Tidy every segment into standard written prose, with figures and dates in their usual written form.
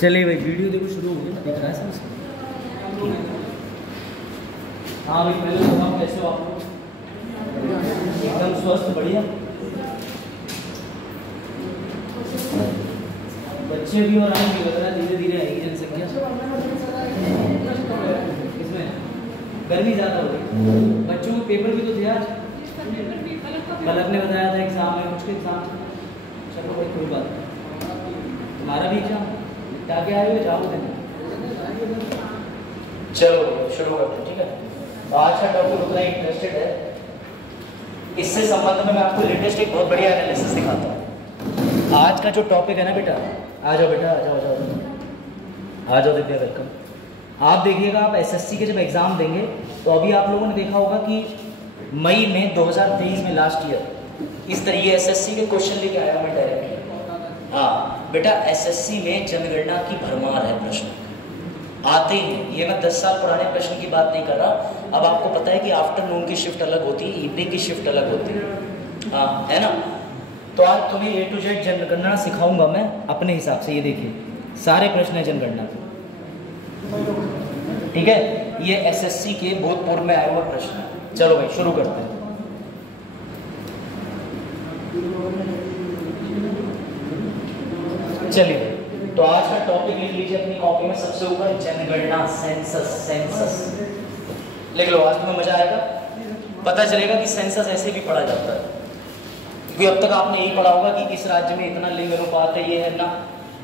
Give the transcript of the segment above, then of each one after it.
चलिए भाई वीडियो देखो शुरू हो गई ना, दिख रहा है सब। हाँ भाई पहले बताओ कैसे हो आप लोग? एकदम स्वस्थ बढ़िया। बच्चे भी और आएंगे लग रहा है, धीरे धीरे आएगी जनसंख्या। इसमें गर्मी ज़्यादा हो गई। बच्चों को पेपर भी तो थे आज, कलर ने बताया था एग्जाम है, मुझके एग्जाम। चलो भाई कोई बात नहीं, तुम्हारा भी एग्जाम जाके आए हुए जाओ देना। चलो शुरू करते हैं, ठीक है। तो आज का टॉपिक उतना इंटरेस्टेड है, इससे संबंध में मैं आपको लेटेस्ट एक बहुत बढ़िया एनालिसिस दिखाता हूँ। आज का जो टॉपिक है ना बेटा, आ जाओ बेटा, आ जाओ आ जाओ आ जाओ दिव्या, वेलकम। आप देखिएगा, आप एसएससी के जब एग्ज़ाम देंगे तो अभी आप लोगों ने देखा होगा कि मई में 2023 में लास्ट ईयर इस तरीके एसएससी के क्वेश्चन लेके आया मैं डायरेक्टली। हाँ बेटा, एसएससी में जनगणना की भरमार है, प्रश्न आते ही हैं। ये मैं 10 साल पुराने प्रश्न की बात नहीं कर रहा। अब आपको पता है कि आफ्टरनून की शिफ्ट अलग होती है, इवनिंग की शिफ्ट अलग होती है, हाँ है ना। तो आज तुम्हें A to Z जनगणना सिखाऊंगा मैं अपने हिसाब से। ये देखिए सारे प्रश्न है जनगणना के, ठीक है। ये एसएससी के भूतपूर्व में आए हुए प्रश्न है। चलो भाई शुरू करते हैं। चलिए, तो आज का टॉपिक लिख लीजिए अपनी कॉपी में सबसे ऊपर, जनगणना, सेंसस। सेंसस लिख लो, आज तुम्हें मजा आएगा। पता चलेगा कि सेंसस ऐसे भी पढ़ा जाता है, क्योंकि अब तक आपने यही पढ़ा होगा कि इस राज्य में इतना लिंग अनुपात है, ये है ना।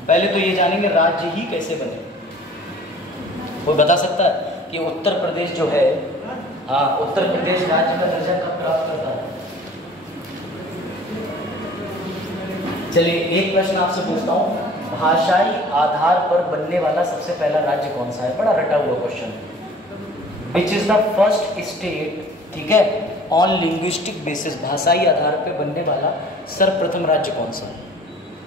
पहले तो ये जानेंगे राज्य ही कैसे बने। कोई बता सकता है कि उत्तर प्रदेश जो है, हाँ उत्तर प्रदेश राज्य का दर्जा कब प्राप्त करता है? चलिए एक प्रश्न आपसे पूछता हूँ, भाषाई आधार पर बनने वाला सबसे पहला राज्य कौन सा है? बड़ा रटा हुआ question. Which is the first state, ठीक है, ऑन लिंग्विस्टिक बेसिस, भाषाई आधार पर बनने वाला सर्वप्रथम राज्य कौन सा है?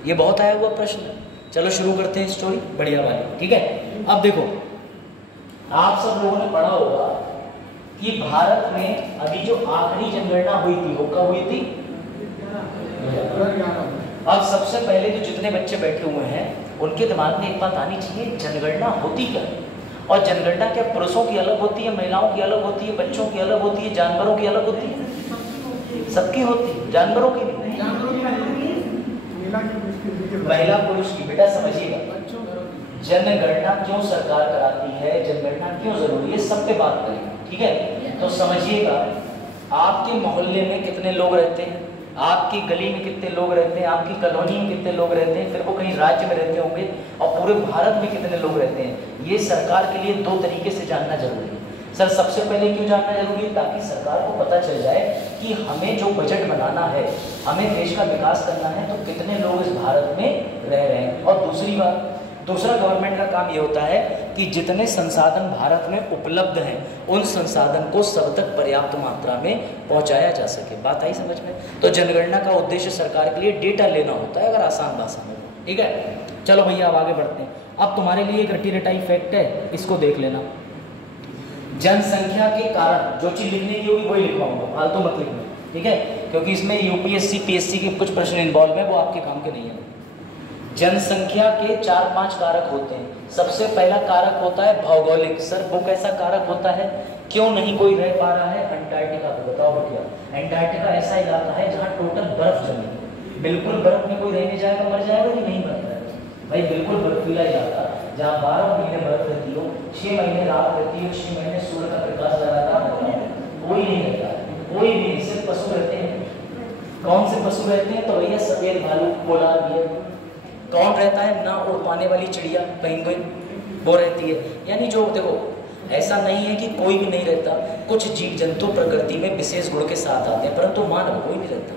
ये बहुत आया हुआ प्रश्न है। चलो शुरू करते हैं स्टोरी बढ़िया वाली, ठीक है। अब देखो, आप सब लोगों ने पढ़ा होगा कि भारत में अभी जो आखिरी जनगणना हुई थी वो कब हुई थी? अब सबसे पहले तो जितने बच्चे बैठे हुए हैं उनके दिमाग में एक बात आनी चाहिए, जनगणना होती क्या है? और जनगणना क्या पुरुषों की अलग होती है, महिलाओं की अलग होती है, बच्चों की अलग होती है, जानवरों की अलग होती है? सबकी होती है, जानवरों की नहीं, महिला पुरुष की। बेटा समझिएगा, जनगणना क्यों सरकार कराती है, जनगणना क्यों जरूरी है, सब पे बात करेंगे, ठीक है। तो समझिएगा, आपके मोहल्ले में कितने लोग रहते हैं, आपकी गली में कितने लोग रहते हैं, आपकी कॉलोनी में कितने लोग रहते हैं, फिर वो कहीं राज्य में रहते होंगे, और पूरे भारत में कितने लोग रहते हैं, ये सरकार के लिए दो तरीके से जानना जरूरी है। सर सबसे पहले क्यों जानना जरूरी है? ताकि सरकार को पता चल जाए कि हमें जो बजट बनाना है, हमें देश का विकास करना है, तो कितने लोग इस भारत में रह रहे हैं। और दूसरी बात, दूसरा गवर्नमेंट का काम ये होता है कि जितने संसाधन भारत में उपलब्ध हैं उन संसाधन को सब तक पर्याप्त मात्रा में पहुंचाया जा सके। बात आई समझ में? तो जनगणना का उद्देश्य सरकार के लिए डेटा लेना होता है, अगर आसान भाषा में, ठीक है। चलो भैया अब आगे बढ़ते हैं। अब तुम्हारे लिए एक रटी रटाई फैक्ट है, इसको देख लेना। जनसंख्या के कारण जो चीज लिखने की होगी वही लिखवाऊंगा, फालतू मत लिखना, ठीक है, क्योंकि इसमें यूपीएससी पीएससी के कुछ प्रश्न इन्वॉल्व है, वो आपके काम के नहीं है। जनसंख्या के 4-5 कारक होते हैं। सबसे पहला कारक होता है भौगोलिक। सर वो कैसा कारक होता है? क्यों नहीं कोई रह पा रहा है अंटार्कटिका पे? बताओ भैया, अंटार्कटिका ऐसा इलाका है जहाँ टोटल बर्फ जमी है। बिल्कुल बर्फ में कोई रहने जाएगा मर जाएगा कि नहीं मरता है भाई? बिल्कुल बर्फीला इलाका जहाँ 12 महीने बर्फ रहती हो, 6 महीने रात रहती है, 6 महीने सूर्य का प्रकाश लगातार रहता है, कोई नहीं रहता, कोई नहीं, सिर्फ पशु रहते हैं। कौन से पशु रहते हैं? तो भैया सफेद भालू, पोलार बियर। कौन रहता है? ना उड़ पाने वाली चिड़िया, पेंगुइन, वो रहती है। यानी जो देखो, ऐसा नहीं है कि कोई भी नहीं रहता, कुछ जीव जंतु प्रकृति में विशेष गुण के साथ आते हैं, परंतु मानव कोई नहीं रहता।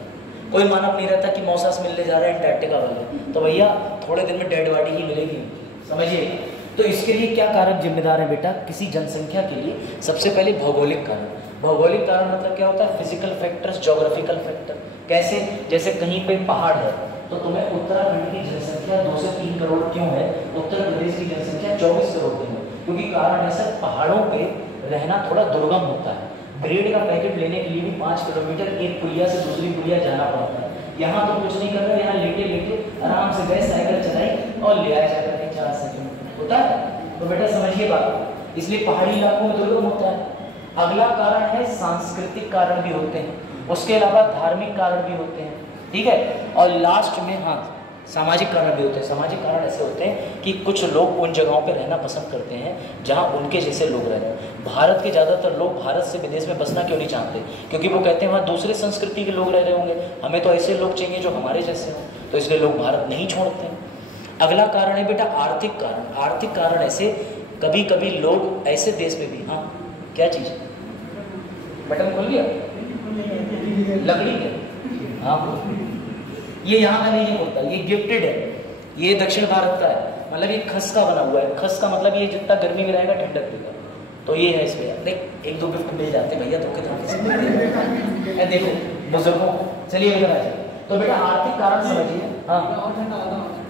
कोई मानव नहीं रहता कि मौसा से मिलने जा रहा है अंटार्कटिका वाले, तो भैया थोड़े दिन में डेड बॉडी ही मिलेगी, समझिए। तो इसके लिए क्या कारक जिम्मेदार है बेटा किसी जनसंख्या के लिए? सबसे पहले भौगोलिक कारण। भौगोलिक कारण मतलब क्या होता है? Physical factors, geographical factor. कैसे? जैसे कहीं पे पहाड़ है तो तुम्हें उत्तराखंड की जनसंख्या 2 से 3 करोड़ क्यों है, उत्तर प्रदेश की जनसंख्या 24 करोड़ क्यों है? क्योंकि कारण है सर, पहाड़ों पे रहना थोड़ा दुर्गम होता है। ब्रेड का पैकेट लेने के लिए भी 5 किलोमीटर एक पुलिया से दूसरी पुलिया जाना पड़ता है। यहाँ तो कुछ नहीं कर रहे, यहाँ लेटे लेटे आराम से गए, साइकिल चलाई और ले आए जाकर के 4 सेकंड होता है। तो बेटा समझिए बात, इसलिए पहाड़ी इलाकों में दुर्गम होता है। अगला कारण है सांस्कृतिक कारण भी होते हैं, उसके अलावा धार्मिक कारण भी होते हैं, ठीक है। और लास्ट में हाँ सामाजिक कारण भी होते हैं। सामाजिक कारण ऐसे होते हैं कि कुछ लोग उन जगहों पे रहना पसंद करते हैं जहाँ उनके जैसे लोग रह रहे हैं। भारत के ज़्यादातर लोग भारत से विदेश में बसना क्यों नहीं चाहते? क्योंकि वो कहते हैं वहाँ दूसरे संस्कृति के लोग रह रहे होंगे, हमें तो ऐसे लोग चाहिए जो हमारे जैसे हों, तो इसलिए लोग भारत नहीं छोड़ते हैं। अगला कारण है बेटा आर्थिक कारण। आर्थिक कारण ऐसे कभी कभी लोग ऐसे देश में भी, हाँ क्या चीज़ बटन खोल लिया, लकड़ी है, हाँ ये यहाँ का नहीं है बोलता, ये गिफ्टेड है, ये दक्षिण भारत का है, मतलब ये खस का बना हुआ है। खस का मतलब ये जितना गर्मी में रहेगा ठंडक देगा, तो ये है इसमें। देख एक दो गिफ्ट मिल जाते भैया, तो कितना देखो बुजुर्गों। चलिए बेटा तो बेटा आर्थिक कारण समझिए।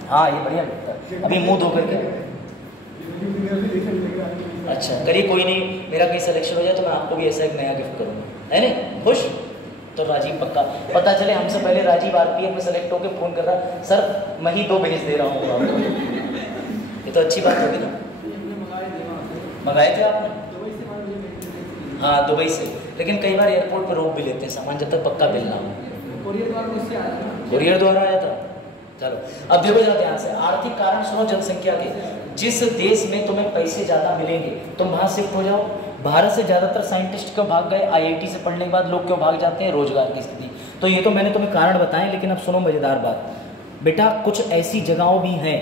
हाँ ये बढ़िया लगता है। अभी मुंह धो करके, अच्छा करिए, कोई नहीं, मेरा कहीं सिलेक्शन हो जाए तो मैं आपको भी ऐसा एक नया गिफ्ट करूँगा, है नहीं? खुश? तो राजीव पक्का, पता चले हमसे पहले राजीव आरपीएफ में सेलेक्ट होकर फोन कर रहा, सर मैं ही 2 भेज दे रहा हूँ आपको। ये तो अच्छी बात होगी ना। मंगाए थे आपने? हाँ दुबई से, लेकिन कई बार एयरपोर्ट पर रोक भी लेते हैं सामान जब तक पक्का बिल ना हो। कुरियर द्वारा आया था। चलो अब देखो जरा ध्यान से, आर्थिक कारण सुनो जनसंख्या के। जिस देश में तुम्हें पैसे ज़्यादा मिलेंगे तुम वहाँ शिफ्ट हो जाओ। भारत से ज़्यादातर साइंटिस्ट क्यों भाग गए? आईआईटी से पढ़ने के बाद लोग क्यों भाग जाते हैं? रोजगार की स्थिति। तो ये तो मैंने तुम्हें कारण बताए, लेकिन अब सुनो मज़ेदार बात बेटा, कुछ ऐसी जगहों भी हैं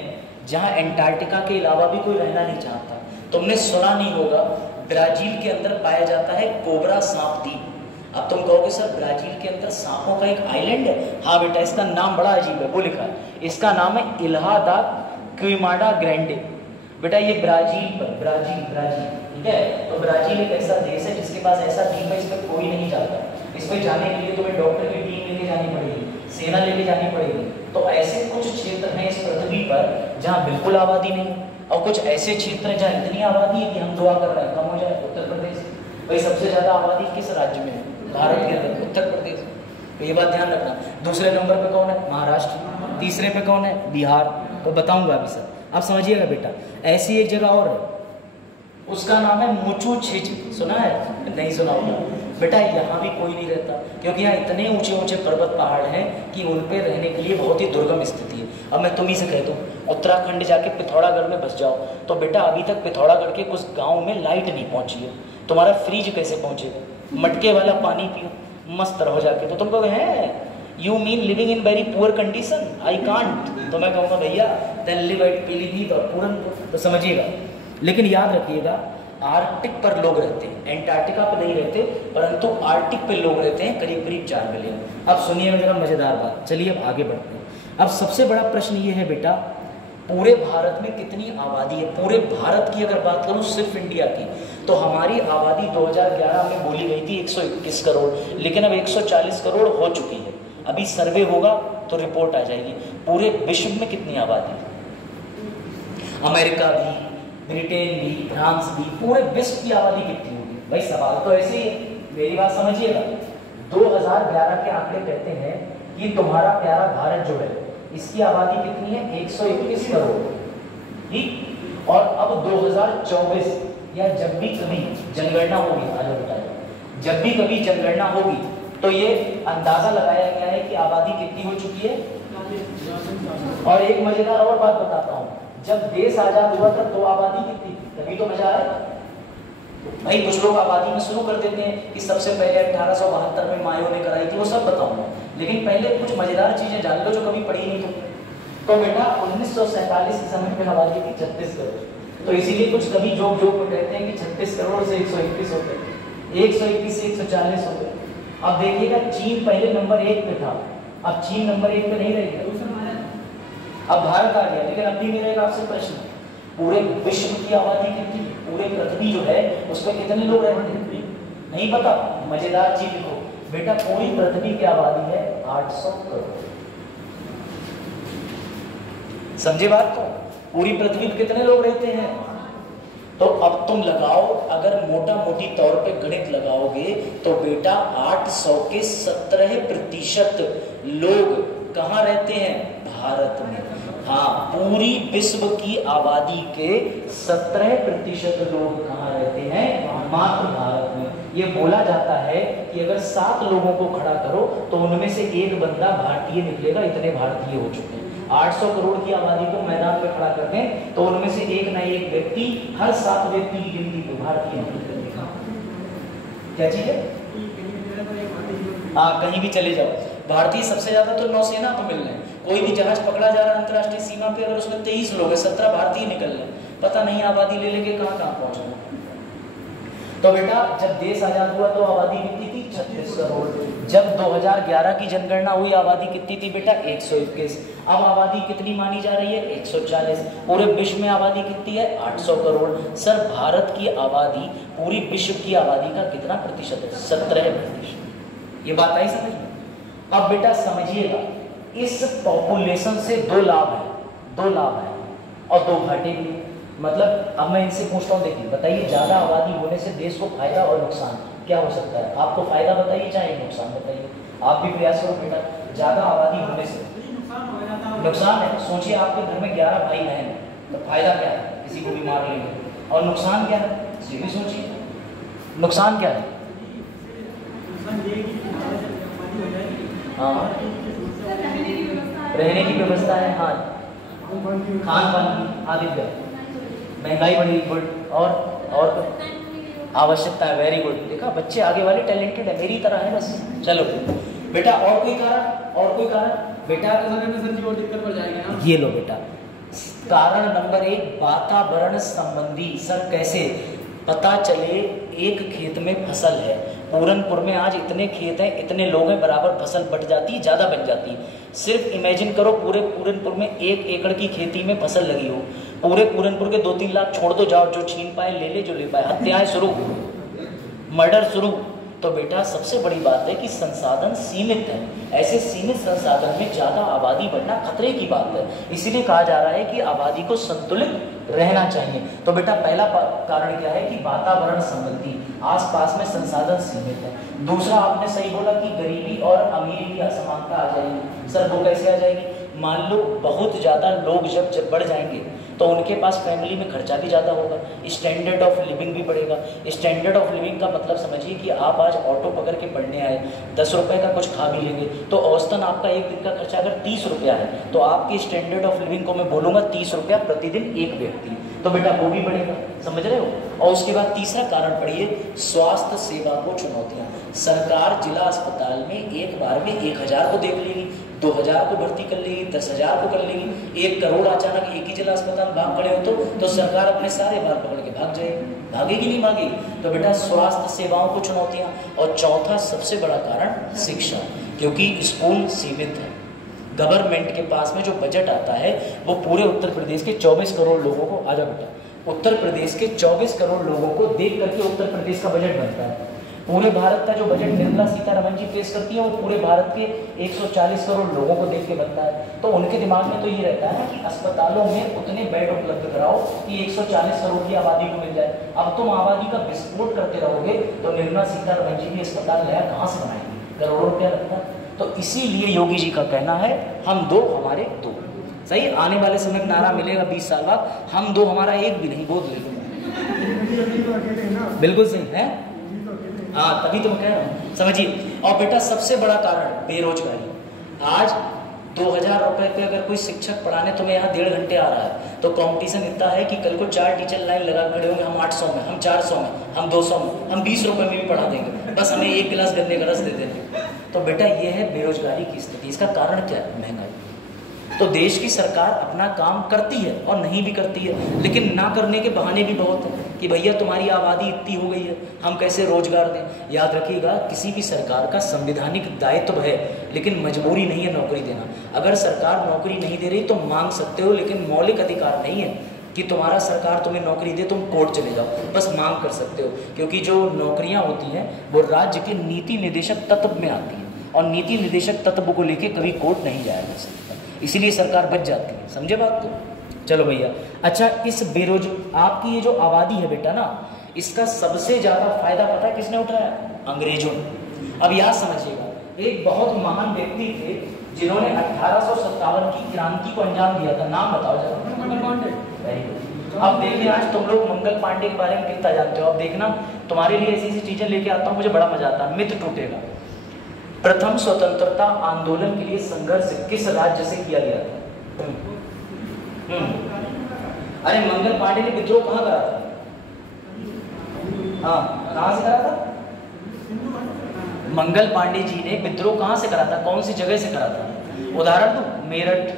जहाँ एंटार्क्टिका के अलावा भी कोई रहना नहीं चाहता। तुमने सुना नहीं होगा, ब्राज़ील के अंदर पाया जाता है कोबरा सांप द्वीप। अब तुम कहोगे सर ब्राज़ील के अंदर सांपों का एक आइलैंड है? हाँ बेटा, इसका नाम बड़ा अजीब है, वो लिखा है, इसका नाम है इल्हा दा क्विमाडा ग्रैंडे। बेटा ये ब्राज़ील ठीक है। तो ब्राज़ील एक ऐसा देश है जिसके पास ऐसा द्वीप है, इसमें कोई नहीं जाता। इसमें जाने के लिए तुम्हें डॉक्टर की टीम लेके जानी पड़ेगी, सेना लेके जानी पड़ेगी। तो ऐसे कुछ क्षेत्र हैं इस पृथ्वी पर जहाँ बिल्कुल आबादी नहीं, और कुछ ऐसे क्षेत्र हैं जहाँ इतनी आबादी है कि हम दुआ कर रहे हैं कम हो जाए। उत्तर प्रदेश भाई सबसे ज़्यादा आबादी किस राज्य में है? भारत के अंदर उत्तर प्रदेश। तो ये बात ध्यान रखना। दूसरे नंबर पे कौन है? महाराष्ट्र। तीसरे पे कौन है? बिहार। तो बताऊंगा अभी सर, आप समझिएगा बेटा। ऐसी एक जगह और है, उसका नाम है मुचू छिज। सुना है? नहीं सुना होगा बेटा। यहाँ भी कोई नहीं रहता, क्योंकि यहाँ इतने ऊंचे ऊंचे पर्वत पहाड़ हैं कि उन पे रहने के लिए बहुत ही दुर्गम स्थिति है। अब मैं तुम्ही से कह दूँ उत्तराखंड जाके पिथौरागढ़ में बस जाओ, तो बेटा अभी तक पिथौरागढ़ के कुछ गाँव में लाइट नहीं पहुँची है। तुम्हारा फ्रिज कैसे पहुँचेगा? मटके वाला पानी पियो मस्त रहो जाके। तो तुम कहोगे हैं you mean living in very poor condition, I can't. तो मैं कहूँगा भैया देन लिव एट पीलीभीत और पूरनपुर। तो समझिएगा, लेकिन याद रखिएगा आर्कटिक पर लोग रहते हैं, एंटार्क्टिका पर नहीं रहते, परंतु आर्कटिक पर लोग रहते हैं करीब करीब 4 मिलियन। अब सुनिए जरा मजेदार बात। चलिए अब आगे बढ़ते हैं। अब सबसे बड़ा प्रश्न ये है बेटा, पूरे भारत में कितनी आबादी है? पूरे भारत की अगर बात करूं सिर्फ इंडिया की, तो हमारी आबादी 2011 में बोली गई थी 121 करोड़, लेकिन अब 140 करोड़ हो चुकी है। अभी सर्वे होगा तो रिपोर्ट आ जाएगी। पूरे विश्व में कितनी आबादी है? अमेरिका भी, ब्रिटेन भी, फ्रांस भी, पूरे विश्व की आबादी कितनी होगी? भाई सवाल तो ऐसे ही है, मेरी बात समझिएगा। 2011 के आंकड़े कहते हैं कि तुम्हारा प्यारा भारत जो है इसकी आबादी कितनी है? 121 करोड़, ठीक। और अब 2024 या जब भी कभी जनगणना होगी, आज बताया, जब भी कभी जनगणना होगी तो ये अंदाजा लगाया गया है कि आबादी कितनी हो चुकी है। और एक मजेदार और बात बताता हूँ, जब देश आजाद हुआ था तो आबादी कितनी थी? तभी तो मजा आया भाई। कुछ लोग आबादी में शुरू कर देते हैं कि सबसे पहले 1872 में मायो ने कराई थी, वो सब बताऊंगा, लेकिन पहले कुछ मजेदार चीजें जान लो जो कभी पढ़ी नहीं तुमने। तो बेटा 1947 के समय में आबादी थी 36 करोड़। तो इसीलिए कुछ कभी जोक में कहते हैं कि 36 करोड़ से 121 हो गए, 121 से 140 हो गए। अब देखिएगा चीन पहले नंबर 1 पे था, अब चीन नंबर 1 पे नहीं रहेगा, अब भारत आ गया। लेकिन अब भी मेरा आपसे प्रश्न, पूरे विश्व की आबादी कितनी? पूरे पृथ्वी जो है उस पर कितने लोग रहते हैं? नहीं पता? मजेदार चीज लिखो बेटा, पूरी पृथ्वी की आबादी है 800 करोड़। समझे बात को? पूरी पृथ्वी पर कितने लोग रहते हैं? तो अब तुम लगाओ, अगर मोटा मोटी तौर पे गणित लगाओगे तो बेटा 800 के 17% लोग कहाँ रहते हैं? भारत में। हाँ, पूरी विश्व की आबादी के 17% लोग कहाँ रहते हैं? मात्र भारत में। ये बोला जाता है कि अगर 7 लोगों को खड़ा करो तो उनमें से एक बंदा भारतीय निकलेगा, इतने भारतीय हो चुके हैं। 800 करोड़ की आबादी को मैदान पे खड़ा कर दें तो उनमें से एक ना एक व्यक्ति, हर 7 व्यक्ति की गिनती पे भारतीय निकलेगा। क्या चीज है? हाँ, कहीं भी चले जाओ, भारतीय सबसे ज्यादा तो नौसेना पे मिल रहे हैं। कोई भी जहाज पकड़ा जा रहा है अंतर्राष्ट्रीय सीमा पे, अगर उसमें 23 लोग हैं, 17 भारतीय निकल रहे हैं, पता नहीं आबादी ले लेके कहाँ कहाँ पहुंच रहे। तो बेटा जब देश आजाद हुआ तो आबादी कितनी थी? 36 करोड़। जब 2011 की जनगणना हुई आबादी कितनी थी बेटा? 121। अब आबादी कितनी मानी जा रही है? 140। पूरे विश्व में आबादी कितनी है? 800 करोड़। सर, भारत की आबादी पूरी विश्व की आबादी का कितना प्रतिशत है? 17%। ये बात आई समझ में? अब बेटा समझिएगा, इस पॉपुलेशन से 2 लाभ है, 2 लाभ है और 2 घाटे भी। मतलब अब मैं इनसे पूछता हूँ, देखिए बताइए, ज्यादा आबादी होने से देश को फायदा और नुकसान क्या हो सकता है? आपको फायदा बताइए चाहे नुकसान बताइए, आप भी प्रयास करो बेटा। ज्यादा आबादी होने से नुकसान है। सोचिए आपके घर में 11 भाई बहन है, तो फायदा क्या है? किसी को भी मार लेंगे। और नुकसान क्या है? ये भी सोचिए, नुकसान क्या है? हाँ, रहने की व्यवस्था है, हाँ, खान पान की, आदित्य, महंगाई बढ़ी, गुड, और आवश्यकता है, वेरी गुड। देखा, बच्चे आगे वाले टैलेंटेड है, मेरी तरह है बस। चलो बेटा, और कोई कारण? और कोई कारण बेटा? और दिक्कत पड़ जाएगी ना। ये लो बेटा, कारण नंबर 1, वातावरण संबंधी। सर कैसे? पता चले एक खेत में फसल है, पूरनपुर में आज इतने खेत हैं, इतने लोग हैं, बराबर फसल बट जाती है, ज़्यादा बन जाती है। सिर्फ इमेजिन करो, पूरे पूरनपुर में 1 एकड़ की खेती में फसल लगी हो, पूरे पूरनपुर के 2-3 लाख छोड़ दो, जाओ, जो छीन पाए ले ले, जो ले पाए, हत्याएं शुरू, मर्डर शुरू। तो बेटा सबसे बड़ी बात है कि संसाधन सीमित है, ऐसे सीमित संसाधन में ज़्यादा आबादी बढ़ना खतरे की बात है। इसीलिए कहा जा रहा है कि आबादी को संतुलित रहना चाहिए। तो बेटा पहला कारण क्या है कि वातावरण संबंधी, आसपास में संसाधन सीमित है। दूसरा, आपने सही बोला कि गरीबी और अमीरी की असमानता आ जाएगी। सर वो कैसे आ जाएगी? मान लो बहुत ज़्यादा लोग जब बढ़ जाएंगे तो उनके पास फैमिली में खर्चा भी ज़्यादा होगा, स्टैंडर्ड ऑफ लिविंग भी बढ़ेगा। स्टैंडर्ड ऑफ लिविंग का मतलब समझिए कि आप आज ऑटो पकड़ के पढ़ने आए, 10 रुपये का कुछ खा भी लेंगे तो औसतन आपका एक दिन का खर्चा अगर 30 रुपया है तो आपकी स्टैंडर्ड ऑफ लिविंग को मैं बोलूँगा 30 रुपया प्रतिदिन एक व्यक्ति, तो बेटा वो भी बढ़ेगा, समझ रहे हो। और उसके बाद तीसरा कारण पढ़िए, स्वास्थ्य सेवा को चुनौतियाँ। सरकार जिला अस्पताल में एक बार में 1000 को देख लेगी, 2000 को भर्ती कर लेगी, 10,000 को कर लेगी। 1 करोड़ अचानक एक ही जिला अस्पताल भाग खड़े हो तो सरकार अपने सारे बाल पकड़ के भाग जाएगी, भागेगी नहीं भागेगी। तो बेटा स्वास्थ्य सेवाओं को चुनौतियाँ। और चौथा सबसे बड़ा कारण शिक्षा, क्योंकि स्कूल सीमित है। गवर्नमेंट के पास में जो बजट आता है वो पूरे उत्तर प्रदेश के 24 करोड़ लोगों को, आजा बेटा, उत्तर प्रदेश के 24 करोड़ लोगों को देख करके उत्तर प्रदेश का बजट बनता है। पूरे भारत का जो बजट निर्मला सीतारमण जी पेश करती है वो पूरे भारत के 140 करोड़ लोगों को देख के बनता है। तो उनके दिमाग में तो ये रहता है कि अस्पतालों में उतने बेड उपलब्ध कराओ कि 140 करोड़ की आबादी को मिल जाए। अब तुम आबादी का विस्फोट करते रहोगे तो निर्मला सीतारमण जी भी अस्पताल नया कहाँ से बनाएंगे? करोड़ों रुपया लगता है। तो इसीलिए योगी जी का कहना है हम दो हमारे दो। सही, आने वाले समय में नारा मिलेगा 20 साल बाद, हम दो हमारा एक भी नहीं, गोद ले लो। बिल्कुल सही है, हाँ तभी तो मैं कह रहा हूँ, समझिए। और बेटा सबसे बड़ा कारण बेरोजगारी। आज 2000 रुपए पे अगर कोई शिक्षक पढ़ाने तुम्हें यहाँ 1.5 घंटे आ रहा है तो कंपटीशन इतना है कि कल को 4 टीचर लाइन लगा खड़े होंगे, हम 800 में, हम 400 में, हम 200 में, हम 20 रुपए में भी पढ़ा देंगे, बस हमें 1 गिलास गन्ने का रस दे देंगे। तो बेटा ये है बेरोजगारी की स्थिति। इसका कारण क्या है? महंगाई। तो देश की सरकार अपना काम करती है और नहीं भी करती है, लेकिन ना करने के बहाने भी बहुत हैं कि भैया तुम्हारी आबादी इतनी हो गई है, हम कैसे रोजगार दें। याद रखिएगा, किसी भी सरकार का संवैधानिक दायित्व है लेकिन मजबूरी नहीं है नौकरी देना। अगर सरकार नौकरी नहीं दे रही तो मांग सकते हो, लेकिन मौलिक अधिकार नहीं है कि तुम्हारा सरकार तुम्हें नौकरी दे, तुम कोर्ट चले जाओ, बस मांग कर सकते हो। क्योंकि जो नौकरियां होती हैं वो राज्य के नीति निर्देशक तत्व में आती हैं और नीति निर्देशक तत्व को लेके कभी कोर्ट नहीं जाया जा सकता, इसीलिए सरकार बच जाती है। समझे बात को? चलो भैया, अच्छा इस आपकी ये जो आबादी है बेटा ना, इसका सबसे ज़्यादा फायदा पता है किसने उठाया? अंग्रेजों ने। अब याद समझिएगा, एक बहुत महान व्यक्ति थे जिन्होंने 1857 की क्रांति को अंजाम दिया था, नाम बताओ जरा। मंगल पांडे। Very good. अब देखिए आज तुम लोग मंगल पांडे के बारे में कितना जानते हो। अब देखना तुम्हारे लिए ऐसी ऐसी चीजें लेके आता हूँ, मुझे बड़ा मजा आता है, मिथ टूटेगा। प्रथम स्वतंत्रता आंदोलन के लिए संघर्ष किस राज्य से किया गया था? अरे मंगल पांडे ने विद्रोह कहाँ करा था? हाँ, कहाँ से करा था? मंगल पांडे जी ने विद्रोह कहाँ से करा था, कौन सी जगह से करा था? उदाहरण दो, मेरठ,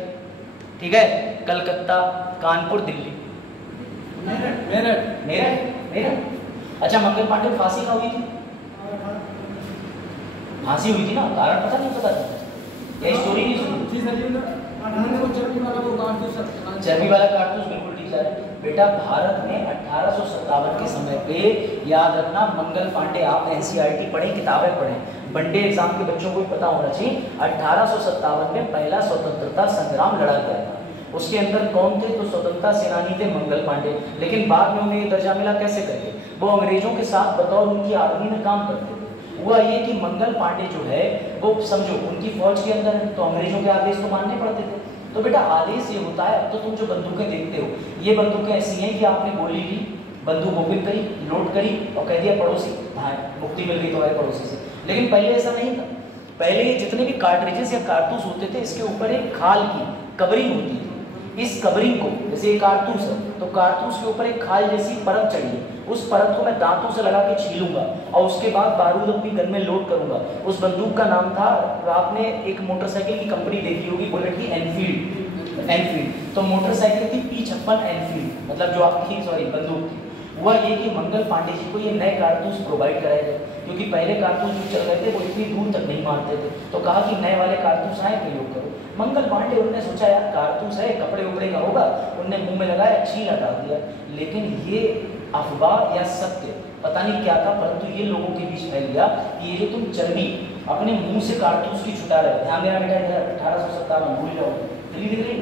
ठीक है, कलकत्ता, कानपुर, दिल्ली। मेरठ। मेरठ, मेरठ। अच्छा, मंगल पांडे को फांसी कहाँ हुई थी? फांसी हुई थी ना, कारण पता नहीं, पता था ये स्टोरी नहीं सुनी? चर्बी वाला कारतूस, बिल्कुल ठीक है बेटा। भारत में 1857 के समय पे, याद रखना, मंगल पांडे, आप एनसीईआरटी पढ़ें, किताबें पढ़ें, वनडे एग्जाम के बच्चों को भी पता होना चाहिए। 1857 में पहला स्वतंत्रता संग्राम लड़ा गया था। उसके अंदर कौन थे? तो स्वतंत्रता सेनानी थे मंगल पांडे। लेकिन बाद में उन्हें दर्जा मिला कैसे करके? वो अंग्रेजों के साथ बतौर उनकी आर्मी में काम करते थे। हुआ ये कि मंगल पांडे जो है वो, समझो, उनकी फौज के अंदर है, तो अंग्रेजों के आदेश तो मानने पड़ते थे। तो बेटा आदेश ये होता है, अब तो तुम जो बंदूकें देखते हो, ये बंदूकें ऐसी हैं कि आपने गोली ली, बंदूक ओपन करी, लोड करी और कह दिया पड़ोसी, हाँ मुक्ति मिल गई तुम्हारे पड़ोसी से। लेकिन पहले ऐसा नहीं था। पहले ये जितने भी कार्ट्रिजेस या कारतूस होते थे, इसके ऊपर एक खाल की कवरिंग होती थी। इस कवरिंग को, जैसे कारतूस है तो कारतूस के ऊपर एक खाल जैसी परत चढ़ी है, उस परत को मैं दांतों से लगा के छीलूंगा और उसके बाद बारूद अपनी गन में लोड करूंगा। उस बंदूक का नाम था, आपने एक मोटरसाइकिल की कंपनी देखी होगी बुलेट की, एनफील्ड। एनफील्ड तो मोटरसाइकिल की P56 एनफील्ड, मतलब जो आपकी बंदूक थी। हुआ ये कि मंगल पांडे जी को ये नए कारतूस प्रोवाइड कराए गए, क्योंकि पहले कारतूस जो चल रहे थे वो इतनी दूर तक नहीं मारते थे। तो कहा कि नए वाले कारतूस आए, प्रयोग करो। मंगल पांडे, उन्होंने सोचा यार कारतूस है, कपड़े उपड़े का होगा, उनने मुंह में लगाया, छील हटा दिया। लेकिन ये अफवाह या सत्य पता नहीं क्या था, परंतु ये लोगों के बीच फैल गया कि ये जो तुम चर्बी अपने मुंह से कारतूस की छुटा रहे, ध्यान देना बेटा, 1857 भूल जाओ, दिल्ली दिख रही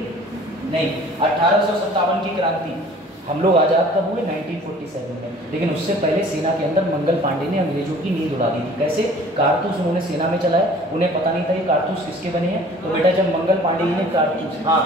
नहीं, 1857 की क्रांति, हम लोग आजाद कब हुए? 1947 में। लेकिन उससे पहले सेना के अंदर मंगल पांडे ने अंग्रेजों की नींद उड़ा दी थी। कैसे? कारतूस उन्होंने सेना में चलाए, उन्हें पता नहीं था ये कारतूस किसके बने हैं। तो बेटा जब मंगल पांडे जी ने कारतूस, हाँ,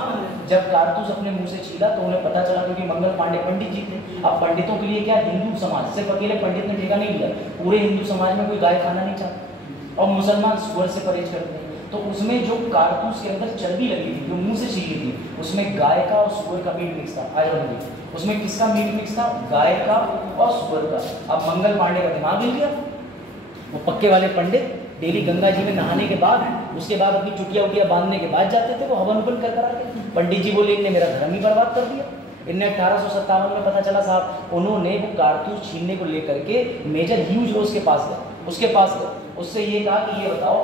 जब कारतूस अपने मुंह से छीला तो उन्हें पता चला, क्योंकि मंगल पांडे पंडित जी थे। अब पंडितों के लिए क्या, हिंदू समाज, सिर्फ अकेले पंडित ने ठेका नहीं लिया, पूरे हिंदू समाज में कोई गाय खाना नहीं चाहता और मुसलमान सुअर से परहेज करते हैं। तो उसमें जो कारतूस के अंदर चर्बी लगी थी, जो मुंह से छीली थी, उसमें गाय का और सुअर का मीट मिक्स था। आज बताइए उसमें किसका मीट मिक्स था? गाय का और सुअर का। अब मंगल पांडे का दिमाग हिल गया। वो पक्के वाले पंडित डेली गंगा जी में नहाने के बाद, उसके बाद अपनी चुटिया उटिया बांधने के बाद जाते थे वो हवन उवन कर के। पंडित जी बोले इनने मेरा धर्म ही बर्बाद कर दिया। इनने 1857 में पता चला साहब, उन्होंने वो कारतूस छीनने को लेकर के मेजर ह्यूज रोज के पास गए, उसके पास गए, उससे ये कहा कि ये बताओ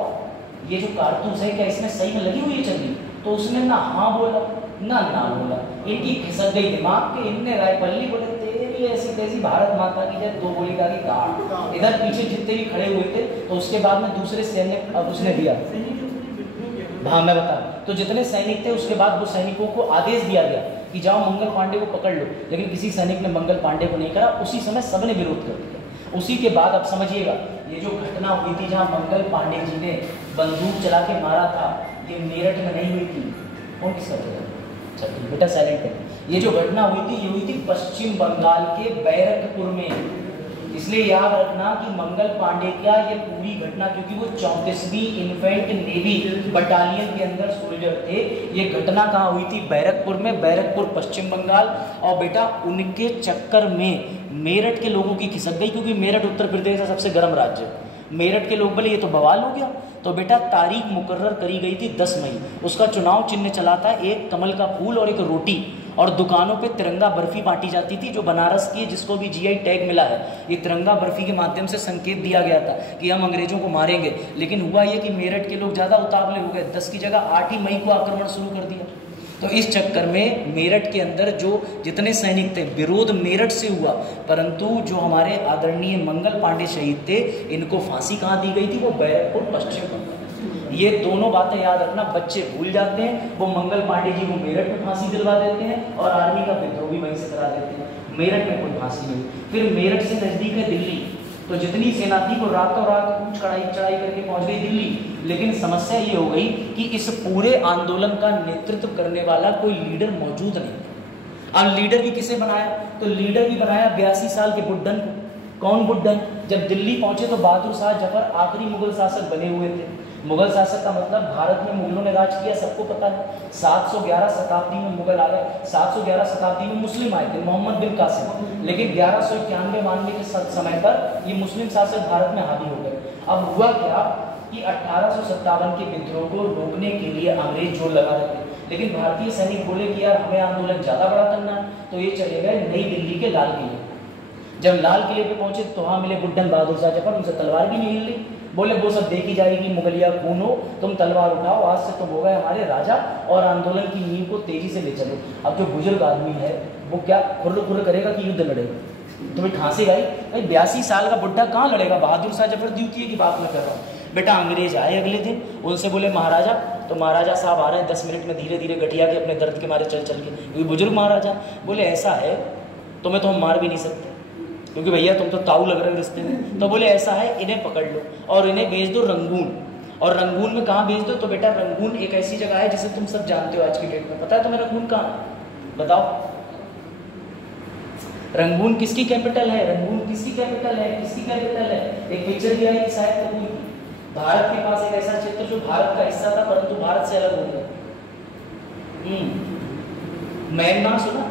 ये जो कारतूस है क्या इसमें सही में लगी हुई है चर्बी? तो उसने ना हाँ बोला ना ना बोला, इनकी खिसक गई दिमाग के, इनने रायपल्ली बोले तेरी ऐसी तैसी भारत माता की जय, दो गोली का गाड़। इधर पीछे जितने भी खड़े हुए थे, तो उसके बाद में दूसरे सैन्य अब उसने दिया, हाँ मैं बता, तो जितने सैनिक थे उसके बाद वो सैनिकों को आदेश दिया गया कि जाओ मंगल पांडे को पकड़ लो। लेकिन किसी सैनिक ने मंगल पांडे को नहीं करा, उसी समय सबने विरोध कर दिया। उसी के बाद अब समझिएगा, ये जो घटना हुई थी जहाँ मंगल पांडे जी ने बंदूक चला के मारा था, ये मेरठ में नहीं हुई थी। कौन किसका बोला? चलिए बेटा साइलेंट कर। ये जो घटना हुई थी, ये हुई थी पश्चिम बंगाल के बैरकपुर में। इसलिए याद रखना कि मंगल पांडे क्या ये पूरी घटना, क्योंकि वो 34वीं इन्फेंट नेवी बटालियन के अंदर सोल्जर थे। ये घटना कहाँ हुई थी? बैरकपुर में, बैरकपुर पश्चिम बंगाल। और बेटा उनके चक्कर में मेरठ के लोगों की खिसक गई, क्योंकि मेरठ उत्तर प्रदेश का सबसे गर्म राज्य है। मेरठ के लोग बोले ये तो बवाल हो गया। तो बेटा तारीख मुकर्रर करी गई थी 10 मई। उसका चुनाव चिन्ह चला था एक कमल का फूल और एक रोटी, और दुकानों पे तिरंगा बर्फी बांटी जाती थी जो बनारस की, जिसको भी जीआई टैग मिला है। ये तिरंगा बर्फी के माध्यम से संकेत दिया गया था कि हम अंग्रेजों को मारेंगे। लेकिन हुआ ये कि मेरठ के लोग ज़्यादा उतावले हो गए, 10 की जगह 8 ही मई को आक्रमण शुरू कर दिया। तो इस चक्कर में मेरठ के अंदर जो जितने सैनिक थे, विरोध मेरठ से हुआ, परंतु जो हमारे आदरणीय मंगल पांडे शहीद थे, इनको फांसी कहाँ दी गई थी? वो बैरकपुर पश्चिम बंगाल। ये दोनों बातें याद रखना, बच्चे भूल जाते हैं। वो मंगल पांडे जी को मेरठ में फांसी दिलवा देते हैं और आर्मी का विद्रोह भी वहीं से करा देते हैं। मेरठ में कोई फांसी नहीं। फिर मेरठ से नजदीक है दिल्ली, तो जितनी सेना थी वो रातों रात कूच चढ़ाई करके पहुंच गई दिल्ली। लेकिन समस्या ये हो गई कि इस पूरे आंदोलन का नेतृत्व करने वाला कोई लीडर मौजूद नहीं था। अब लीडर भी किसे बनाया? तो लीडर भी बनाया 82 साल के बुड्ढन को। कौन बुड्ढन? जब दिल्ली पहुंचे तो बहादुर शाह जफर आखिरी मुगल शासक बने हुए थे। मुगल शासक का मतलब भारत में मुगलों ने राज किया, सबको पता है। 711 शताब्दी में मुगल आ गए, 711 शताब्दी में मुस्लिम आए थे, मोहम्मद बिन कासिम। लेकिन 1191 के समय पर ये मुस्लिम शासक भारत में हावी हो गए। अब हुआ क्या कि 1857 के विद्रोह को रोकने के लिए अंग्रेज जोर लगा रहे थे, लेकिन भारतीय सैनिक बोले कि यार हमें आंदोलन ज्यादा बड़ा करना है, तो ये चले गए नई दिल्ली के लाल किले। जब लाल किले पे पहुंचे तो वहां मिले बुड्ढन बहादुर शाह जफर, उनसे तलवार भी नहीं हिली। बोले वो सब देखी जाएगी, मुगलिया खून हो, तुम तलवार उठाओ, आज से तुम हो गए हमारे राजा और आंदोलन की नींव को तेजी से ले चलो। अब जो बुजुर्ग आदमी है वो क्या खुर्र करेगा कि युद्ध लड़ेगा? तुम्हें खांसी भाई 82 साल का बुड्ढा कहाँ लड़ेगा? बहादुर शाह जफर ड्यूटी की बात मैं कर रहा हूँ। बेटा अंग्रेज आए अगले दिन, उनसे बोले महाराजा, तो महाराजा साहब आ रहे हैं 10 मिनट में धीरे धीरे गठिया के अपने दर्द के मारे चल के, क्योंकि बुजुर्ग महाराजा बोले ऐसा है तुम्हें तो हम मार भी नहीं सकते क्योंकि भैया तुम तो ताऊ लग रहे हो रिश्ते में। तो बोले ऐसा है इन्हें पकड़ लो और इन्हें भेज दो रंगून। और रंगून में कहाँ भेज दो? तो बेटा रंगून एक ऐसी जगह है जिसे तुम सब जानते हो आज की डेट में। पता है तुम्हें रंगून कहाँ? बताओ। रंगून किसकी कैपिटल है? रंगून किसकी कैपिटल है? किसकी कैपिटल है? एक पिक्चर भी आई शायद कपूर की। भारत के पास एक ऐसा क्षेत्र जो भारत का हिस्सा था परंतु भारत से अलग हो गया। म्यांमार सुना?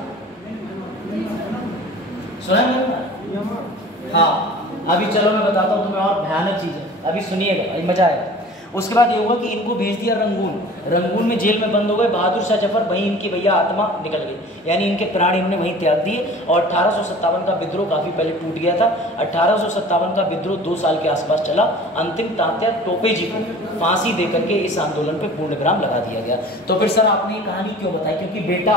सुना म्यांमार? हाँ, अभी चलो मैं बताता हूँ तुम्हें और भयानक चीज है, अभी सुनिएगा, अभी मजा आएगा। उसके बाद ये हुआ कि इनको भेज दिया रंगून। रंगून में जेल में बंद हो गए बहादुर शाह जफर, वहीं इनकी भैया आत्मा निकल गई, यानी इनके प्राण इन्होंने वहीं त्याग दिए। और 1857 का विद्रोह काफी पहले टूट गया था। 1857 का विद्रोह 2 साल के आसपास चला। अंतिम तात्या टोपे जी को फांसी दे करके इस आंदोलन पे पूर्ण विराम लगा दिया गया। तो फिर सर आपने ये कहानी क्यों बताई? क्योंकि बेटा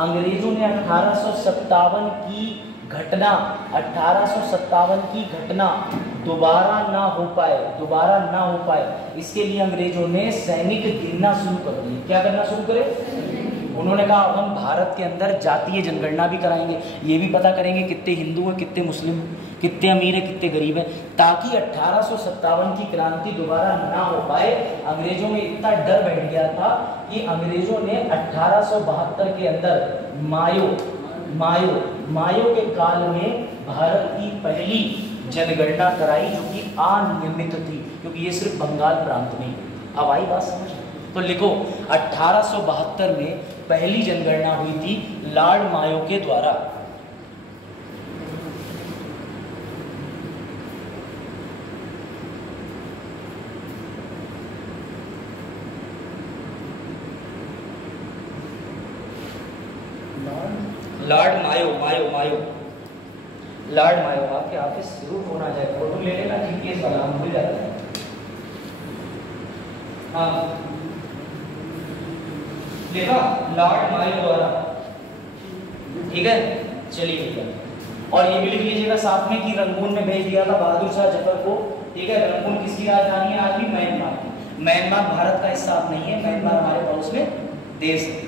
अंग्रेजों ने 1857 की घटना 1857 की घटना दोबारा ना हो पाए, इसके लिए अंग्रेजों ने सैनिक गिनना शुरू कर दिए। क्या करना शुरू करे? उन्होंने कहा अब हम भारत के अंदर जातीय जनगणना भी कराएंगे, ये भी पता करेंगे कितने हिंदू हैं, कितने मुस्लिम, कितने अमीर हैं, कितने गरीब हैं, ताकि 1857 की क्रांति दोबारा ना हो पाए। अंग्रेजों में इतना डर बैठ गया था कि अंग्रेजों ने 1872 के अंदर मायो के काल में भारत की पहली जनगणना कराई, जो कि अनियमित थी क्योंकि ये सिर्फ बंगाल प्रांत में। अब आई बात समझ? तो लिखो 1872 में पहली जनगणना हुई थी लॉर्ड मायो के द्वारा। लॉर्ड मायो आपके ऑफिस जरूर फोन आ जाएगा, फोटो ले लेना, जीपीएस वाला हम भूल जाते हैं। हाँ देखा, लॉर्ड मायो द्वारा, ठीक है। चलिए ठीक है, और ये भी लिख लीजिएगा साथ में कि रंगून में भेज दिया था बहादुर शाह जफर को, ठीक है। रंगून किसकी राजधानी है? आज भी म्यांमार की। म्यांमार भारत का हिस्सा अब नहीं है, म्यांमार हमारे पड़ोस में देश है,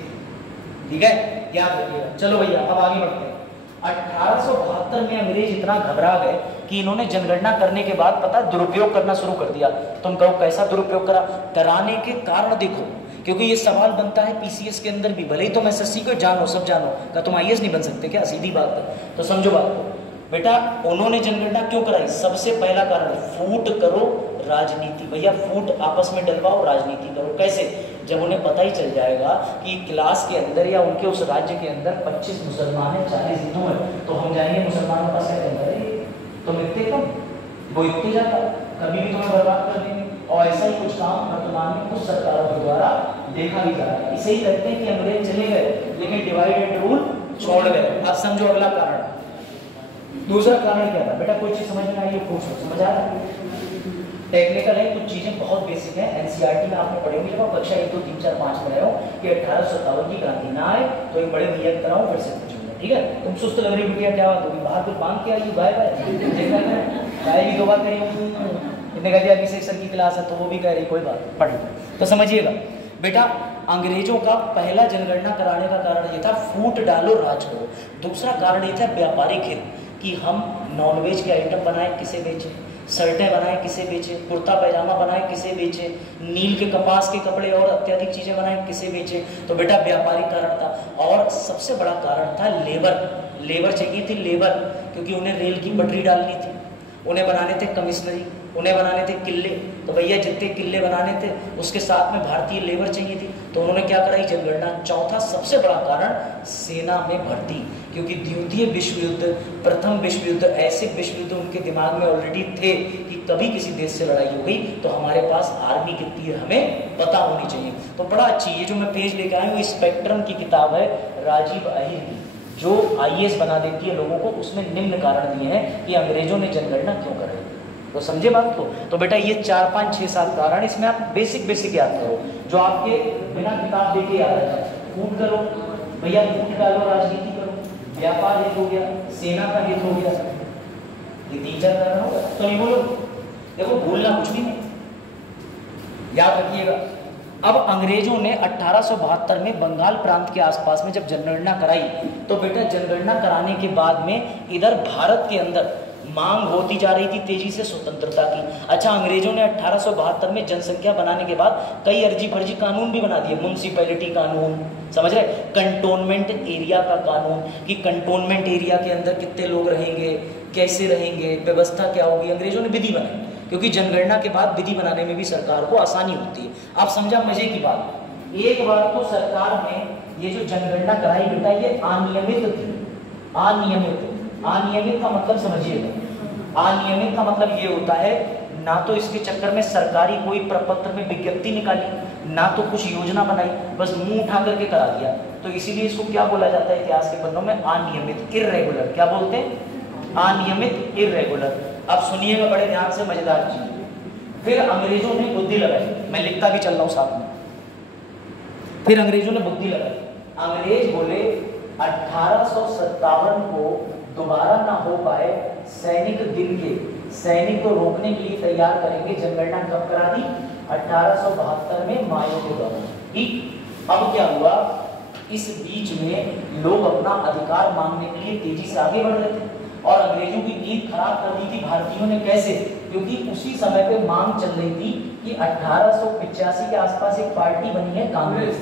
ठीक है, याद रखिएगा। चलो भैया अब आगे बढ़ते हैं। 1872 में अंग्रेज इतना घबरा गए कि इन्होंने जनगणना करने के बाद पता दुरुपयोग करना शुरू कर दिया। तुम कहो कैसा दुरुपयोग करा? कराने के कारण देखो, क्योंकि ये सवाल बनता है पीसीएस के अंदर भी, भले ही तुम एसएससी को जानो सब जानो, क्या तुम आईएएस नहीं बन सकते क्या? सीधी बात है। तो समझो बात को बेटा, उन्होंने जनगणना क्यों कराई? सबसे पहला कारण फूट करो राजनीति। भैया फूट आपस में डलवाओ, राजनीति करो। कैसे? जब उन्हें पता ही चल जाएगा कि क्लास के अंदर या उनके उस राज्य के अंदर 25 मुसलमान हैं, 40 हिंदू हैं, तो हम जाएंगे मुसलमानों का सेटल करेंगे, तुम इतने कम, वो इतने ज्यादा, कभी भी तुम्हें बर्बाद कर देंगे। और ऐसा ही कुछ काम वर्तमान में कुछ सरकारों के द्वारा देखा भी जा रहा है। इसे ही कहते हैं कि अंग्रेज चले गए लेकिन डिवाइड एंड रूल छोड़ गए। अब समझो अगला कारण। दूसरा कारण क्या था बेटा? कोई चीज समझ में आई? पूछ लो, समझ आ रहा है? टेक्निकल है, कुछ चीजें बहुत बेसिक है, एनसीईआरटी में आपने पढ़े होंगे जब आप कक्षा 1, 2, 3, 4, 5 में रहे हो कि 1857 की क्रांति ना आए तो एक बड़े भैया की तरह हूं, फिर से पूछूंगा, ठीक है। तुम सुस्त लग रही बिटिया, क्या बात होगी? बाहर कुछ मांग के आई बाय बाय चाय भी 2 बार करी इतने कह दिया अभिषेक सर की क्लास है तो वो भी कह रही, कोई बात पढ़ लो। तो समझिएगा बेटा, अंग्रेजों का पहला जनगणना कराने का कारण ये था फूट डालो राज करो। दूसरा कारण ये था व्यापारिक हित, कि हम नॉनवेज के आइटम बनाएं किसे बेचें, शर्टें बनाएं किसे बेचें, कुर्ता पैजामा बनाएं किसे बेचें, नील के कपास के कपड़े और अत्यधिक चीज़ें बनाएं किसे बेचें। तो बेटा व्यापारिक कारण था। और सबसे बड़ा कारण था लेबर चाहिए थी, लेबर, क्योंकि उन्हें रेल की पटरी डालनी थी, उन्हें बनाने थे कमिश्नरी, उन्हें बनाने थे किले। तो भैया जितने किले बनाने थे उसके साथ में भारतीय लेबर चाहिए थी, तो उन्होंने क्या कराई, जनगणना। चौथा सबसे बड़ा कारण सेना में भर्ती, क्योंकि द्वितीय विश्व युद्ध, प्रथम विश्व युद्ध, ऐसे विश्व युद्ध उनके दिमाग में ऑलरेडी थे कि कभी किसी देश से लड़ाई हो गई तो हमारे पास आर्मी कितनी है हमें पता होनी चाहिए। तो बड़ा अच्छी, ये जो मैं पेज लेकर आया हूँ स्पेक्ट्रम की किताब है राजीव अहिर की, जो IAS बना देती है लोगों को। उसमें निम्न कारण दिए हैं कि अंग्रेजों ने जनगणना क्यों कराई। तो समझे बात को। तो बेटा ये 4, 5, 6, 7 कारण, इसमें आप बेसिक याद करो जो आपके बिना किताब देके याद आ जाए। कूट करो भैया, कूट डालो, राजनीति करो, व्यापार हित हो गया, सेना का हित हो गया, ये 3-4 कारण होगा। तो ये बोलो, देखो भूलना कुछ भी नहीं, याद रखिएगा। अब अंग्रेजों ने 1872 में बंगाल प्रांत के आसपास में जब जनगणना कराई, तो बेटा जनगणना कराने के बाद में इधर भारत के अंदर मांग होती जा रही थी तेजी से स्वतंत्रता की। अच्छा, अंग्रेजों ने 1872 में जनसंख्या बनाने के बाद कई अर्जी फर्जी कानून भी बना दिए, म्युनिसिपैलिटी कानून, समझ रहे, कंटोनमेंट एरिया का कानून, कि कंटोनमेंट एरिया के अंदर कितने लोग रहेंगे, कैसे रहेंगे, व्यवस्था क्या होगी, अंग्रेजों ने विधि बनाई। क्योंकि जनगणना के बाद विधि बनाने में भी सरकार को आसानी होती है। आप समझा मजे की बात, एक बार तो सरकार ने ये जो जनगणना कराई बेटा ये अनियमित थी। अनियमित का मतलब समझिएगा, अनियमित का मतलब ये होता है ना तो इसके चक्कर में सरकारी कोई प्रपत्र में विज्ञप्ति निकाली, ना तो कुछ योजना बनाई, बस मुंह उठा करके करा दिया। तो इसीलिए इसको क्या बोला जाता है इतिहास के पन्नों में, अनियमित, इर्रेगुलर। क्या बोलते हैं? अनियमित, इर्रेगुलर। अब सुनिएगा बड़े ध्यान से, मजेदार चीज। फिर अंग्रेजों ने बुद्धि लगाई, मैं लिखता भी चल रहा हूं साथ में। फिर अंग्रेजों ने बुद्धि लगाई, अंग्रेज बोले 1857 को दोबारा ना हो पाए सैनिक दिन के, सैनिक को रोकने के लिए तैयार करेंगे। जनगणना कब करा दी? 1872 में मायो के दौरान। ठीक, अब क्या हुआ, इस बीच में लोग अपना अधिकार मांगने के लिए तेजी से आगे बढ़ रहे थे और अंग्रेजों की नींद खराब कर दी थी भारतीयों ने। कैसे? क्योंकि उसी समय पे मांग चल रही थी कि 1885 के आसपास एक पार्टी बनी है कांग्रेस।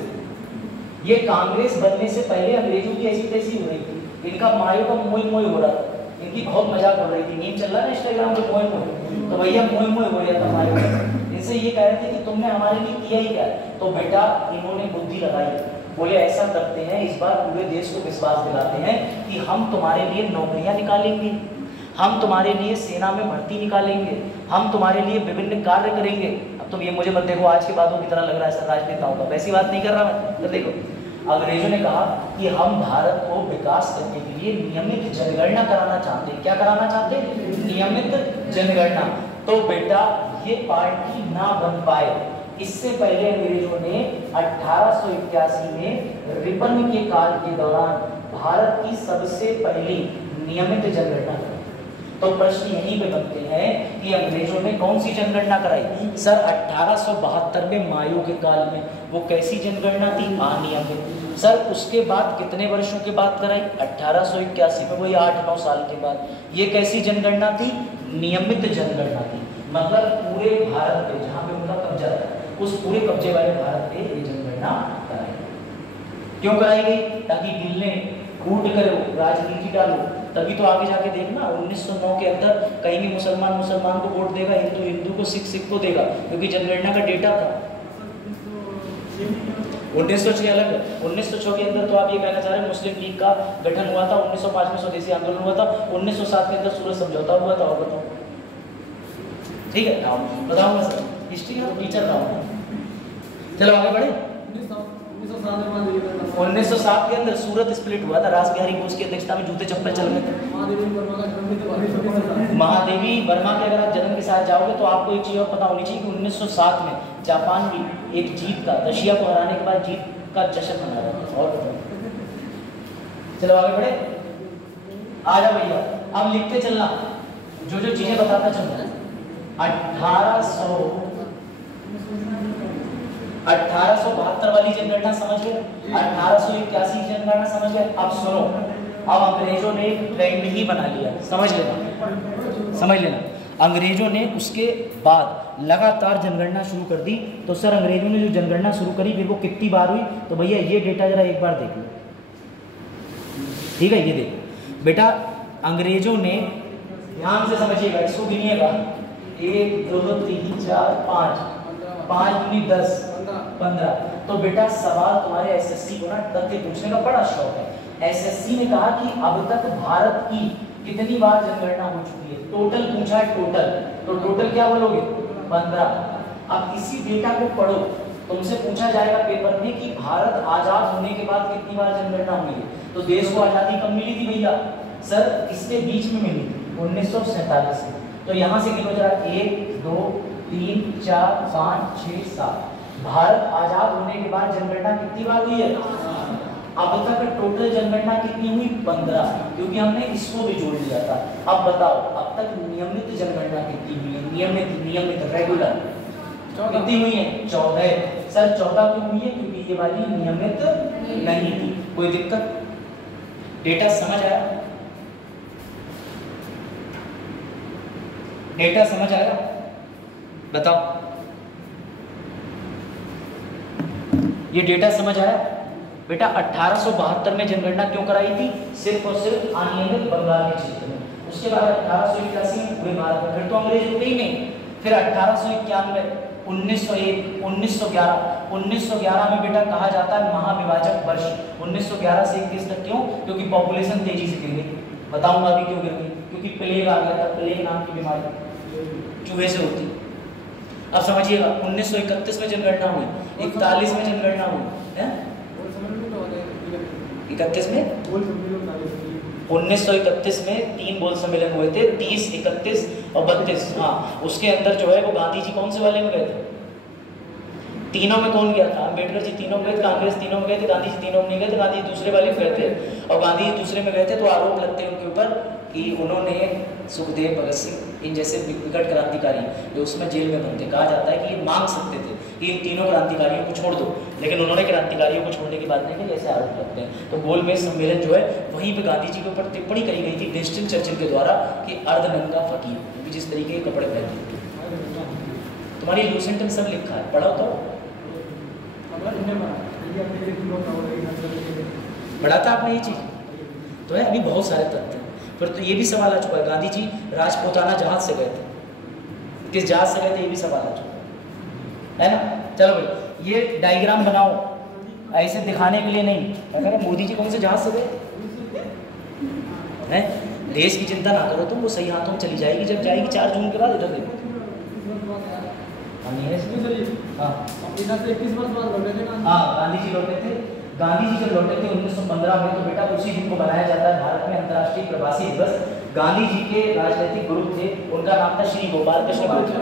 ये कांग्रेस बनने से पहले अंग्रेजों की ऐसी तैसी हो रही थी, इनका मायो का मोई हो रहा था, इनकी बहुत मजाक हो रही थी। मीम चल रहा है ना इंस्टाग्राम पे, मोई, तो भैया मोई हो रहा था मायो। इनसे ये कह रहे थे कि तुमने हमारे लिए किया ही क्या। तो बेटा इन्होंने बुद्धि लगाई, बोले ऐसा करते हैं, इस बार पूरे देश को विश्वास दिलाते हैं कि हम तुम्हारे लिए नौकरियां निकालेंगे, हम तुम्हारे लिए सेना में भर्ती निकालेंगे, हम तुम्हारे लिए विभिन्न कार्य करेंगे। अब तुम ये मुझे मत देखो आज के बातों की तरह लग रहा है सर राजनेताओं का, वैसी बात नहीं कर रहा मैं। तो देखो अंग्रेजों ने कहा कि हम भारत को विकास करने के लिए नियमित जनगणना कराना चाहते हैं। क्या कराना चाहते हैं? नियमित जनगणना। तो बेटा ये पार्टी ना बन पाए, इससे पहले अंग्रेजों ने 1881 में रिपन के काल के दौरान भारत की सबसे पहली नियमित जनगणना कराई। तो प्रश्न यहीं पे बनते हैं कि अंग्रेजों ने कौन सी जनगणना कराई? सर 1872 में मायो के काल में। वो कैसी जनगणना थी? अनियमित। सर उसके बाद कितने वर्षों के बाद कराई? 1881 में, वही 8-9 साल के बाद। ये कैसी जनगणना थी? नियमित जनगणना थी। मतलब पूरे भारत पे जहाँ पे उनका कब्जा था, उस पूरे कब्जे वाले भारत पे ये जनगणना कराई। क्यों कराई गई? ताकि गिनने, कूट करो, राजनीति डालो, तभी तो आगे जाके देखना 1909 के अंदर कहीं भी मुसलमान को वोट देगा, हिंदू को, सिख को देगा, क्योंकि जनगणना का डेटा था। 1906 अलग, 1906 के अंदर तो आप ये कहना चाह रहे हैं मुस्लिम लीग का गठन हुआ था, 1905 में स्वदेशी आंदोलन हुआ था, 1907 के अंदर सूरत समझौता हुआ था। और बताओ, ठीक है बताऊंगा सर, हिस्ट्री का टीचर रहा हूँ। चलो आगे बढ़े। 1907 के अंदर सूरत स्प्लिट हुआ था, रास बिहारी बोस की अध्यक्षता में जूते चप्पल चल रहे थे। महादेवी वर्मा के अगर आप जन्म के साथ जाओगे तो आपको एक चीज और पता होनी चाहिए कि 1907 में जापान की एक जीत का, रशिया को हराने के बाद जीत का जश्न मना रहा था। और चलो आगे बढ़े, आ जाओ भैया, अब लिखते चलना जो जो चीजें बताता चलना। 1872 वाली जनगणना समझ गए, 1881 जनगणना समझ गए। अब सुनो अब अंग्रेजों ने एक ट्रेंड ही बना लिया, समझ लेना। अंग्रेजों ने उसके बाद लगातार जनगणना शुरू कर दी। तो सर अंग्रेजों ने जो जनगणना शुरू करी फिर वो कितनी बार हुई, तो भैया ये डेटा जरा एक बार देख लो, ठीक है। ये देखो बेटा, अंग्रेजों ने, ध्यान से समझिएगा, इसको गिनिएगा, 1 2 3 4 5 5 दूनी 10 15। तो बेटा सवाल तुम्हारे एसएससी को ना तथ्य पूछने का बड़ा शौक है। एसएससी ने कहा कि अब तक भारत की कितनी बार जनगणना हो चुकी है, टोटल पूछा है, टोटल। तो टोटल क्या बोलोगे, 15। अब इसी डेटा को पढ़ो, तुमसे पूछा जाएगा पेपर में कि भारत आजाद होने के बाद कितनी बार जनगणना हुई है। तो देश को आजादी कब मिली थी भैया, सर इसके बीच में मिली थी, 1947 में। तो यहाँ से गिनो जरा, 1 2 3 4 5 6 7। भारत आजाद होने के बाद जनगणना कितनी बार हुई है, अब तक टोटल जनगणना कितनी हुई, 15, क्योंकि हमने इसको भी जोड़ लिया था। अब बताओ अब तक नियमित जनगणना कितनी हुई है, नियमित रेगुलर कितनी हुई है, 14। सर 14 क्यों हुई है, क्योंकि ये वाली नियमित नहीं थी। कोई दिक्कत, डेटा समझ आया, डेटा समझ आया, बताओ ये डेटा समझ आया बेटा। 1872 में जनगणना क्यों कराई थी, सिर्फ और सिर्फ अनियमित बंगाल के क्षेत्र में। उसके बाद 1881 में पूरे भारत में, फिर तो अंग्रेज रुके ही नहीं। फिर 1891, 1901, 1911 में बेटा कहा जाता है महाविभाजक वर्ष। 1911 से 21 तक क्यों, क्योंकि पॉपुलेशन तेजी से गिर गई। बताऊंगा अभी क्यों गिर गई, क्योंकि प्लेग आ गया था, प्लेग नाम की बीमारी चूहे से होती। अब समझिएगा, 1931 में जनगणना हुई, 41 में जनगणना हुई है, 31 में 1931 में 3 बोल सम्मेलन हुए थे, 30, 31 और 32। हाँ, उसके अंदर जो है वो गांधी जी कौन से वाले में गए थे, तीनों में कौन गया था, अम्बेडकर जी तीनों में गए थे, कांग्रेस तीनों में गए थे, गांधी जी तीनों में नहीं गए थे, गांधी जी दूसरे वाले में गए थे। और गांधी जी दूसरे में गए थे तो आरोप लगते हैं उनके ऊपर कि उन्होंने सुखदेव, भगत सिंह, इन जैसे विकट क्रांतिकारी जो उसमें जेल में बनते, कहा जाता है कि ये मांग सकते थे कि इन तीनों क्रांतिकारियों को छोड़ दो, लेकिन उन्होंने क्रांतिकारियों को छोड़ने की बात नहीं की, ऐसे आरोप लगते हैं। तो गोलमेज सम्मेलन जो है वहीं पे गांधी जी के ऊपर टिप्पणी करी गई थी विंस्टन चर्चिल के द्वारा कि अर्धनंगा फकीर, क्योंकि जिस तरीके के कपड़े पहनते। तुम्हारी लूसेंट में सब लिखा है, पढ़ो तो बढ़ाता आपने ये चीज तो है। अभी बहुत सारे तथ्य हैं। फिर तो ये भी सवाल आ चुका है, गांधी जी राजपूताना जहाज से गए थे, किस जहाज से गए थे, ये भी सवाल आ चुका है ना। चलो भाई ये डायग्राम बनाओ, ऐसे दिखाने के लिए नहीं। अगर मोदी जी कौन से जहाज से गए हैं, देश की चिंता ना करो तुम, वो सही हाथों में चली जाएगी, जब जाएगी 4 जून के बाद। इधर देखो हाँ, गांधी जी लौटे थे। गांधी जी जब लौटे थे 1915 में, तो बेटा उसी दिन को बनाया जाता है भारत में अंतर्राष्ट्रीय प्रवासी दिवस। गांधी जी के राजनीतिक गुरु थे, उनका नाम था श्री गोपाल कृष्ण गोखले।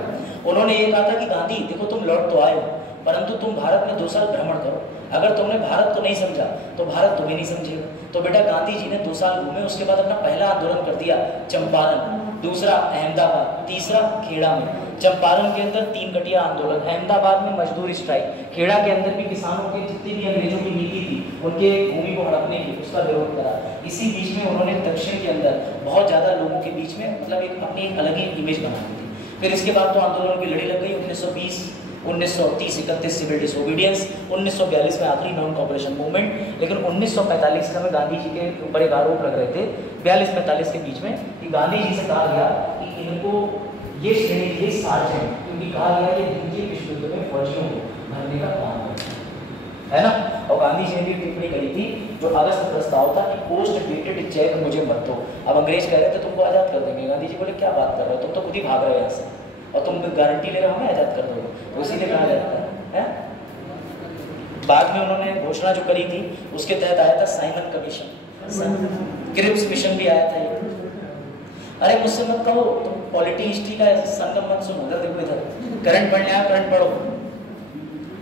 उन्होंने ये कहा था कि गांधी देखो तुम लौट तो आए हो, परंतु तुम भारत में 2 साल भ्रमण करो, अगर तुमने भारत को नहीं समझा तो भारत तुम्हें नहीं समझेगा। तो बेटा गांधी जी ने 2 साल घूमे, उसके बाद अपना पहला आंदोलन कर दिया चंपारण, दूसरा अहमदाबाद, तीसरा खेड़ा में। चंपारण के अंदर 3 कटिया आंदोलन, अहमदाबाद में मजदूर स्ट्राइक, खेड़ा के अंदर भी किसानों के जितनी भी अंग्रेजों की नीति थी उनके भूमि को हड़पने की, उसका विरोध करा। इसी बीच में उन्होंने दक्षिण के अंदर बहुत ज़्यादा लोगों के बीच में मतलब एक अपनी एक अलग ही इमेज बना दी थी। फिर इसके बाद तो आंदोलन की लड़ी लग गई। 1920, 1930-31 सिविल डिसोबीडियंस, 1942 में आखिरी नॉन कॉपरेशन मूवमेंट। लेकिन 1945 में गांधी जी के ऊपर एक आरोप लग रहे थे 42-45 के बीच में कि गांधी जी से कहा गया कि इनको ये श्रेणी, ये सार्जेंट, क्योंकि कहा गया कि द्वितीय विश्व युद्ध में फौजियों को भरने का काम है ना। और गांधी जी ने भी टिप्पणी करी थी, जो अगस्त प्रस्ताव था कि पोस्ट डेटेड चेक मुझे मत दो। अब अंग्रेज कह रहे थे तुमको आज़ाद कर देंगे, गांधी जी बोले क्या बात कर रहे हो, तुम तो खुद ही भाग रहे हो यहाँ से, और तुम गारंटी ले रहे हो हमें आज़ाद कर दोगे, तो इसीलिए कहा जाता है। बाद में उन्होंने घोषणा जो करी थी उसके तहत आया था साइमन कमीशन, क्रिप्स मिशन भी आया था। अरे मुझसे मत कहो, तुम पॉलिटी हिस्ट्री का संगम मत सुनो, उधर देखो, इधर करंट पढ़ने आया, करंट पढ़ो,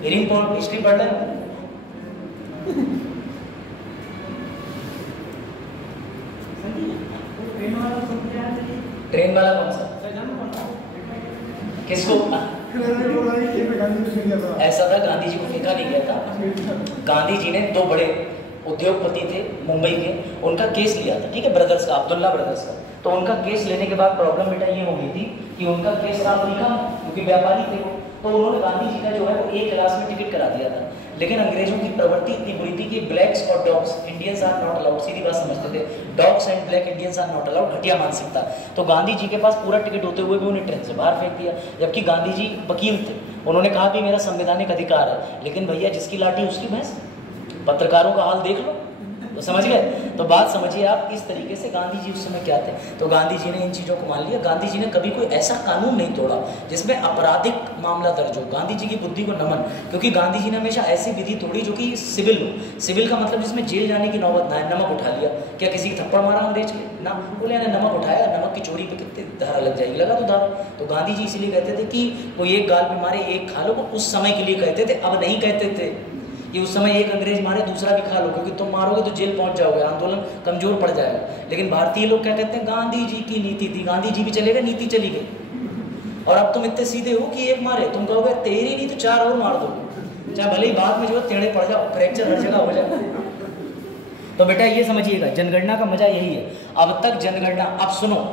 हियरिंग हिस्ट्री पढ़ लें। ट्रेन वाला कौन सा, किसको ऐसा था, गांधी जी को फेंका नहीं गया था। गांधी जी ने 2 बड़े उद्योगपति थे मुंबई के, उनका केस लिया था, ठीक है, ब्रदर्स का, अब्दुल्ला ब्रदर्स का। तो उनका केस लेने के बाद प्रॉब्लम बेटा ये हो गई थी कि उनका केस था अफ्रीका में, क्योंकि व्यापारी थे वो। तो उन्होंने गांधी जी का जो है वो एक क्लास में टिकट करा दिया था। लेकिन अंग्रेजों की प्रवृत्ति इतनी बुरी थी कि ब्लैक्स और dogs Indians are not allowed, सीधी बात समझते थे, dogs and black Indians are not allowed, घटिया मानसिकता। तो गांधी जी के पास पूरा टिकट होते हुए भी उन्हें ट्रेन से बाहर फेंक दिया, जबकि गांधी जी वकील थे। उन्होंने कहा कि मेरा संवैधानिक अधिकार है, लेकिन भैया जिसकी लाठी उसकी भैंस, पत्रकारों का हाल देख लो, तो समझ गए। तो बात समझिए आप, इस तरीके से गांधी जी उस समय क्या थे। तो गांधी जी ने इन चीज़ों को मान लिया। गांधी जी ने कभी कोई ऐसा कानून नहीं तोड़ा जिसमें आपराधिक मामला दर्ज हो। गांधी जी की बुद्धि को नमन, क्योंकि गांधी जी ने हमेशा ऐसी विधि तोड़ी जो कि सिविल हो। सिविल का मतलब जिसमें जेल जाने की नौबत ना है। नमक उठा लिया, क्या किसी की थप्पड़ मारा अंग्रेज के ना, बोले नमक उठाया, नमक की चोरी पे कितने धारा लग जाएगी, लगा तो धारा। तो गांधी जी इसीलिए कहते थे कि कोई एक गाल पे मारे एक खा लो, वो उस समय के लिए कहते थे, अब नहीं कहते थे कि उस समय एक अंग्रेज मारे दूसरा भी खा लो, क्योंकि तुम मारोगे तो जेल पहुंच जाओगे, आंदोलन कमजोर पड़ जाएगा। लेकिन भारतीय लोग क्या कहते हैं, गांधी जी की नीति थी, गांधी जी भी चले गए, नीति चली गई। और अब तुम इतने सीधे हो कि एक मारे, तुम कहोगे तेरी नहीं तो चार और मार दो, चाहे भले ही बाद में जो है टेढ़े पड़ जाओ, फ्रैक्चर हर जगह हो जाए। तो बेटा ये समझिएगा, जनगणना का मजा यही है। अब तक जनगणना, अब सुनो,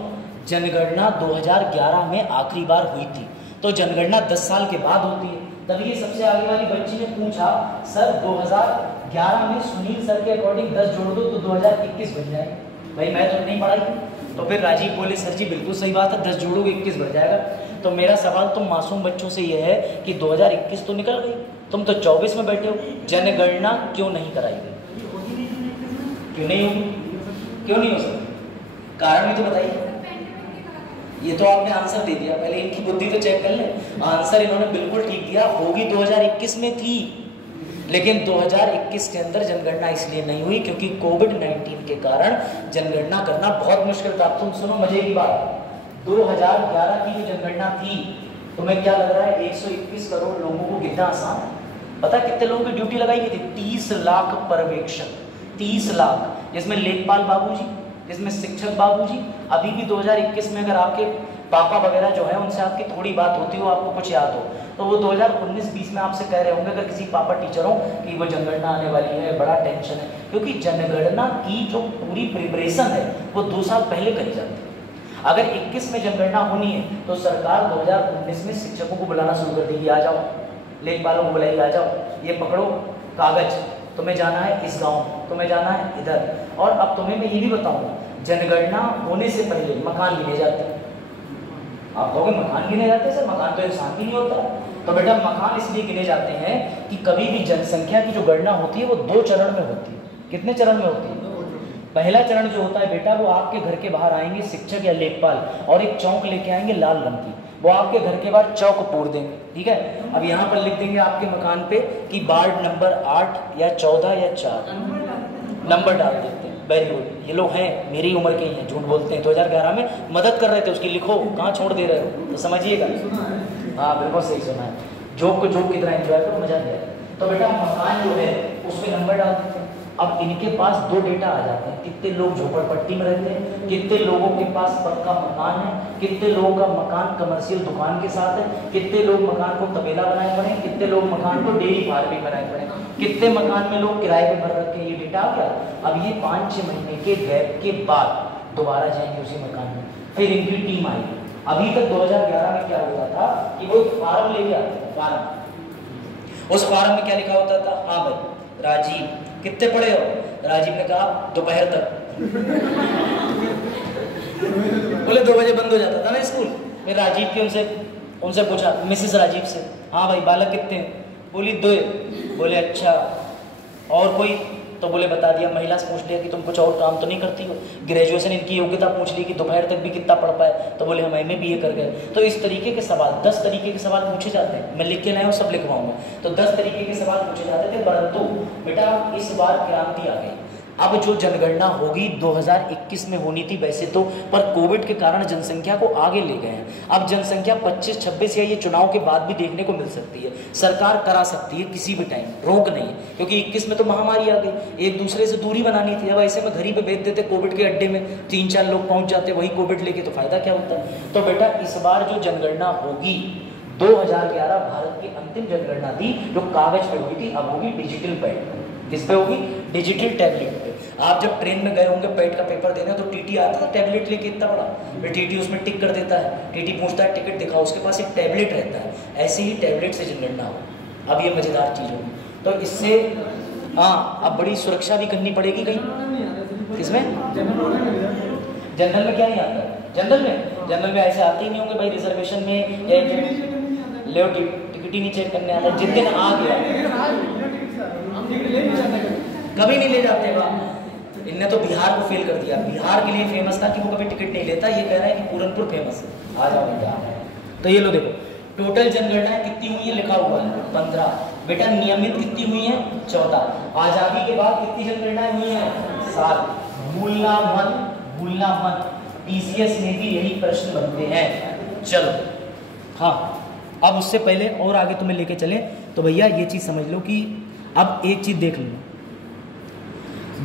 जनगणना 2011 में आखिरी बार हुई थी। तो जनगणना 10 साल के बाद होती है। तभी ये सबसे आगे वाली बच्ची ने पूछा, सर 2011 में सुनील सर के अकॉर्डिंग 10 जोड़ दो तो 2021 बन जाएगा। भाई मैं तो नहीं पढ़ाई। तो फिर राजीव बोले, सर जी बिल्कुल सही बात है, 10 जोड़ोगे 21 बन जाएगा। तो मेरा सवाल तुम मासूम बच्चों से ये है कि 2021 तो निकल गई, तुम तो 24 में बैठे हो, जनगणना क्यों नहीं कराई गई? क्यों नहीं होगी? क्यों नहीं हो सकती? कारण भी तो बताइए। ये तो आपने आंसर दे दिया, पहले इनकी बुद्धि तो चेक कर लें। आंसर इन्होंने बिल्कुल ठीक दिया, होगी 2021 में थी, लेकिन 2021 के अंदर जनगणना इसलिए नहीं हुई क्योंकि कोविड-19 के कारण जनगणना करना बहुत मुश्किल था। तुम सुनो मजे की बात, 2011 की जो जनगणना थी, तुम्हें क्या लग रहा है 121 करोड़ लोगों को गिनना आसान है? पता कितने लोगों की ड्यूटी लगाई गई थी? 30 लाख पर्यवेक्षक, 30 लाख, जिसमें लेखपाल बाबूजी, जिसमें शिक्षक बाबूजी। अभी भी 2021 में अगर आपके पापा वगैरह जो है उनसे आपकी थोड़ी बात होती हो, आपको कुछ याद हो, तो वो 2019-20 में आपसे कह रहे होंगे, अगर किसी पापा टीचर हो, कि वो जनगणना आने वाली है, बड़ा टेंशन है। क्योंकि जनगणना की जो पूरी प्रिपरेशन है वो 2 साल पहले करी जाती है। अगर 21 में जनगणना होनी है तो सरकार 2019 में शिक्षकों को बुलाना शुरू कर देगी, आ जाओ, लेखपालों को बुलाइए, आ जाओ, ये पकड़ो कागज, तुम्हें जाना है इस गांव, तुम्हें जाना है इधर। और अब तुम्हें मैं ये भी बताऊंगा, जनगणना होने से पहले मकान गिने जाते हैं। आप कहोगे मकान गिने जाते हैं सर, मकान तो इंसान की नहीं होता। तो बेटा मकान इसलिए गिने जाते हैं कि कभी भी जनसंख्या की जो गणना होती है वो 2 चरण में होती है। कितने चरण में होती है? पहला चरण जो होता है बेटा, वो आपके घर के बाहर आएंगे शिक्षक या लेखपाल और एक चौक लेके आएंगे लाल रंग की, वो आपके घर के बाहर चौक पूर देंगे, ठीक है। अब यहाँ पर लिख देंगे आपके मकान पे कि वार्ड नंबर 8 या 14 या 4, नंबर डाल देते हैं। वेरी गुड, ये लोग हैं मेरी उम्र के ही हैं, झूठ बोलते हैं। 2011 में मदद कर रहे थे उसकी, लिखो कहाँ छोड़ दे रहे हो, तो समझिएगा। हाँ बिल्कुल सही सुना है, जोक को जोक की तरह एंजॉय करो, मजा नहीं आएगा। तो बेटा मकान जो है उस पर नंबर डाल देते हैं। अब इनके पास 2 डेटा आ जाते हैं, कितने लोग झोपड़पट्टी में रहते हैं, कितने लोगों के पास पक्का मकान है, कितने लोगों का मकान कमर्शियल दुकान के साथ है, कितने लोग मकान को तबेला बनाए पड़े, कितने लोग मकान को डेयरी फार्मिंग बनाए पड़े, कितने मकान में लोग किराए पे भर रखे हैं, ये डेटा आ गया। अब ये 5-6 महीने के गैप के बाद दोबारा जाएंगे उसी मकान में, फिर इनकी टीम आएगी। अभी तक 2011 में क्या होता था कि वो फार्म लेके आते थे, फार्म, उस फार्म में क्या लिखा होता था, हाँ भाई राजीव कितने पढ़े हो? राजीव ने कहा दोपहर तक। बोले 2 बजे बंद हो जाता था ना स्कूल। फिर राजीव की उनसे पूछा, मिसेस राजीव से, हाँ भाई बालक कितने हैं? बोली 2। बोले अच्छा, और कोई? तो बोले बता दिया। महिला से पूछ लिया कि तुम कुछ और काम तो नहीं करती हो? ग्रेजुएशन इनकी योग्यता पूछ ली कि दोपहर तक भी कितना पढ़ पाए, तो बोले हम MA BA कर गए। तो इस तरीके के सवाल, 10 तरीके के सवाल पूछे जाते हैं। मैं लिख के लाया हूँ, सब लिखवाऊंगा। तो 10 तरीके के सवाल पूछे जाते थे, परंतु बेटा इस बार क्रांति आ गई। अब जो जनगणना होगी 2021 में होनी थी वैसे तो, पर कोविड के कारण जनसंख्या को आगे ले गए हैं। अब जनसंख्या 25-26 या ये चुनाव के बाद भी देखने को मिल सकती है। सरकार करा सकती है किसी भी टाइम, रोक नहीं है, क्योंकि 21 में तो महामारी आ गई, एक दूसरे से दूरी बनानी थी। अब ऐसे में घर ही पे भेज देते कोविड के अड्डे में, 3-4 लोग पहुंच जाते वही कोविड लेके, तो फायदा क्या होता है। तो बेटा इस बार जो जनगणना होगी 2011 भारत की अंतिम जनगणना थी जो कागज पे हुई थी, अब होगी डिजिटल पैड। किस पे होगी? डिजिटल टैबलेट पे। आप जब ट्रेन में गए होंगे पेट का पेपर देने, तो टीटी आता था टैबलेट लेके इतना बड़ा, फिर टीटी उसमें टिक कर देता है, टीटी पूछता है टिकट दिखाओ, उसके पास एक टैबलेट रहता है। ऐसे ही टैबलेट से जनगणना हो। अब ये मज़ेदार चीज़ होगी, तो इससे हाँ अब बड़ी सुरक्षा भी करनी पड़ेगी। कहीं किसमें जनरल में क्या नहीं आता है? जनरल में ऐसे आते ही नहीं होंगे भाई रिजर्वेशन में या ले टिकट ही नहीं चेक करने आता। जिस दिन आ गया कभी नहीं ले जाते वाह। इनने तो बिहार को फेल कर दिया। बिहार के लिए फेमस था कि वो कभी टिकट नहीं लेता, ये कह रहा है कि पूरनपुर फेमस है। आ जाओ बेटा। तो ये लो देखो टोटल जनगणना कितनी हुई है लिखा हुआ है 15। बेटा नियमित कितनी हुई है 14। आजादी के बाद कितनी जनगणना हुई है 7। भूलना मत टीसीएस में भी यही प्रश्न बनते हैं। चलो हाँ अब उससे पहले और आगे तुम्हें लेके चले तो भैया ये चीज समझ लो कि अब एक चीज देख लो,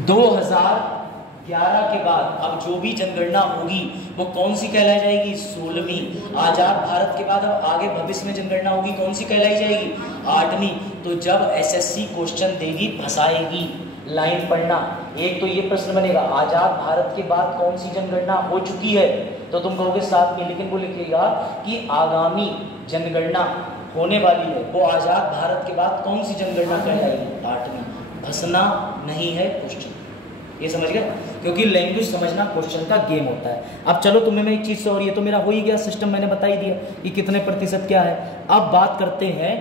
2011 के बाद अब जो भी जनगणना होगी वो कौन सी कहलाई जाएगी 16वीं। आजाद भारत के बाद अब आगे भविष्य में जनगणना होगी कौन सी कहलाई जाएगी 8वीं। तो जब एसएससी क्वेश्चन देगी फंसाएगी। लाइन पढ़ना, एक तो ये प्रश्न बनेगा आजाद भारत के बाद कौन सी जनगणना हो चुकी है, तो तुम कहोगे 7वीं, लेकिन वो लिखेगा कि आगामी जनगणना होने वाली है वो आजाद भारत के बाद कौन सी जनगणना कहलाएगी 8वीं। फंसना नहीं है क्वेश्चन, ये समझ गए? क्योंकि लैंग्वेज समझना क्वेश्चन का गेम होता है। अब चलो तुम्हें मैं एक चीज़ से, और ये तो मेरा हो ही गया सिस्टम, मैंने बता ही दिया कि कितने प्रतिशत क्या है। अब बात करते हैं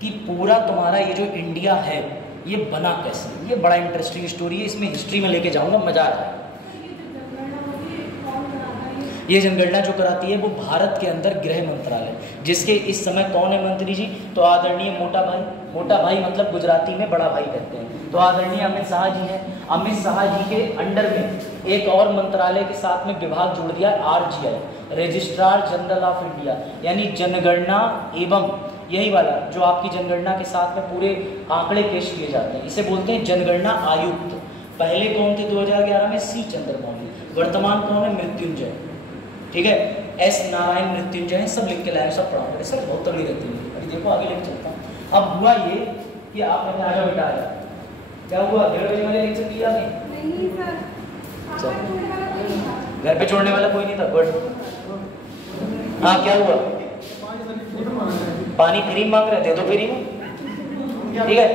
कि पूरा तुम्हारा ये जो इंडिया है ये बना कैसे। ये बड़ा इंटरेस्टिंग स्टोरी है, इसमें हिस्ट्री में लेके जाऊंगा, मजा आ जाएगा। ये जनगणना जो कराती है वो भारत के अंदर गृह मंत्रालय, जिसके इस समय कौन है मंत्री जी, तो आदरणीय मोटा भाई मतलब गुजराती में बड़ा भाई कहते हैं, तो आदरणीय अमित शाह जी हैं। अमित शाह जी के अंडर में एक और मंत्रालय के साथ में विभाग जोड़ दिया RGI, registrar general of India, यानी जनगणना एवं यही वाला जो आपकी जनगणना के साथ में पूरे आंकड़े पेश किए जाते हैं, इसे बोलते हैं जनगणना आयुक्त। पहले कौन थे 2011 में C चंद्रमौली, वर्तमान कौन है मृत्युंजय, ठीक है, S नारायण मृत्युंजय, सब लिख के लाए, सब पढ़ाओगे, सब बहुत तगड़ी रहती है। अभी देखो आगे लेके चलता हूँ। अब हुआ ये कि आप अपने आगे बेटा आया, क्या हुआ 1:30 बजे वाले लेक्चर दिया नहीं सर, घर पे छोड़ने वाला कोई नहीं था। गुड। हाँ क्या हुआ, पानी फ्री मांग रहे थे तो फ्री में, ठीक है,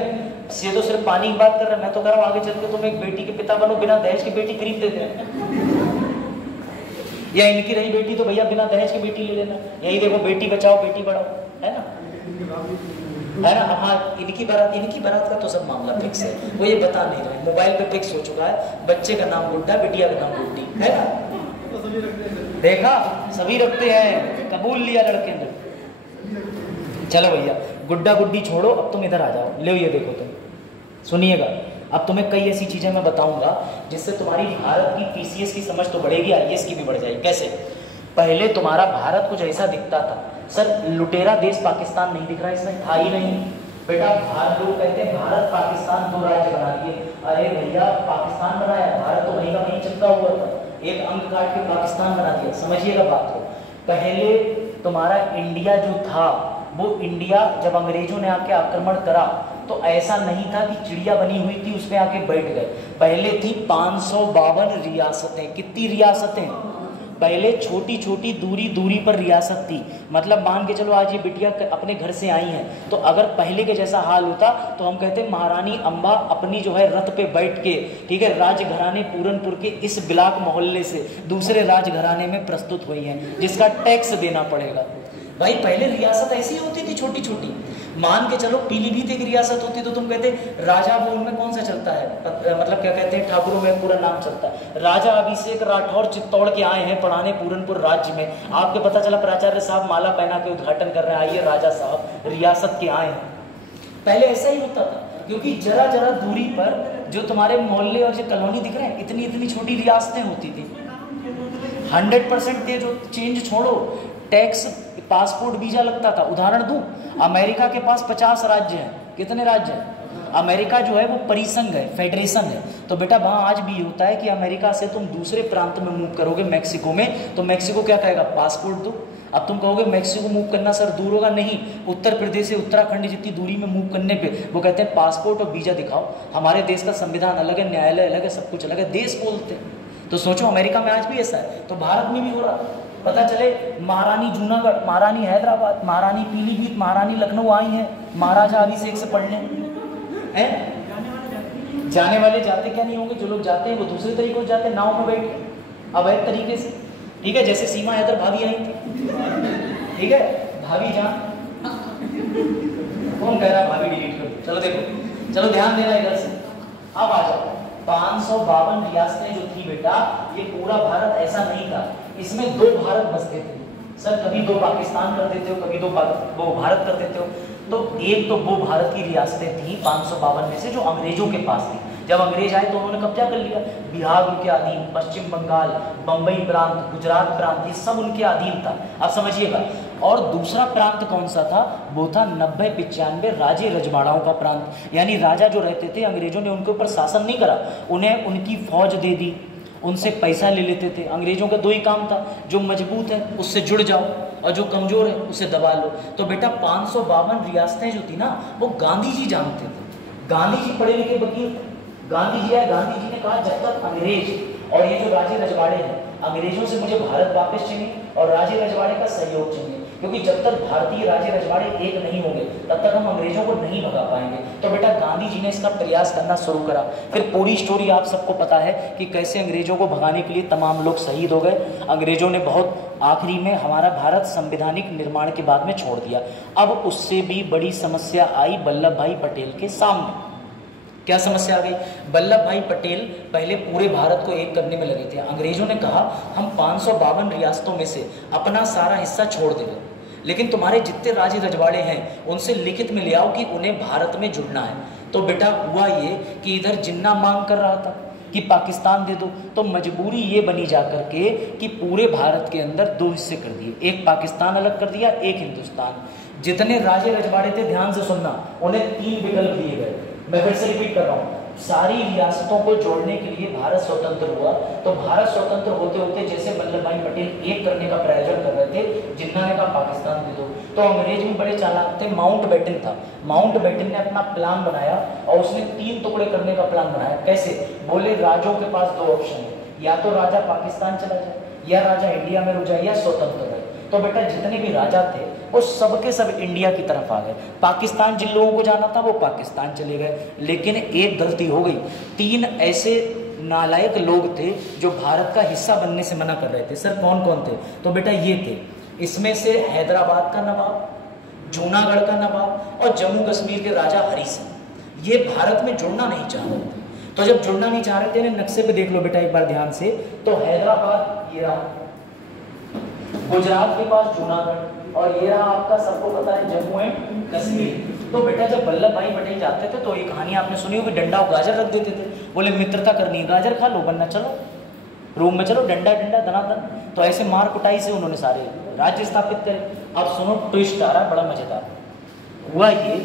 ये तो सिर्फ पानी की बात कर रहा है। मैं तो कह रहा हूँ आगे चल के तुम एक बेटी के पिता बनो, बिना दहेज की बेटी खरीद देते हैं, या इनकी रही बेटी तो भैया बिना दहेज की बेटी ले लेना। यही देखो बेटी बचाओ बेटी पढ़ाओ, है ना। हाँ इनकी बारात का तो सब मामला फिक्स है, वो ये बता नहीं रहे, मोबाइल पे फिक्स हो चुका है, बच्चे का नाम गुड्डा, बिटिया का नाम गुड्डी, है ना। देखा सभी रखते हैं, कबूल लिया लड़के ने। चलो भैया गुड्डा गुड्डी छोड़ो, अब तुम इधर आ जाओ, ले ये देखो तुम सुनिएगा। अब तुम्हें कई ऐसी चीजें मैं बताऊंगा जिससे तुम्हारी भारत की पीसीएस की समझ तो बढ़ेगी, आईएएस की भी बढ़ जाएगी। कैसे? पहले तुम्हारा भारत कुछ ऐसा दिखता था, सर लुटेरा देश पाकिस्तान नहीं दिख रहा, इसमें था ही नहीं बेटा। भारत लोग कहते हैं भारत पाकिस्तान 2 राज्य बना दिए। अरे भैया पाकिस्तान बनाया, भारत तो वहीं का वहीं चिपका हुआ था, एक अंक काट के पाकिस्तान बना दिया। समझिएगा बात को। पहले तुम्हारा इंडिया जो था वो इंडिया जब अंग्रेजों ने आके आक्रमण करा तो ऐसा नहीं था कि चिड़िया बनी हुई थी उसमें आके बैठ गए। पहले थी 552 रियासतें। कितनी रियासतें? पहले छोटी छोटी दूरी पर रियासत थी। मतलब मान के चलो आज ये बिटिया अपने घर से आई हैं, तो अगर पहले के जैसा हाल होता तो हम कहते महारानी अम्बा अपनी जो है रथ पे बैठ के, ठीक है, राजघराने पूरनपुर के इस ब्लॉक मोहल्ले से दूसरे राजघराने में प्रस्तुत हुई हैं, जिसका टैक्स देना पड़ेगा। भाई पहले रियासत ऐसी होती थी छोटी छोटी। मान के चलो पीलीभीत एक रियासत होती तो तुम कहते राजा, वो उनमें कौन सा चलता है, मतलब क्या कहते हैं, ठाकुरों में पूरा नाम चलता है। राजा अभिषेक राठौर चित्तौड़ के आए हैं पढ़ाने पूरनपुर राज्य में, आपके पता चला प्राचार्य साहब माला पहना के उद्घाटन कर रहे हैं, आइए राजा साहब रियासत के आए हैं। पहले ऐसा ही होता था, क्योंकि जरा जरा दूरी पर जो तुम्हारे मोहल्ले और जो कॉलोनी दिख रहे हैं इतनी इतनी छोटी रियासतें होती थी। 100% थे जो चेंज छोड़ो, टैक्स पासपोर्ट वीजा लगता था। उदाहरण दूं, अमेरिका के पास 50 राज्य हैं। कितने राज्य हैं? अमेरिका जो है वो परिसंघ है, फेडरेशन है। तो बेटा वहाँ आज भी होता है कि अमेरिका से तुम दूसरे प्रांत में मूव करोगे, मैक्सिको में, तो मैक्सिको क्या कहेगा, पासपोर्ट दो। अब तुम कहोगे मैक्सिको मूव करना सर दूर होगा, नहीं, उत्तर प्रदेश से उत्तराखंड जितनी दूरी में मूव करने पे वो कहते हैं पासपोर्ट और वीजा दिखाओ। हमारे देश का संविधान अलग है, न्यायालय अलग है, सब कुछ अलग है, देश बोलते हैं। तो सोचो अमेरिका में आज भी ऐसा है, तो भारत में भी हो रहा। पता चले महारानी जूनागढ़, महारानी हैदराबाद, महारानी पीलीभीत, महारानी लखनऊ आई हैं महाराजा अभिषेक से पढ़ने हैं। जाने वाले जाते क्या नहीं होंगे, जो लोग जाते हैं वो दूसरे तरीकों से जाते हैं, नाव में बैठ के अवैध तरीके से, ठीक है। जैसे सीमा हैदर भाभी आई थी, ठीक है, भाभी जान, कौन कह रहा है भाभी डिलीट करो, चलो देखो, चलो ध्यान देना इधर से। अब आ जाओ, 552 रियासतें जो थी बेटा, ये पूरा भारत ऐसा नहीं था, इसमें 2 भारत बसते थे। सर कभी 2 पाकिस्तान कर देते हो, कभी 2 भारत कर देते हो। तो एक तो वो भारत की रियासतें थी 552 में से जो अंग्रेजों के पास थी। जब अंग्रेज आए तो उन्होंने कब्जा कर लिया, बिहार उनके अधीन, पश्चिम बंगाल, बंबई प्रांत, गुजरात प्रांत, ये सब उनके अधीन था। अब समझिएगा। और दूसरा प्रांत कौन सा था, वो था 90-95 राजे रजवाड़ाओं का प्रांत, यानी राजा जो रहते थे अंग्रेजों ने उनके ऊपर शासन नहीं करा, उन्हें उनकी फौज दे दी, उनसे पैसा ले लेते थे। अंग्रेजों का 2 ही काम था, जो मजबूत है उससे जुड़ जाओ और जो कमजोर है उसे दबा लो। तो बेटा 552 रियासतें जो थी ना, वो गांधी जी जानते थे, गांधी जी पढ़े लिखे वकील थे। गांधी जी आए, गांधी जी ने कहा जब तक अंग्रेज और ये जो राजे रजवाड़े हैं, अंग्रेजों से मुझे भारत वापस चाहिए और राजे रजवाड़े का सहयोग चाहिए, क्योंकि जब तक भारतीय राजे रजवाड़े एक नहीं होंगे तब तक हम अंग्रेजों को नहीं भगा पाएंगे। तो बेटा गांधी जी ने इसका प्रयास करना शुरू करा। फिर पूरी स्टोरी आप सबको पता है कि कैसे अंग्रेजों को भगाने के लिए तमाम लोग शहीद हो गए। अंग्रेजों ने बहुत आखिरी में हमारा भारत संवैधानिक निर्माण के बाद में छोड़ दिया। अब उससे भी बड़ी समस्या आई वल्लभ भाई पटेल के सामने। क्या समस्या आ गई? वल्लभ भाई पटेल पहले पूरे भारत को एक करने में लगे थे। अंग्रेजों ने कहा हम 552 रियासतों में से अपना सारा हिस्सा छोड़ देंगे, लेकिन तुम्हारे जितने राजे रजवाड़े हैं उनसे लिखित में ले आओ कि उन्हें भारत में जुड़ना है। तो बेटा हुआ ये कि इधर जिन्ना मांग कर रहा था कि पाकिस्तान दे दो, तो मजबूरी ये बनी जा करके कि पूरे भारत के अंदर 2 हिस्से कर दिए, एक पाकिस्तान अलग कर दिया, एक हिंदुस्तान। जितने राजे रजवाड़े थे, ध्यान से सुनना, उन्हें 3 विकल्प दिए गए। मैं फिर से रिपीट कर रहा हूँ, सारी रियासतों को जोड़ने के लिए भारत स्वतंत्र हुआ। तो भारत स्वतंत्र होते होते जैसे वल्लभ भाई पटेल एक करने का प्रयोजन कर रहे थे, जिन्ना ने कहा पाकिस्तान दे दो। तो अंग्रेज भी बड़े चालाक थे, माउंटबेटन था, माउंटबेटन ने अपना प्लान बनाया और उसने 3 टुकड़े करने का प्लान बनाया। कैसे? बोले राजों के पास 2 ऑप्शन है, या तो राजा पाकिस्तान चला जाए, या राजा इंडिया में रुक जाए, या स्वतंत्र रहे। तो बेटा जितने भी राजा थे वो सबके सब इंडिया की तरफ आ गए। पाकिस्तान जिन लोगों को जाना था वो पाकिस्तान चले गए। लेकिन एक गलती हो गई, 3 ऐसे नालायक लोग थे जो भारत का हिस्सा बनने से मना कर रहे थे। सर कौन कौन थे? तो बेटा ये थे, इसमें से हैदराबाद का नवाब, जूनागढ़ का नवाब और जम्मू कश्मीर के राजा हरि सिंह, ये भारत में जुड़ना नहीं चाह रहे थे। तो जब जुड़ना नहीं चाह रहे थे, नक्शे पे देख लो बेटा एक बार ध्यान से, तो हैदराबाद ये रहा, गुजरात के पास जूनागढ़, और ये रहा आपका सबको पता है जम्मू एंड कश्मीर। तो बेटा जब वल्लभ भाई पटेल जाते थे तो ये कहानी आपने सुनी होगी, डंडा और गाजर रख देते थे, बोले मित्रता करनी है, गाजर खा लो वरना चलो रूम में, चलो डंडा डंडा दनादन। तो ऐसे मार कुटाई से उन्होंने सारे राज्य स्थापित करे। अब सुनो ट्विस्ट आ रहा है बड़ा मजेदार। हुआ ये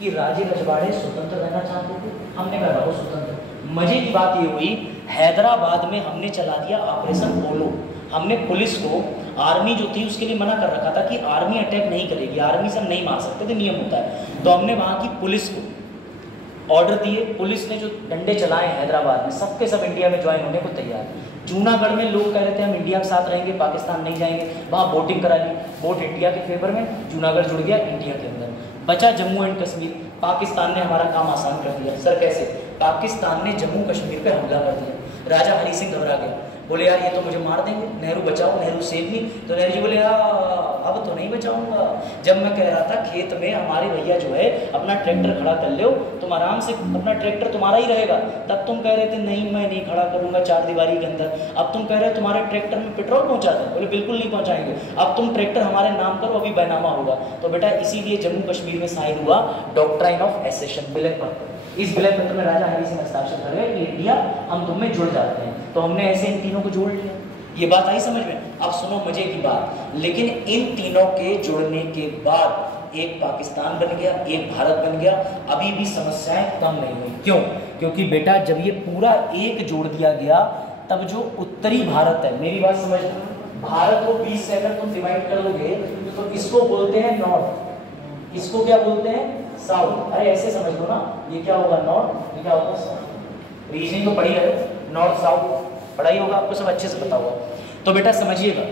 कि राजे रजवाड़े स्वतंत्र रहना चाहते थे, हमने कहा रहो स्वतंत्र। मजे की बात ये हुई, हैदराबाद में हमने चला दिया ऑपरेशन पोलो। हमने पुलिस को, आर्मी जो थी उसके लिए मना कर रखा था कि आर्मी अटैक नहीं करेगी, आर्मी से हम नहीं मार सकते थे, नियम होता है। तो हमने वहाँ की पुलिस को ऑर्डर दिए, पुलिस ने जो डंडे चलाए हैदराबाद में, सबके सब इंडिया में ज्वाइन होने को तैयार। जूनागढ़ में लोग कह रहे थे हम इंडिया के साथ रहेंगे, पाकिस्तान नहीं जाएंगे, वहाँ वोटिंग करा ली, वोट इंडिया के फेवर में, जूनागढ़ जुड़ गया इंडिया के अंदर। बचा जम्मू एंड कश्मीर, पाकिस्तान ने हमारा काम आसान कर दिया। सर कैसे? पाकिस्तान ने जम्मू कश्मीर पे हमला कर दिया। राजा हरि सिंह घबरा गया, बोले यार ये तो मुझे मार देंगे, नेहरू बचाओ, नेहरू सेव मी। तो नेहरू जी बोले अब तो नहीं बचाऊंगा, जब मैं कह रहा था खेत में हमारे भैया जो है अपना ट्रैक्टर खड़ा कर लो, तुम आराम से, अपना ट्रैक्टर तुम्हारा ही रहेगा। तब तुम कह रहे थे नहीं मैं नहीं खड़ा करूंगा 4 दीवारी के अंदर। अब तुम कह रहे हो तुम्हारे ट्रैक्टर में पेट्रोल पहुंचा दें, बोले बिल्कुल नहीं पहुंचाएंगे, अब तुम ट्रैक्टर हमारे नाम करो, अभी बैनामा होगा। तो बेटा इसीलिए जम्मू कश्मीर में साइन हुआ डॉक्ट्राइन ऑफ एसेशन, विलय पत्र। इस विलय पत्र में राजा हरि सिंह हस्ताक्षर कर रहे कि इंडिया हम तुम में जुड़ जाते हैं। तो हमने ऐसे इन तीनों को जोड़ लिया। ये बात आई समझ में? अब सुनो मजे की बात, लेकिन इन तीनों के जुड़ने के बाद एक पाकिस्तान बन गया, एक भारत बन गया। अभी भी समस्याएं कम नहीं हुई। क्यों? क्योंकि बेटा जब ये पूरा एक जोड़ दिया गया, तब जो उत्तरी भारत है, मेरी बात समझना, भारत को 20 से अगर तुम डिवाइड कर लोगे तो इसको बोलते हैं नॉर्थ, इसको क्या बोलते हैं साउथ। अरे ऐसे समझ लो ना, ये क्या होगा नॉर्थ, ये क्या होगा साउथ। रीजनिंग तो पढ़ी है, नॉर्थ साउथ पढ़ाई होगा आपको, सब अच्छे से पता होगा। तो बेटा समझिएगा,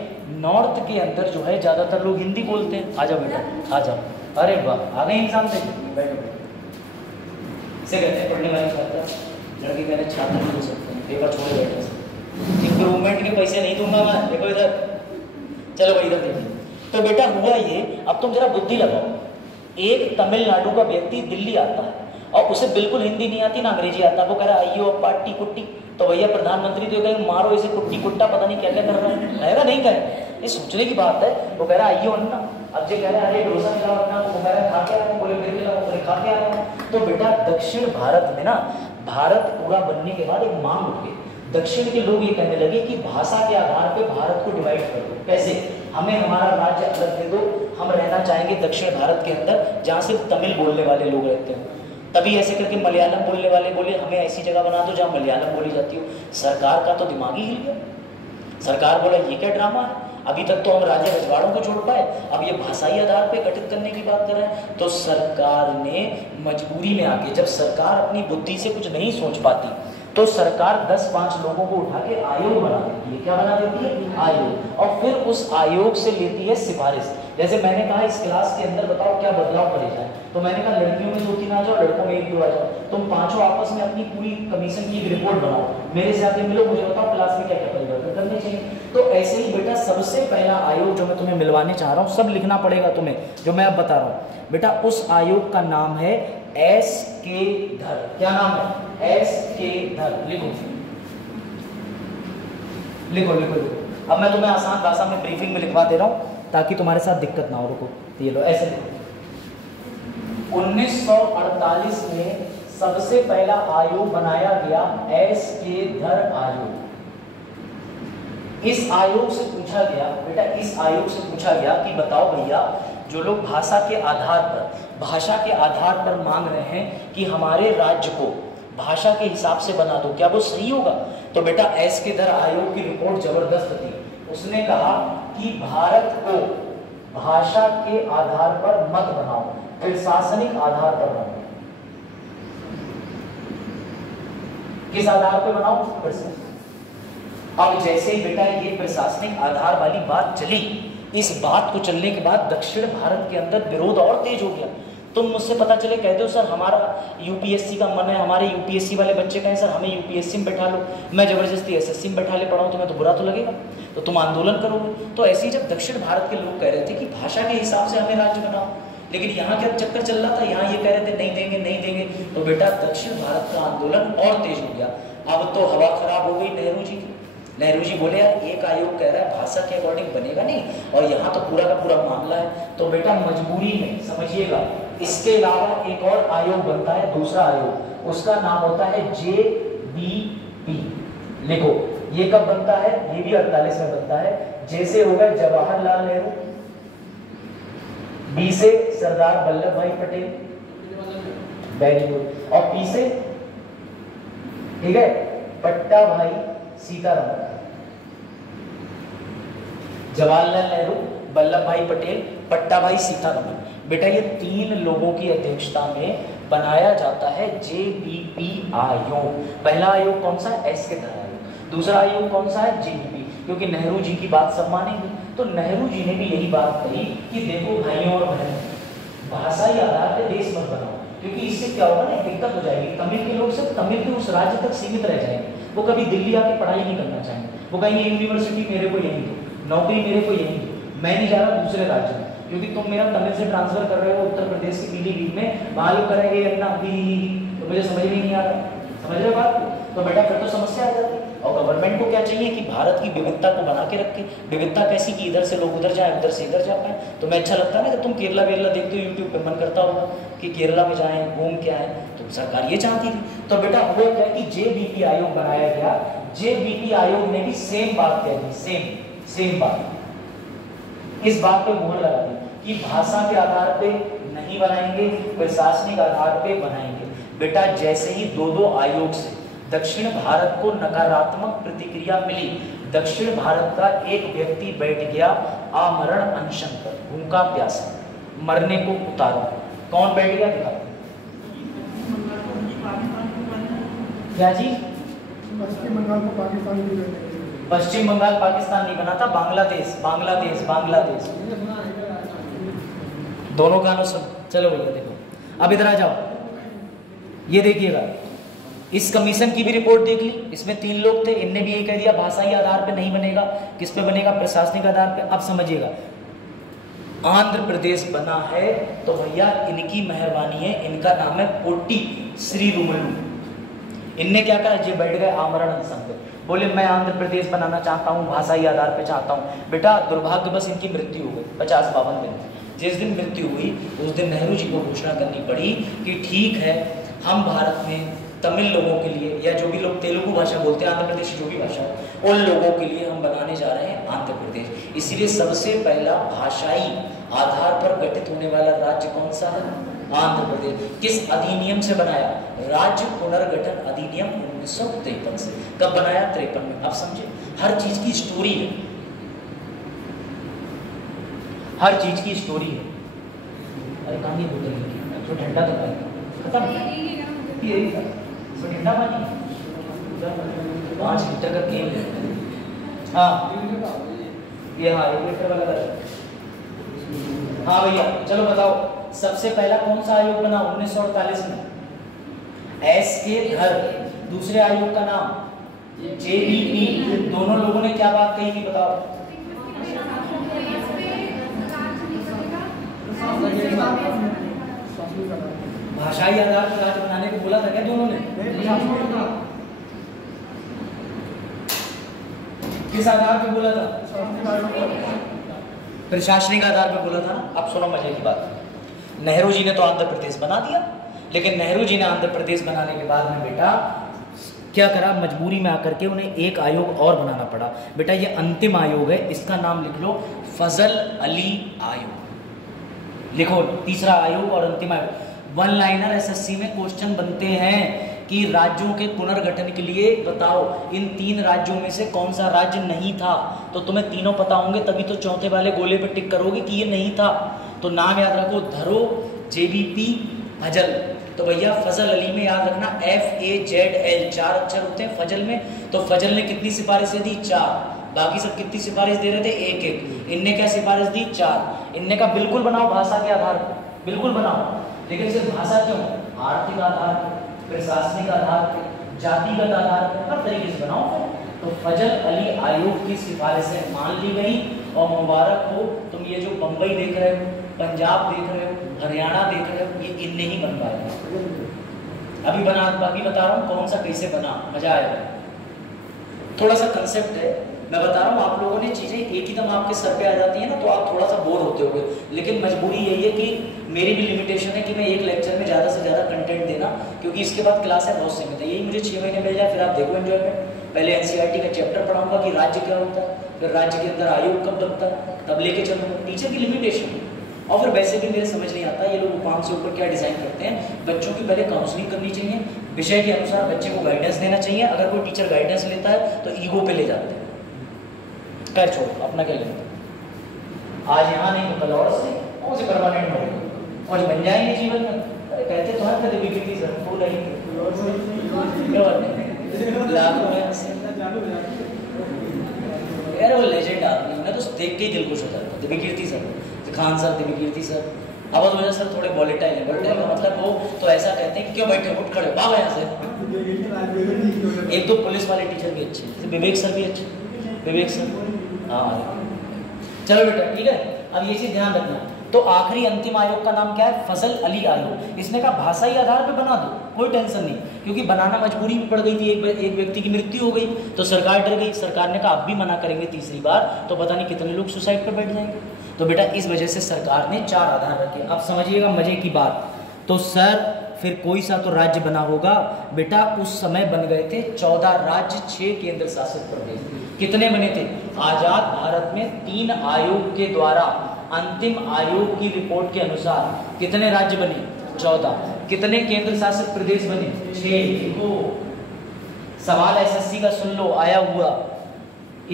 नॉर्थ के अंदर जो है ज्यादातर लोग हिंदी बोलते हैं। आ जाओ बेटा आ जाओ, अरे वाह आ गए एग्जाम से, बैठो। इसे कहते हैं पढ़ने वाले छात्र, लड़के कहते हैं छात्र नहीं हो सकते, पेपर छोड़े बैठे। इंप्रूवमेंट के पैसे नहीं दूंगा मैं, देखो इधर, चलो भाई इधर देखिए। तो बेटा हुआ ये, अब तुम जरा बुद्धि लगाओ, एक तमिलनाडु का व्यक्ति दिल्ली आता है और उसे बिल्कुल हिंदी नहीं आती ना अंग्रेजी आता, वो कह रहा है आइयो पार्टी कुट्टी, तो भैया प्रधानमंत्री तो कहेंगे मारो इसे कुट्टी कुट्टा, पता नहीं क्या क्या कर रहा है, रहेगा नहीं कहे, ये सोचने की बात है। वो कह रहा है आइयो अन्ना, अब जो कह रहा है अरे डोसा खिलाओ अन्ना, वो कह रहा है खा के आ रहा हूँ, बोले फिर खिलाओ, बोले खा के आ रहा हूँ। तो बेटा दक्षिण भारत में ना, भारत पूरा बनने के बाद एक मांग उठ गई, दक्षिण के लोग ये कहने लगे कि भाषा के आधार पे भारत को डिवाइड कर दो। कैसे? हमें हमारा राज्य अलग दे दो, हम रहना चाहेंगे दक्षिण भारत के अंदर जहाँ सिर्फ तमिल बोलने वाले लोग रहते हो। तभी ऐसे करके मलयालम बोलने वाले बोले हमें ऐसी जगह बना दो जहाँ मलयालम बोली जाती हो। सरकार का तो दिमाग ही हिल गया, सरकार बोला ये क्या ड्रामा है, अभी तक तो हम राज्य रजवाड़ों को छोड़ पाए, अब ये भाषाई आधार पे गठित करने की बात कर रहे हैं। तो सरकार ने मजबूरी में आके, जब सरकार अपनी बुद्धि से कुछ नहीं सोच पाती तो सरकार 10-5 लोगों को उठा के आयोग बना देती है। क्या बना देती है? आयोग। और फिर उस आयोग से लेती है सिफारिश। जैसे मैंने कहा इस क्लास के अंदर बताओ क्या बदलाव करे जाए, तो मैंने कहा लड़कियों में 2-3 आ जाओ, लड़कों में 1-2 आ जाओ, तुम पांचों आपस में अपनी पूरी कमीशन की एक रिपोर्ट बनाओ, मेरे से आके मिलो, मुझे बताओ क्लास में क्या क्या परिवर्तन करने चाहिए। तो ऐसे ही बेटा सबसे पहला आयोग जो मैं तुम्हें मिलवाने चाह रहा हूँ, सब लिखना पड़ेगा तुम्हें जो मैं अब बता रहा हूँ बेटा, उस आयोग का नाम है एस.के. धर। क्या नाम है? एस.के. धर। लिखो लिखो लिखो लिखो। अब मैं तुम्हें आसान भाषा में ब्रीफिंग में लिखवा दे रहा हूं ताकि तुम्हारे साथ दिक्कत ना हो। रुको, ये लो ऐसे लिखो। 1948 में सबसे पहला आयोग बनाया गया एस.के. धर आयोग। इस आयोग से पूछा गया बेटा, इस आयोग से पूछा गया कि बताओ भैया, जो लोग भाषा के आधार पर मांग रहे हैं कि हमारे राज्य को भाषा के हिसाब से बना दो, क्या वो सही होगा? तो बेटा एस.के. धर आयोग की रिपोर्ट जबरदस्त थी। उसने कहा कि भारत को भाषा के आधार पर मत बनाओ, प्रशासनिक आधार पर बनाओ। किस आधार पर बनाओ? प्रशासनिक। अब जैसे ही बेटा ये प्रशासनिक आधार वाली बात चली, इस बात को चलने के बाद दक्षिण भारत के अंदर विरोध और तेज हो गया। तुम मुझसे पता चले कहते हो सर हमारा यूपीएससी का मन है, हमारे यूपीएससी वाले बच्चे कहें सर हमें यूपीएससी में बैठा लो, मैं जबरदस्ती एसएससी में बैठा ले पढ़ाऊँ, तुम्हें तो बुरा तो लगेगा, तो तुम आंदोलन करोगे। तो ऐसे ही जब दक्षिण भारत के लोग कह रहे थे कि भाषा के हिसाब से हमें राज्य बनाओ, लेकिन यहाँ क्या चक्कर चल रहा था, यहाँ ये कह रहे थे नहीं देंगे नहीं देंगे, तो बेटा दक्षिण भारत का आंदोलन और तेज हो गया। अब तो हवा खराब हो गई नेहरू जी की। नेहरू जी बोले यार एक आयोग कह रहा है भाषा के अकॉर्डिंग बनेगा नहीं, और यहाँ तो पूरा का पूरा मामला है। तो बेटा मजबूरी में समझिएगा, इसके अलावा एक और आयोग बनता है, दूसरा आयोग, उसका नाम होता है JBP। लिखो, ये कब बनता है? ये भी 48 में बनता है। जैसे हो गए जवाहरलाल नेहरू, बी से सरदार वल्लभ भाई पटेल, वेरी गुड, और पी से ठीक है पट्टा भाई सीतारमण। जवाहरलाल नेहरू, वल्लभ भाई पटेल, पट्टा भाई सीतारमण। बेटा ये 3 लोगों की अध्यक्षता में बनाया जाता है JBP आयोग। पहला आयोग कौन सा है? एस.के. धर आयोग। दूसरा आयोग कौन सा है? JBP, क्योंकि नेहरू जी की बात सब मानेंगे। तो नेहरू जी ने भी यही बात कही कि देखो भाइयों और बहनों, भाषाई आधार पर देश मत बनाओ, क्योंकि इससे क्या होगा ना, दिक्कत हो जाएगी। तमिल के लोग सिर्फ तमिल के उस राज्य तक सीमित रह जाएंगे, वो कभी दिल्ली आके पढ़ाई नहीं करना चाहेंगे। वो कहेंगे यूनिवर्सिटी मेरे को यहीं दो, नौकरी मेरे को यहीं दो, मैं नहीं जा रहा दूसरे राज्य में, क्योंकि तुम मेरा तमिल से ट्रांसफर कर रहे हो उत्तर प्रदेश की पीलीभीत में, वहां लोग करेंगे अन्ना तो मुझे समझ में नहीं आ रहा। समझ रहे हो बात को? तो बेटा फिर तो समस्या आ जाती है। और गवर्नमेंट को क्या चाहिए कि भारत की विविधता को बना के रखे। विविधता कैसी कि इधर से लोग उधर जाए, उधर से इधर जा पाए। तो मैं अच्छा लगता है ना कि तुम केरला वेरला देखते हो यूट्यूब पे, मन करता होगा कि केरला में जाएं, घूम के आए। तो सरकार ये चाहती थी। तो बेटा हुआ क्या कि JBP आयोग बनाया गया। JBP आयोग ने भी सेम बात कह दी, सेम बात, इस बात पे मोहर लगा दी कि भाषा के आधार पे नहीं बनाएंगे, प्रशासनिक आधार पे बनाएंगे। बेटा जैसे ही 2-2 आयोग से दक्षिण भारत को नकारात्मक प्रतिक्रिया मिली, दक्षिण भारत का एक व्यक्ति बैठ गया आमरण अनशन पर, भूखा प्यासा, मरने को उतारू। कौन बैठ गया था? क्या चीज? पश्चिम बंगाल को पाकिस्तान नहीं बना। पश्चिम बंगाल पाकिस्तान नहीं बना था, बांग्लादेश, बांग्लादेश, बांग्लादेश। दोनों गानों सुन। चलो भैया देखो, अब इधर आ जाओ, ये देखिएगा, इस कमीशन की भी रिपोर्ट देख ली। इसमें 3 लोग थे, इनने भी यही कह दिया भाषाई आधार पे नहीं बनेगा। किस पे बनेगा? प्रशासनिक आधार पे। अब समझिएगा, आंध्र प्रदेश बना है तो भैया इनकी मेहरबानी है, इनका नाम है पोट्टी श्रीरामुलु। इनने क्या करा? ये बैठ गए आमरण अनशन पे, बोले मैं आंध्र प्रदेश बनाना चाहता हूँ, भाषाई आधार पे चाहता हूँ। बेटा दुर्भाग्यवश इनकी मृत्यु हो गई 50-52 दिन। जिस दिन मृत्यु हुई उस दिन नेहरू जी को घोषणा करनी पड़ी कि ठीक है, हम भारत में तमिल लोगों के लिए या जो भी लोग तेलुगु भाषा बोलते हैं, आंध्र प्रदेश जो भी भाषा, उन लोगों के लिए हम बनाने जा रहे हैं आंध्र प्रदेश। इसीलिए सबसे पहला भाषाई आधार पर गठित होने वाला राज्य कौन सा है? आंध्र प्रदेश। किस अधिनियम से बनाया? राज्य पुनर्गठन अधिनियम 1953 से। कब बनाया? 53 में। अब समझे, हर चीज की स्टोरी है, हर चीज की स्टोरी है। अरे कहाँ की बोतल है? तो ठंडा तो पानी खत्म, यही था ठंडा पानी 5 लीटर का केन है। हाँ ये, हाँ 1 लीटर वाला था। हाँ भैया चलो बताओ, सबसे पहला कौन सा आयोग बना 1948 में? एस के धर। दूसरे आयोग का नाम जेबीपी। दोनों लोगों ने क्या बात कही थी बताओ? भाषाई आधार पर राज्य बनाने को बोला था क्या दोनों ने? किस आधार पे बोला था? प्रशासनिक आधार पे बोला था ना। अब सुनो मजे की बात, नेहरू जी ने तो आंध्र प्रदेश बना दिया, लेकिन नेहरू जी ने आंध्र प्रदेश बनाने के बाद में बेटा क्या करा? मजबूरी में आकर के उन्हें एक आयोग और बनाना पड़ा। बेटा ये अंतिम आयोग है, इसका नाम लिख लो फजल अली आयोग। लिखो, तीसरा आयोग और अंतिम आयोग। 1 लाइनर एसएससी में क्वेश्चन बनते हैं कि राज्यों के पुनर्गठन के लिए बताओ इन 3 राज्यों में से कौन सा राज्य नहीं था। तो तुम्हें तीनों पता होंगे, तभी तो चौथे वाले गोले पे टिक करोगे कि ये नहीं था। तो नाम याद रखो, धरो, जेबीपी, फजल। तो भैया फजल अली में याद रखना FAZL 4 अक्षर होते हैं फजल में। तो फजल ने कितनी सिफारिशें दी? 4। बाकी सब कितनी सिफारिश दे रहे थे? 1-1। इनने क्या सिफारिश दी? 4। इनने का बिल्कुल बनाओ भाषा के आधार पर, बिल्कुल बनाओ, लेकिन सिर्फ भाषा क्यों? आर्थिक आधार पर, प्रशासनिक आधार पर, जातिगत आधार पर, हर तरीके से बनाओ। तो फजल अली आयोग की सिफारिशें मान ली गई। और मुबारक हो, तुम ये जो बम्बई देख रहे हो, पंजाब देख रहे हो, हरियाणा देख रहे हो, ये इनने ही बनवाया। अभी बता रहा हूँ कौन सा कैसे बना, मजा आएगा। थोड़ा सा कंसेप्ट है, मैं बता रहा हूँ। आप लोगों ने चीजें एक ही दम आपके सर पे आ जाती है ना, तो आप थोड़ा सा बोर होते होगे, लेकिन मजबूरी यही है कि मेरी भी लिमिटेशन है कि मैं एक लेक्चर में ज़्यादा से ज़्यादा कंटेंट देना, क्योंकि इसके बाद क्लासें बहुत सीमित है। यही मुझे 6 महीने मिल जाए, फिर आप देखो एंजॉयमेंट। पहले NCERT का चैप्टर पढ़ाऊंगा कि राज्य क्या होता है, फिर राज्य के अंदर आयोग कब बनता है, तब लेके चलूँगा। टीचर की लिमिटेशन। और फिर वैसे भी मेरे समझ नहीं आता ये लोग उपांग से ऊपर क्या डिज़ाइन करते हैं। बच्चों की पहले काउंसलिंग करनी चाहिए, विषय के अनुसार बच्चे को गाइडेंस देना चाहिए। अगर कोई टीचर गाइडेंस लेता है तो ईगो पे ले जाते हैं, कर छोड़ो, अपना क्या लेते। आज यहाँ नहीं तो कल और से कौन से परमानेंट होगा और बन जाएंगे जीवन में। अरे कहते तो हर कभी बिगड़ती सर फूल यार, वो लेजेंड आदमी, मैं तो देख के ही दिल खुश हो जाता। दिव्य कीर्ति सर, खान सर, दिव्य कीर्ति सर। अब तो वजह सर थोड़े वॉलेटाइल है। वॉलेटाइल का मतलब वो तो ऐसा कहते हैं कि क्यों बैठे, उठ खड़े, भागो यहाँ से। 1-2 पुलिस वाले टीचर भी अच्छे, विवेक सर भी अच्छे, विवेक सर। हाँ चलो बेटा ठीक है, अब ये चीज ध्यान रखना। तो आखिरी अंतिम आयोग का नाम क्या है? फजल अली आयोग। इसने कहा भाषाई आधार पे बना दो, कोई टेंशन नहीं, क्योंकि बनाना मजबूरी में पड़ गई थी। एक व्यक्ति की मृत्यु हो गई तो सरकार डर गई। सरकार ने कहा अब भी मना करेंगे तीसरी बार तो पता नहीं कितने लोग सुसाइड पर बैठ जाएंगे। तो बेटा इस वजह से सरकार ने 4 आधार रखे। अब समझिएगा मजे की बात। तो सर फिर कोई सा तो राज्य बना होगा। बेटा उस समय बन गए थे 14 राज्य, 6 केंद्र शासित प्रदेश। कितने बने थे? आजाद भारत में 3 आयोग के द्वारा अंतिम आयोग की रिपोर्ट के अनुसार कितने राज्य बने? 14। कितने केंद्र शासित प्रदेश बने? 6। देखो सवाल SSC का सुन लो, आया हुआ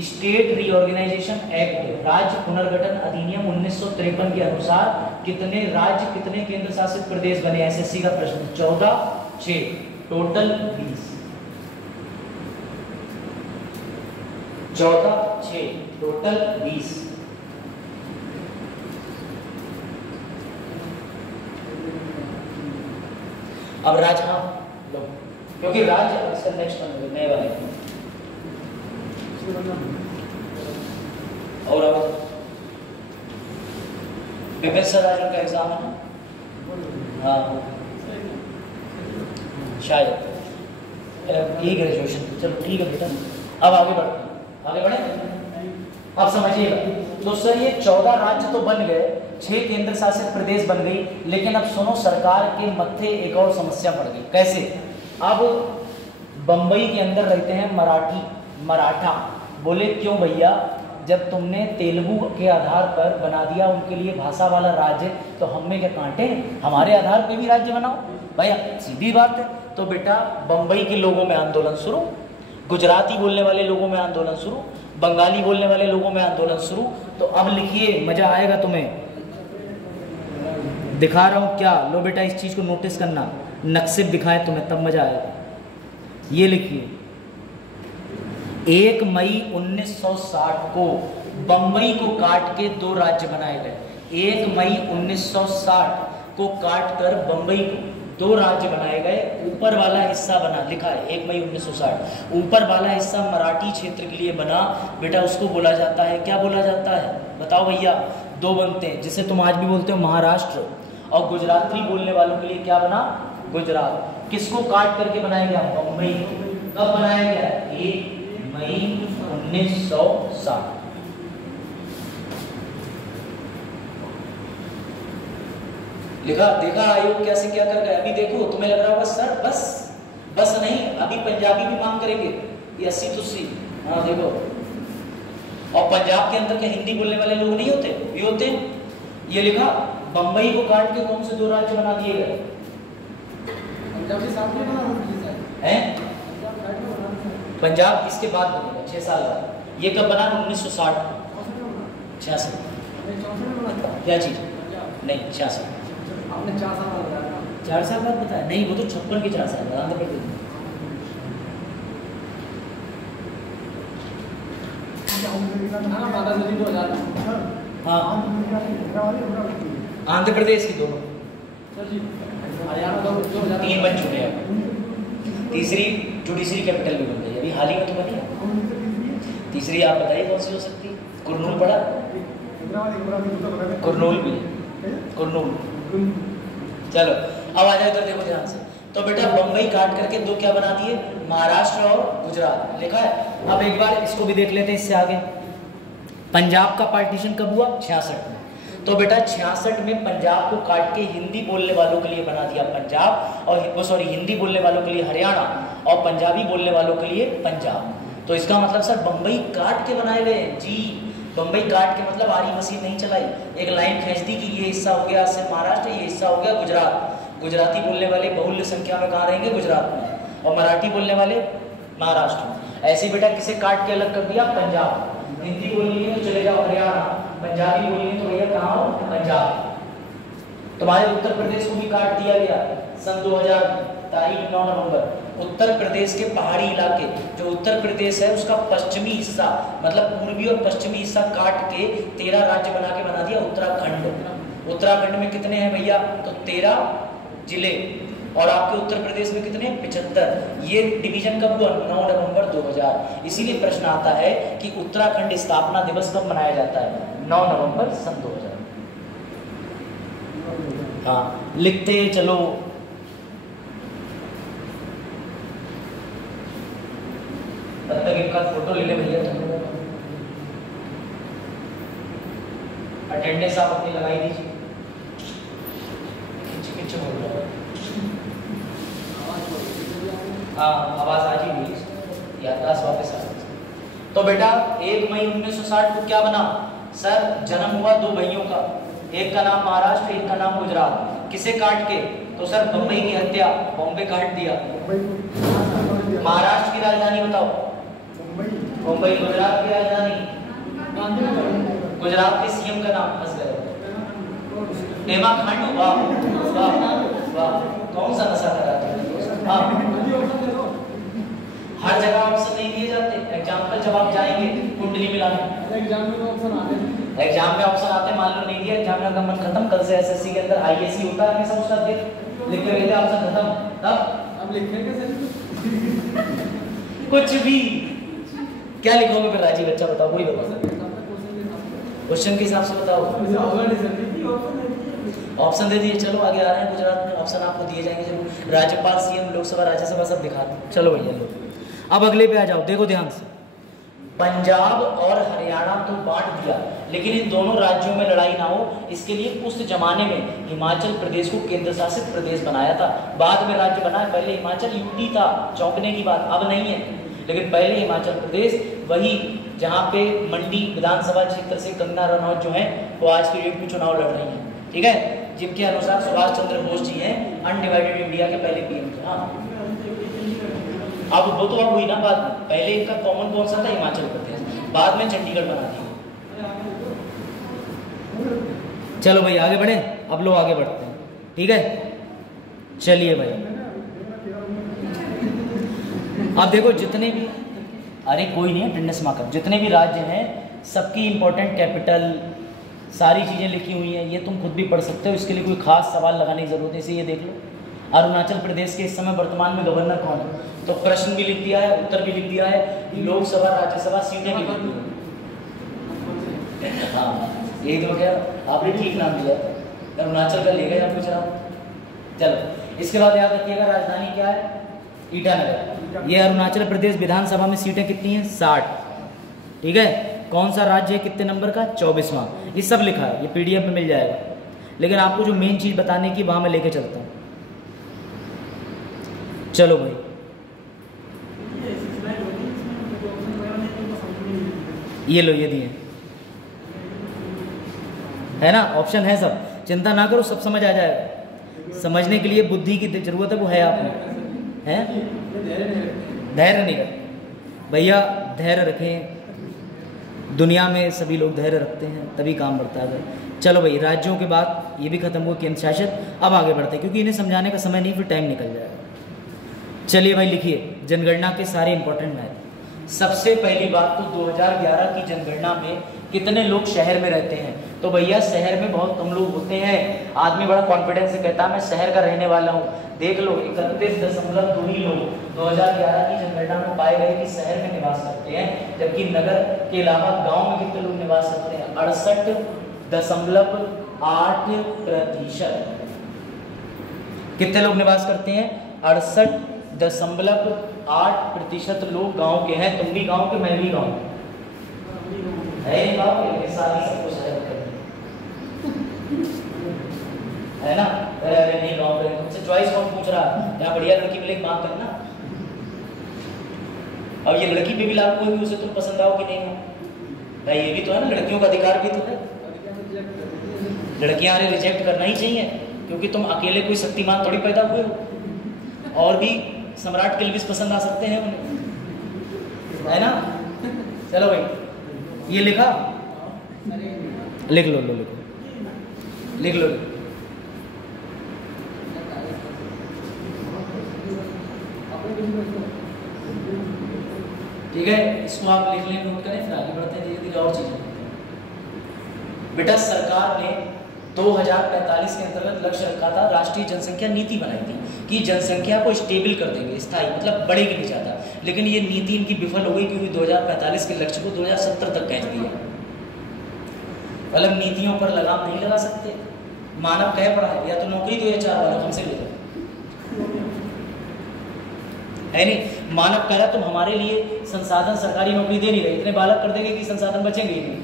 स्टेट रीऑर्गेनाइजेशन एक्ट, राज्य पुनर्गठन अधिनियम 1953 के अनुसार कितने राज्य कितने केंद्र शासित प्रदेश बने? एसएससी का प्रश्न। 14, 6, टोटल 20। 14, 6, टोटल 20। अब राज्य, हाँ लो, क्योंकि राज्य इसका नेक्स्ट नए वाले और अब विभिन्न राज्यों का एग्जाम है ना? हाँ शायद यही ग्रेजुएशन। चलो ठीक है बेटा, अब आगे बढ़ते हैं। आगे बढ़े, अब समझिएगा। तो सर ये 14 राज्य तो बन गए, 6 केंद्र शासित प्रदेश बन गई, लेकिन अब सुनो सरकार के मत्थे एक और समस्या पड़ गई। कैसे? अब बंबई के अंदर रहते हैं मराठा। बोले क्यों भैया, जब तुमने तेलुगु के आधार पर बना दिया उनके लिए भाषा वाला राज्य, तो हमें क्या कांटे, हमारे आधार पे भी राज्य बनाओ भैया, सीधी बात है। तो बेटा बंबई के लोगों में आंदोलन शुरू, गुजराती बोलने वाले लोगों में आंदोलन शुरू, बंगाली बोलने वाले लोगों में आंदोलन शुरू। तो अब लिखिए, मजा आएगा तुम्हें, दिखा रहा हूं क्या, लो बेटा इस चीज को नोटिस करना, नक्शे दिखाएं तुम्हें तब मजा आएगा। ये लिखिए, 1 मई 1960 को बंबई को काट के 2 राज्य बनाए गए। 1 मई 1960 को काट कर बंबई को 2 राज्य बनाए गए। ऊपर वाला हिस्सा बना, लिखा है 1 मई 1960, ऊपर वाला हिस्सा मराठी क्षेत्र के लिए बना। बेटा उसको बोला जाता है, क्या बोला जाता है बताओ भैया? 2 बनते हैं, जिसे तुम आज भी बोलते हो महाराष्ट्र, और गुजराती बोलने वालों के लिए क्या बना? गुजरात। किसको काट करके बनाया गया? बंबई। कब बनाया गया? 1 मई 1960। लिखा, देखा आयोग कैसे क्या कर गया? अभी देखो तुम्हें लग रहा होगा सर बस नहीं, अभी पंजाबी भी मांग करेंगे, ये 80-80। हाँ देखो, और पंजाब के अंदर क्या हिंदी बोलने वाले लोग नहीं होते? भी होते। ये लिखा, बंबई को काट के कौन से 2 राज्य बना दिए गए? पंजाब इसके बाद बनेगा 6 साल बाद। ये कब बना? 1960, 66। क्या चीज? नहीं 66। आपने 4 साल बाद बताया? नहीं वो तो 56 के 4 साल बाद आंध्र प्रदेश। हाँ आंध्र प्रदेश की दोनों 3 बन चुके हैं। तीसरी जुडिशरी कैपिटल भी बन गई अभी हाल ही में तो बनी है। तीसरी आप बताइए कौन सी हो सकती है? कुरनूल पड़ा? कुरनूल भी, कुरनूल। चलो अब आ जाए इधर देखो ध्यान से। तो बेटा बंबई काट करके 2 क्या बना दिए? महाराष्ट्र और गुजरात। लिखा है। अब एक बार इसको भी देख लेते हैं इससे आगे। पंजाब का पार्टीशन कब हुआ? 66 में। तो बेटा 66 में पंजाब को काट के हिंदी बोलने वालों के लिए बना दिया पंजाब, और हिंदी बोलने वालों के लिए हरियाणा, और पंजाबी बोलने वालों के लिए पंजाब। तो इसका मतलब सर बंबई काट के बनाए गए जी। बंबई काट के मतलब आरी मशीन नहीं चलाई, एक लाइन खींच दी कि ये हिस्सा हो गया सिर्फ महाराष्ट्र, ये हिस्सा हो गया गुजरात। गुजराती बोलने वाले बहुल्य संख्या में कहाँ रहेंगे? गुजरात में। और मराठी बोलने वाले महाराष्ट्र में। ऐसे बेटा किसे काट के अलग कर दिया? पंजाब। हिंदी बोलनी है तो चले जाओ हरियाणा, पंजाबी बोलनी है तो भैया कहाँ हो? पंजाब। तुम्हारे उत्तर प्रदेश को भी काट दिया गया सन 2000 तारीख 9 नवंबर। उत्तर प्रदेश के पहाड़ी इलाके, जो उत्तर प्रदेश है उसका पश्चिमी हिस्सा, मतलब पूर्वी और पश्चिमी हिस्सा काट के 13 राज्य बना के बना दिया उत्तराखंड। उत्तराखंड में कितने हैं भैया? तो 13 जिले। और आपके उत्तर प्रदेश में कितने? 75। ये डिवीजन कब हुआ? 9 नवंबर 2000। इसीलिए प्रश्न आता है कि उत्तराखंड स्थापना दिवस कब मनाया जाता है? 9 नवंबर सन 2000। हाँ लिखते चलो। तब तक इनका फोटो ले ले भैया। अटेंडेंस आप अपनी लगाई दीजिए। किच बोल रहा है। हाँ आवाज आ जी गई, याददाश्त वापस आ गई। तो बेटा 1 मई 1960 को क्या बना? सर जन्म हुआ 2 भाइयों का, एक का नाम महाराष्ट्र, एक का नाम गुजरात। किसे काट के? तो सर बंबई की हत्या, बॉम्बे काट दिया। महाराष्ट्र की राजधानी बताओ? मुंबई गुजरात की राजधानी, गुजरात के सीएम का नाम फंस गए, हेमा खांडू। वाह वाह वाह, कौन सा नशा करा तुमने? हाँ, हर जगह ऑप्शन नहीं दिए जाते। एग्जाम्पल जब आप जाएंगे कुंडली मिलाने, एग्जाम में ऑप्शन आते, मान लो नहीं दिया, एग्जाम का मन खत्म। कल से एसएससी के अंदर आईएससी होता है, हमेशा उसका लिख के भेजे ऑप्शन खत्म, तब अब लिखने कैसे? कुछ भी क्या लिखोगे फिर राजीव? बच्चा बताओ, वही बताओ, क्वेश्चन के हिसाब से बताओ। ऑप्शन दे दिए, चलो आगे आ रहे हैं। गुजरात में ऑप्शन आपको दिए जाएंगे जरूर, राज्यपाल, सीएम, लोकसभा, राज्यसभा सब दिखाते। चलो भैया लो, अब अगले पे आ जाओ, देखो ध्यान से। पंजाब और हरियाणा तो बांट दिया, लेकिन इन दोनों राज्यों में लड़ाई ना हो इसके लिए उस जमाने में हिमाचल प्रदेश को केंद्र शासित प्रदेश बनाया था। बाद में राज्य बना है, पहले हिमाचल यूटी था, चौंकने की बात, अब नहीं है, लेकिन पहले हिमाचल प्रदेश वही जहाँ पे मंडी विधानसभा क्षेत्र से कंगना रनौत जो है वो आज के डेट में चुनाव लड़ रही है, ठीक है, जिनके अनुसार सुभाष चंद्र बोस जी हैं अनडिवाइडेड इंडिया के पहले पीएम थे। हाँ, अब वो तो अब हुई ना बाद में, पहले इनका कॉमन कौन सा था? हिमाचल प्रदेश, बाद में चंडीगढ़ बना दिया। चलो भाई आगे बढ़े, अब लोग आगे बढ़ते हैं, ठीक है, चलिए भाई। अब देखो जितने भी, अरे कोई नहीं है, अटेंडेंस मार्कर, जितने भी राज्य हैं सबकी इंपॉर्टेंट कैपिटल सारी चीज़ें लिखी हुई हैं, ये तुम खुद भी पढ़ सकते हो, इसके लिए कोई खास सवाल लगाने की जरूरत है। इसे ये देख लो, अरुणाचल प्रदेश के इस समय वर्तमान में गवर्नर कौन है? तो प्रश्न भी लिख दिया है, उत्तर भी लिख दिया है, लोकसभा राज्यसभा सीटें भी लिख दी है। हाँ, एक दो क्या आपने ठीक नाम दिया, अरुणाचल का ले गए आप गुजरात। चलो इसके बाद याद रखिएगा राजधानी क्या है? ईटानगर। ये अरुणाचल प्रदेश विधानसभा में सीटें कितनी हैं? 60, ठीक है। कौन सा राज्य है, कितने नंबर का? 24वां। ये सब लिखा है, ये पीडीएफ में मिल जाएगा, लेकिन आपको जो मेन चीज़ बताने की वहाँ मैं लेके चलता हूँ। चलो भाई, ये लो, ये दिए है ना, ऑप्शन है सब, चिंता ना करो, सब समझ आ जाएगा। समझने के लिए बुद्धि की जरूरत है, वो है आप में, है धैर्य नहीं रखते भैया, धैर्य रखें। दुनिया में सभी लोग धैर्य रखते हैं, तभी काम बढ़ता है। चलो भाई, राज्यों के बाद ये भी खत्म हुआ केंद्र शासित। अब आगे बढ़ते हैं, क्योंकि इन्हें समझाने का समय नहीं, फिर टाइम निकल जाएगा। चलिए भाई लिखिए, जनगणना के सारे इंपॉर्टेंट मैथ। सबसे पहली बात तो 2011 की जनगणना में कितने लोग शहर में रहते हैं? तो भैया शहर में बहुत कम लोग होते हैं। आदमी बड़ा कॉन्फिडेंस से कहता है मैं शहर का रहने वाला हूँ। देख लो 31.2 लोग 2011 की जनगणना में पाए गए कि शहर में निवास करते हैं, जबकि नगर के अलावा गाँव में कितने लोग निवास करते हैं? 68.8%। कितने लोग निवास करते हैं? 68.8% लोग गांव के हैं। तुम भी गांव के, मैं भी गांव है, गांव के साथ सब कुछ है ना। अरे नहीं गांव के, तुमसे चॉइस कौन पूछ रहा है? यहाँ बढ़िया लड़की मिले बात करना। अब ये लड़की पे भी लागू है कि उसे तुम पसंद आओ कि नहीं हो भाई, ये भी तो है ना, लड़कियों का अधिकार भी तो है। लड़कियां रिजेक्ट करना ही चाहिए, क्योंकि तुम अकेले कोई शक्तिमान थोड़ी पैदा हुए हो, और भी सम्राट किल्बिस पसंद आ सकते हैं उन्हें, है ना। चलो भाई, ये लिखा, लिख लो, लिख लो। ठीक है, इसको आप लिख लें, नोट करें, फिर आगे बढ़ते हैं धीरे धीरे और चीजें। बेटा सरकार ने 2045 के अंतर्गत लक्ष्य रखा था, राष्ट्रीय जनसंख्या नीति बनाई थी कि जनसंख्या को स्टेबल कर देंगे, स्थायी मतलब बढ़ेगी नहीं ज़्यादा, लेकिन ये नीति इनकी विफल हो गई, क्योंकि 2045 के लक्ष्य को 2070 तक खींच दिया। मतलब नीतियों पर लगाम नहीं लगा सकते। मानव कह पड़ा है, या तो नौकरी दो या 4 बालक हमसे ले लो, है नहीं। मानव कह रहा तुम हमारे लिए संसाधन सरकारी नौकरी दे नहीं रहे, इतने बालक कर देंगे कि संसाधन बचेंगे ही नहीं।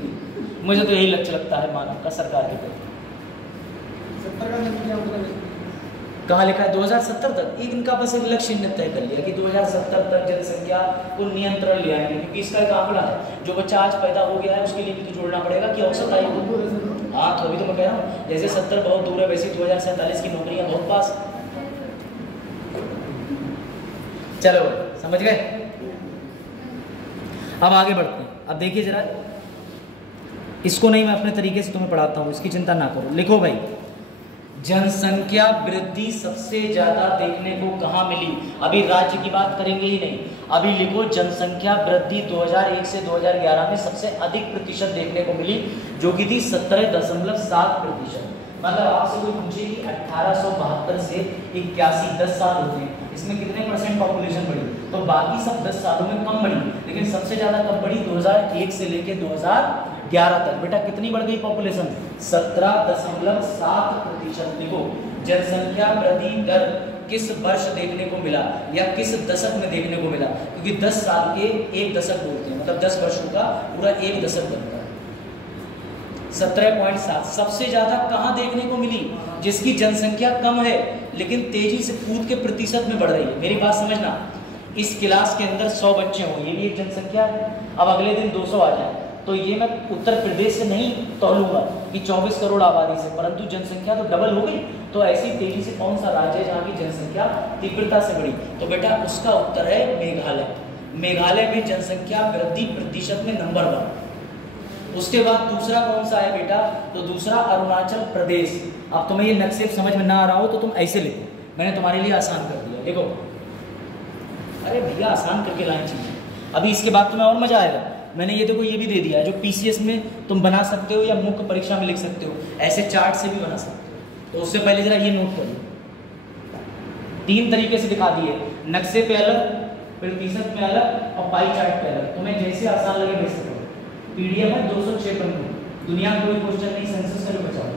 मुझे तो यही लक्ष्य लगता है मानव का सरकार के प्रति। कहाँ लिखा है 2070 तक? एक इनका बस एक लक्ष्य तय कर लिया कि 2070 तक जनसंख्या को नियंत्रण ले आएंगे, क्योंकि इसका एक आंकड़ा है, जो बच्चा आज पैदा हो गया है उसके लिए भी तो जोड़ना पड़ेगा कि औसत आयु। हाँ, तो अभी तो मैं कह रहा हूँ, जैसे 70 बहुत दूर है, वैसे 2047 की नौकरियाँ बहुत पास। चलो समझ गए। अब आगे बढ़ते हैं। अब देखिए जरा, इसको नहीं, मैं अपने तरीके से तुम्हें पढ़ाता हूँ, इसकी चिंता ना करो। लिखो भाई, जनसंख्या वृद्धि सबसे ज्यादा देखने को कहाँ मिली? अभी राज्य की बात करेंगे ही नहीं, अभी लिखो जनसंख्या वृद्धि 2001 से 2011 में सबसे अधिक प्रतिशत देखने को मिली, जो कि थी 17.7%। मतलब आपसे कोई पूछे कि 1872 से 81 10 साल होते हैं, इसमें कितने परसेंट पॉपुलेशन बढ़ी? तो बाकी सब 10 सालों में कम बढ़ी, लेकिन सबसे ज्यादा कब बढ़ी? 2001 से लेके 2011 तक। बेटा कितनी बढ़ गई पॉपुलेशन? 17.7%। देखो, जनसंख्या वृद्धि दर किस वर्ष देखने को मिला या किस दशक में देखने को मिला? क्योंकि 10 साल के एक दशक बोलते हैं, मतलब 10 वर्षों का पूरा एक दशक बनता है। 17.7 सबसे ज्यादा कहाँ देखने को मिली? जिसकी जनसंख्या कम है लेकिन तेजी से कूद के प्रतिशत में बढ़ रही है। मेरी बात समझना, इस क्लास के अंदर 100 बच्चे हों, ये भी एक जनसंख्या है। अब अगले दिन 200 आ जाए तो ये मैं उत्तर प्रदेश से नहीं तोलूंगा कि 24 करोड़ आबादी से, परंतु जनसंख्या तो डबल हो गई। तो ऐसी तेजी से कौन सा राज्य है जहाँ की जनसंख्या तीव्रता से बढ़ी? तो बेटा उसका उत्तर है मेघालय। मेघालय में जनसंख्या वृद्धि प्रतिशत में नंबर 1। उसके बाद दूसरा कौन सा है बेटा? तो दूसरा अरुणाचल प्रदेश। अब तुम्हें ये नक्शे समझ में ना आ रहा हो तो तुम ऐसे लिखो, मैंने तुम्हारे लिए आसान कर दिया। देखो, अरे भैया आसान करके लाए चीजें। अभी इसके बाद तुम्हें और मजा आएगा। मैंने ये देखो ये भी दे दिया है, जो पीसीएस में तुम बना सकते हो या मुख्य परीक्षा में लिख सकते हो, ऐसे चार्ट से भी बना सकते हो। तो उससे पहले जरा ये नोट कर लो, 3 तरीके से दिखा दिए, नक्शे पे अलग, प्रतिशत में अलग और पाई चार्ट पे अलग। तुम्हें जैसे आसान लगे वैसे करो। पीडीएफ है 206 पन्नों, दुनिया में कोई क्वेश्चन नहीं, सेंसस का बचाओ।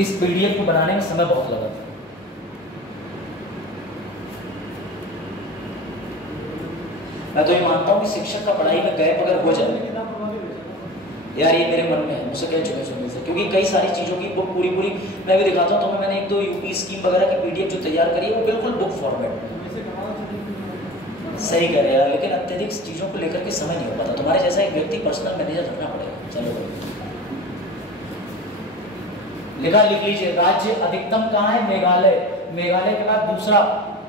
इस पीडीएफ को बनाने में समय बहुत लगा था। मैं तो ये मानता हूँ कि शिक्षक का पढ़ाई में गैप अगर हो जाए, यार ये मेरे मन में है, मुझसे कह चुके सुनने से, क्योंकि कई सारी चीज़ों की बुक पूरी मैं भी दिखाता हूँ। तो मैंने 1-2 यूपी स्कीम वगैरह की पीडीएफ जो तैयार करी है वो बिल्कुल बुक फॉर्मेट में। सही करे यार, लेकिन अत्यधिक चीज़ों को लेकर के समय नहीं हो पाता। तुम्हारे जैसा एक व्यक्ति पर्सनल मैनेजर रखना पड़ेगा। चलो लिख लीजिए, राज्य अधिकतम कहाँ है? मेघालय। मेघालय के बाद दूसरा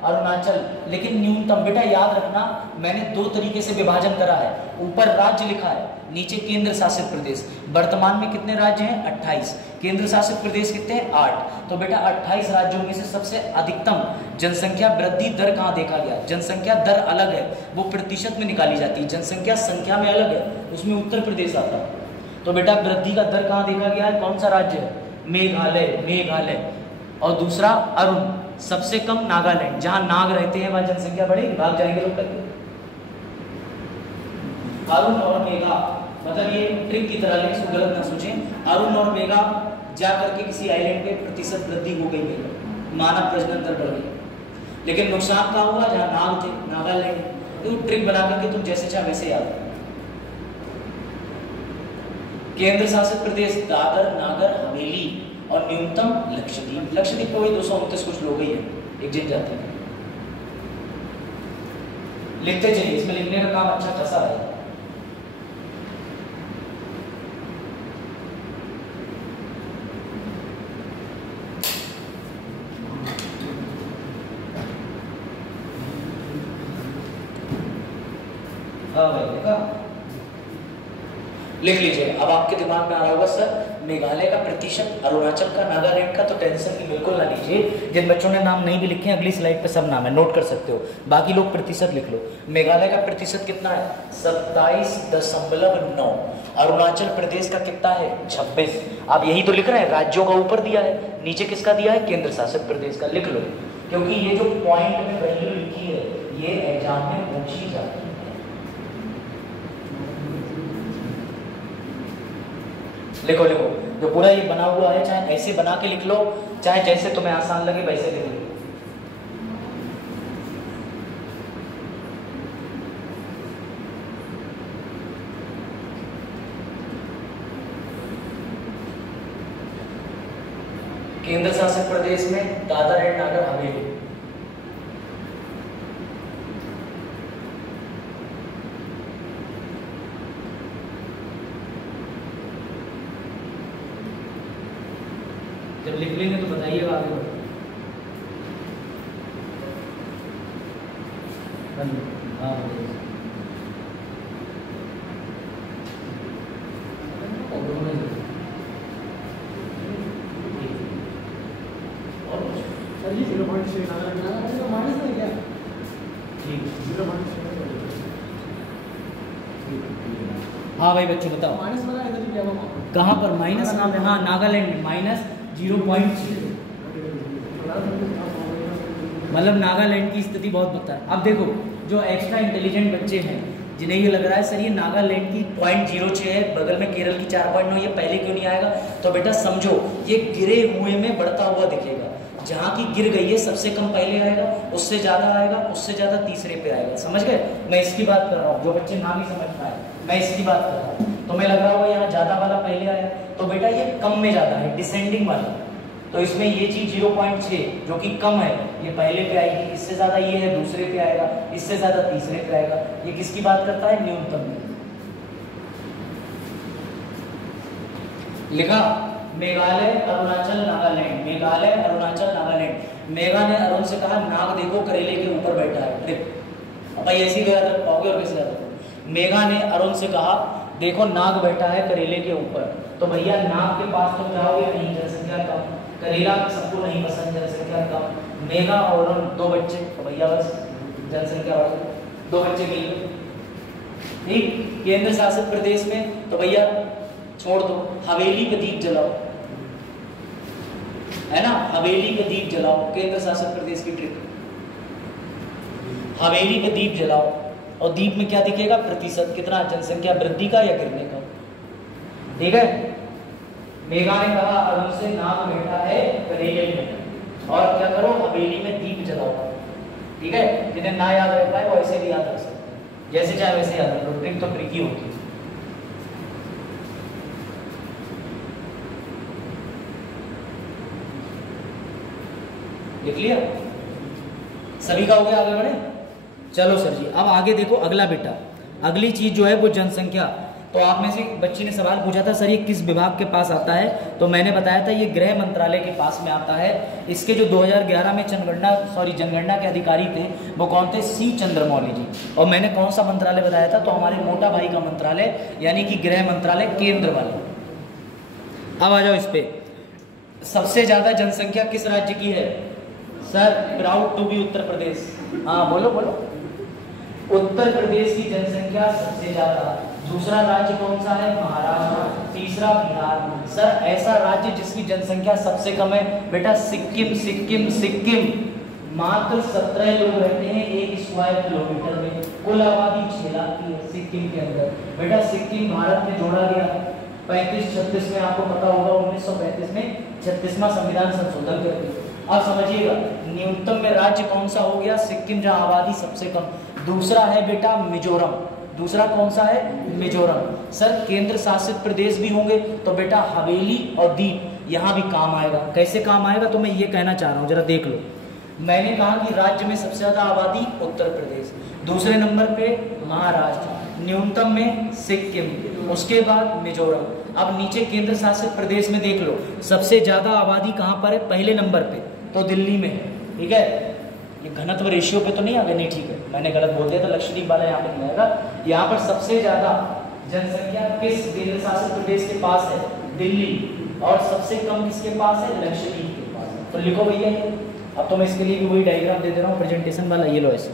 अरुणाचल, लेकिन न्यूनतम बेटा याद रखना, मैंने 2 तरीके से विभाजन करा है। ऊपर राज्य लिखा है, नीचे केंद्र शासित प्रदेश। वर्तमान में कितने राज्य हैं? 28। केंद्र शासित प्रदेश कितने हैं? 8। तो बेटा 28 राज्यों में से सबसे अधिकतम जनसंख्या वृद्धि दर कहाँ देखा गया? जनसंख्या दर अलग है, वो प्रतिशत में निकाली जाती है। जनसंख्या संख्या में अलग है, उसमें उत्तर प्रदेश आता है। तो बेटा वृद्धि का दर कहाँ देखा गया है? कौन सा राज्य है? मेघालय। और दूसरा अरुण, सबसे कम नागालैंड। जहां नाग रहते हैं वहां जनसंख्या बढ़ेगी, भाग जाएंगे लोग करके। अरुण और मेघा, मतलब ये ट्रिक की तरह है, इसको गलत ना सोचें। अरुण और मेघा जा करके किसी आइलैंड पे प्रतिशत वृद्धि हो गई, मानव प्रजनन दर बढ़ गई। लेकिन नुकसान कहाँ हुआ? जहां नाग थे, नागालैंड। तो ट्रिक बना करके तुम जैसे चाहे वैसे याद रखो। केंद्र शासित प्रदेश दादर नागर हवेली और न्यूनतम लक्षद्वीप। लक्षद्वीप को 229 कुछ लोग ही है, एक जनजाति है। लिखते चलिए, इसमें लिखने का काम अच्छा खासा है। हाँ भाई देखा, लिख लीजिए। अब आपके दिमाग में आ रहा होगा सर मेघालय का प्रतिशत, अरुणाचल का, नागालैंड का, तो टेंशन की बिल्कुल ना लीजिए। जिन बच्चों ने नाम नहीं भी लिखे, अगली स्लाइड पे सब नाम है, नोट कर सकते हो। बाकी लोग प्रतिशत लिख लो। मेघालय का प्रतिशत कितना है? 27.9। अरुणाचल प्रदेश का कितना है? 26। आप यही तो लिख रहे हैं, राज्यों का ऊपर दिया है, नीचे किसका दिया है? केंद्र शासित प्रदेश का। लिख लो, क्योंकि ये जो पॉइंट में वैल्यू लिखी है ये एग्जाम में पूछी जाती है। लिखो, जो पूरा ये बना हुआ है, चाहे ऐसे बना के लिख लो, चाहे जैसे तुम्हें आसान लगे वैसे लिख लो। केंद्र शासित प्रदेश में दादर एंड नागर हवेली। जब लिख लेंगे तो बताइएगा आगे बढ़ो। हाँ सर ये 0.6 माइनस नहीं क्या? ठीक। 0.6 हाँ भाई बच्चों बताओ माइनस वाला इधर क्या हुआ? कहाँ पर माइनस नाम है? हाँ नागालैंड में माइनस 0.6, मतलब नागालैंड की स्थिति बहुत बदतर है। अब देखो जो एक्स्ट्रा इंटेलिजेंट बच्चे हैं जिन्हें ये लग रहा है सर ये नागालैंड की 0.06 है, बगल में केरल की 4.9, ये पहले क्यों नहीं आएगा, तो बेटा समझो ये गिरे हुए में बढ़ता हुआ दिखेगा। जहाँ की गिर गई है सबसे कम पहले आएगा, उससे ज़्यादा आएगा, उससे ज़्यादा तीसरे पे आएगा। समझ गए? मैं इसकी बात कर रहा हूँ, जो बच्चे ना भी समझ पाए मैं इसकी बात कर रहा हूँ। तो मैं लग रहा होगा यहाँ ज़्यादा वाला पहले आया, तो बेटा ये कम में ज़्यादा है, डिसेंडिंग वाला। तो इसमें ये चीज 0.6 जो कि कम है ये पहले पे आएगी, इससे ज्यादा ये है दूसरे पे आएगा, इससे ज्यादा तीसरे पे आएगा। ये किसकी बात करता है? न्यूनतम में। लिखा मेघालय अरुणाचल नागालैंड, मेघालय अरुणाचल नागालैंड। मेघा ने अरुण से कहा नाग देखो करेले के ऊपर बैठा है, ट्रिप। अब भाई ऐसी याद रख पाओगे और कैसे याद रखोगे? मेघा ने अरुण से कहा देखो नाग बैठा है करेले के ऊपर, तो भैया नाग के पास तुम जाओगे नहीं, जनसंख्या कम, करेला सबको नहीं पसंद, जनसंख्या कम। मेघा और अरुण दो बच्चे, तो भैया बस जनसंख्या बढ़ गई, दो बच्चे मिल गए। ठीक, केंद्र शासित प्रदेश में तो भैया छोड़ दो, हवेली पे दीप जलाओ, है ना, हवेली पे दीप जलाओ, केंद्र शासित प्रदेश की ट्रिक। हवेली पे दीप जलाओ और दीप में क्या दिखेगा? प्रतिशत कितना, जनसंख्या वृद्धि का या गिरने का। ठीक है, मेघा ने कहा अरुण से नाग बैठा है करेले में, और क्या करो हवेली में दीप जलाओ। ठीक है, जिन्हें ना याद रख पाए वो ऐसे भी याद रख सकते हैं, जैसे चाहे वैसे याद रख लो, ट्रिक तो ट्रिकी होती है। लिख लिया सभी का? हो गया, आगे बढ़े? चलो सर जी, अब आगे देखो अगला बेटा, अगली चीज जो है वो जनसंख्या। तो आप में से बच्ची ने सवाल पूछा था सर ये किस विभाग के पास आता है, तो मैंने बताया था ये गृह मंत्रालय के पास में आता है। इसके जो 2011 में जनगणना के अधिकारी थे वो कौन थे? सी चंद्रमौली जी। और मैंने कौन सा मंत्रालय बताया था? तो हमारे मोटा भाई का मंत्रालय, यानी कि गृह मंत्रालय केंद्र वाला। अब आ जाओ इस पे, सबसे ज्यादा जनसंख्या किस राज्य की है? Sir proud to be Uttar Pradesh. हाँ बोलो बोलो। उत्तर प्रदेश की जनसंख्या सबसे ज्यादा। दूसरा राज्य कौन सा है? महाराष्ट्र। तीसरा बिहार। सर ऐसा राज्य जिसकी जनसंख्या सबसे कम है बेटा सिक्किम। सिक्किम सिक्किम मात्र 17 लोग रहते हैं 1 स्क्वायर किलोमीटर में। कुल आबादी 6 लाख की है सिक्किम के अंदर। बेटा सिक्किम भारत में जोड़ा गया 35-36 में, आपको पता होगा 1935 में 36वां संविधान संशोधन करके। अब समझिएगा न्यूनतम में राज्य कौन सा हो गया? सिक्किम, जहां आबादी सबसे कम। दूसरा है बेटा मिजोरम। दूसरा कौन सा है? मिजोरम। सर केंद्र शासित प्रदेश भी होंगे तो बेटा हवेली और दीप यहाँ भी काम आएगा। कैसे काम आएगा? तो मैं ये कहना चाह रहा हूँ, जरा देख लो। मैंने कहा कि राज्य में सबसे ज्यादा आबादी उत्तर प्रदेश, दूसरे नंबर पे महाराष्ट्र, न्यूनतम में सिक्किम, उसके बाद मिजोरम। अब नीचे केंद्र शासित प्रदेश में देख लो सबसे ज्यादा आबादी कहाँ पर है? पहले नंबर पे तो दिल्ली में है। ठीक है, ये घनत्व रेशियो पे तो नहीं आ गया? नहीं ठीक है, मैंने गलत बोल दिया था, लक्षद्वीप वाला यहाँ पे नहीं आएगा। यहाँ पर सबसे ज्यादा जनसंख्या किस केंद्र शासित प्रदेश के पास है? दिल्ली। और सबसे कम किसके पास है? लक्षद्वीप के पास। तो लिखो भैया ये। अब तो मैं इसके लिए भी वही डायग्राम दे दे रहा हूँ प्रेजेंटेशन वाला, ये लो ऐसे।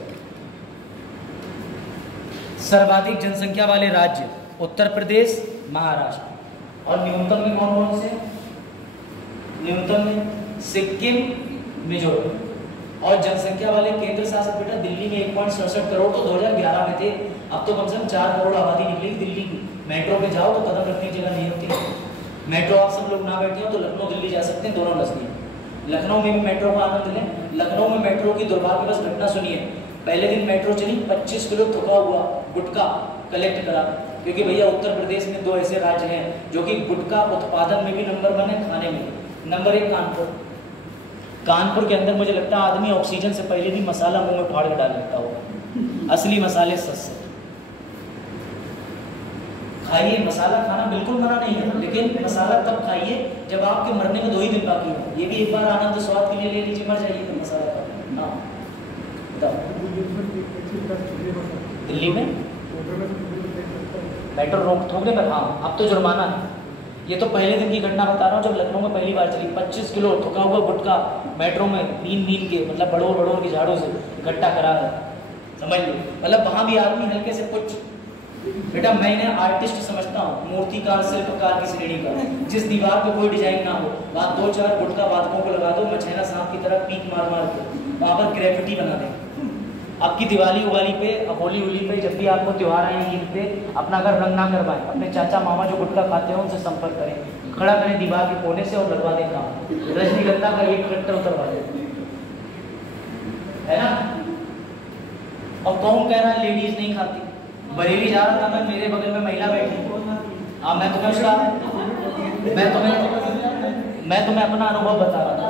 सर्वाधिक जनसंख्या वाले राज्य उत्तर प्रदेश, महाराष्ट्र। और न्यूनतम में कौन कौन से? न्यूनतम में सिक्किम, मिजोरम। और जनसंख्या वाले केंद्र शासित बेटा दिल्ली में 1.67 करोड़ तो 2011 में थे। अब तो कम से कम 4 करोड़ आबादी निकलेगी दिल्ली की। मेट्रो पे जाओ तो कदम रखने की जगह नहीं होती। मेट्रो आप सब लोग ना बैठे हो तो लखनऊ दिल्ली जा सकते हैं, दोनों नजदीक। लखनऊ में भी मेट्रो का आनंद लें। लखनऊ में मेट्रो की दुर्भाग्यवश घटना सुनिए। पहले दिन मेट्रो चली, 25 किलो थुका हुआ गुटखा कलेक्ट करा, क्योंकि भैया उत्तर प्रदेश में 2 ऐसे राज्य हैं जो कि गुटखा उत्पादन में भी नंबर 1 है, खाने में। नंबर 1 कानपुर। कानपुर के अंदर मुझे लगता है आदमी ऑक्सीजन से पहले भी मसाला मुंह में फाड़ के डाल लेता होगा। असली मसाले सस्ते। खाइए, मसाला खाना बिल्कुल मना नहीं है, लेकिन मसाला तब खाइए जब आपके मरने में 2 ही दिन बाकी हो। ये भी एक बार आनंद स्वाद के लिए ले लीजिए, मर जाइए तो मसाला खा। हाँ बताओ। दिल्ली में मेट्रो रोक थोकने पर, हाँ अब तो जुर्माना है। ये तो पहले दिन की घटना बता रहा हूँ, जब लखनऊ में पहली बार चली 25 किलो थुका हुआ गुटखा मेट्रो में बीन के, मतलब बड़ों की झाड़ों से इकट्ठा करा है, समझ लो। मतलब वहाँ भी आदमी हल्के से कुछ, बेटा मैंने आर्टिस्ट समझता हूँ, मूर्तिकार शिल्पकार की श्रेणी का। जिस दीवार पे कोई डिजाइन ना हो, वहाँ 2-4 गुटखा वादकों को लगा दो, मछैना सांप की तरह पीक मार मार के वहाँ पर ग्रेफिटी बना दें। आपकी दिवाली उवाली पे, होली उली पे, जब भी आपको त्यौहार आए ईद पे, अपना घर रंग ना करवाएं, अपने चाचा मामा जो गुटखा खाते हो उनसे संपर्क करें, खड़ा करें दीवार के कोने से और लगवा दें काम। रजनीगंधा का एक ट्रैक्टर उतरवा दें, है ना। और कौन कह रहा है लेडीज नहीं खाती? बरेली जा रहा था मैं, मेरे बगल में महिला बैठी। हाँ मैं तुम्हें अपना अनुभव बता रहा था।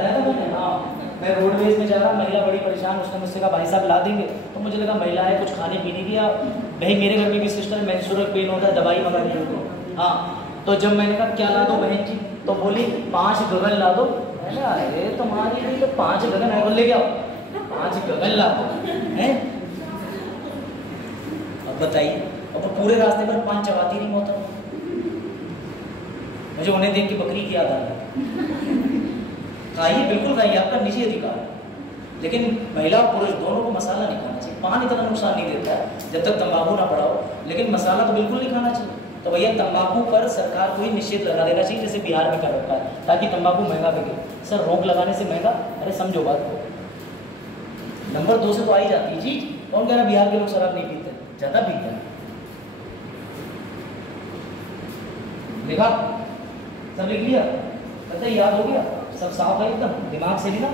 हाँ मैं रोडवेज में जा रहा, महिला बड़ी परेशान, उसने मुझसे कहा भाई साहब ला देंगे, तो मुझे लगा महिला है कुछ खाने पीने की, या भाई मेरे घर में भी सिस्टर मेंस्ट्रुअल पेन होता है, दवाई मंगानी होती। हाँ तो जब मैंने कहा क्या ला दो बहन जी, तो बोली 5 गगन ला दो। अरे तुम्हारी लिए तो 5 गगन है, बोल ले क्या 5 गगन ला दो है। अब बताइए, अब पूरे रास्ते पर 5 चबाती नहीं होता, मुझे उन्हें देख के बकरी की याद आ गई। खाइए, बिल्कुल खाइए, आपका निजी अधिकार है, लेकिन महिला और पुरुष दोनों को मसाला नहीं खाना चाहिए। पान इतना नुकसान नहीं देता है जब तक तंबाकू ना पड़ा हो, लेकिन मसाला तो बिल्कुल नहीं खाना चाहिए। तो भैया तंबाकू पर सरकार को ही निषेध लगा देना चाहिए, जैसे बिहार में कर रखा है, ताकि तंबाकू महंगा बिके। सर रोक लगाने से महंगा? अरे समझो बात को, नंबर 2 से तो आई जाती है जी। कौन कह रहा बिहार के लोग शराब नहीं पीते? ज्यादा पीते हैं। लिखा, सब लिख लिया, पता याद हो गया, सब साफ है एकदम, दिमाग से लिखा।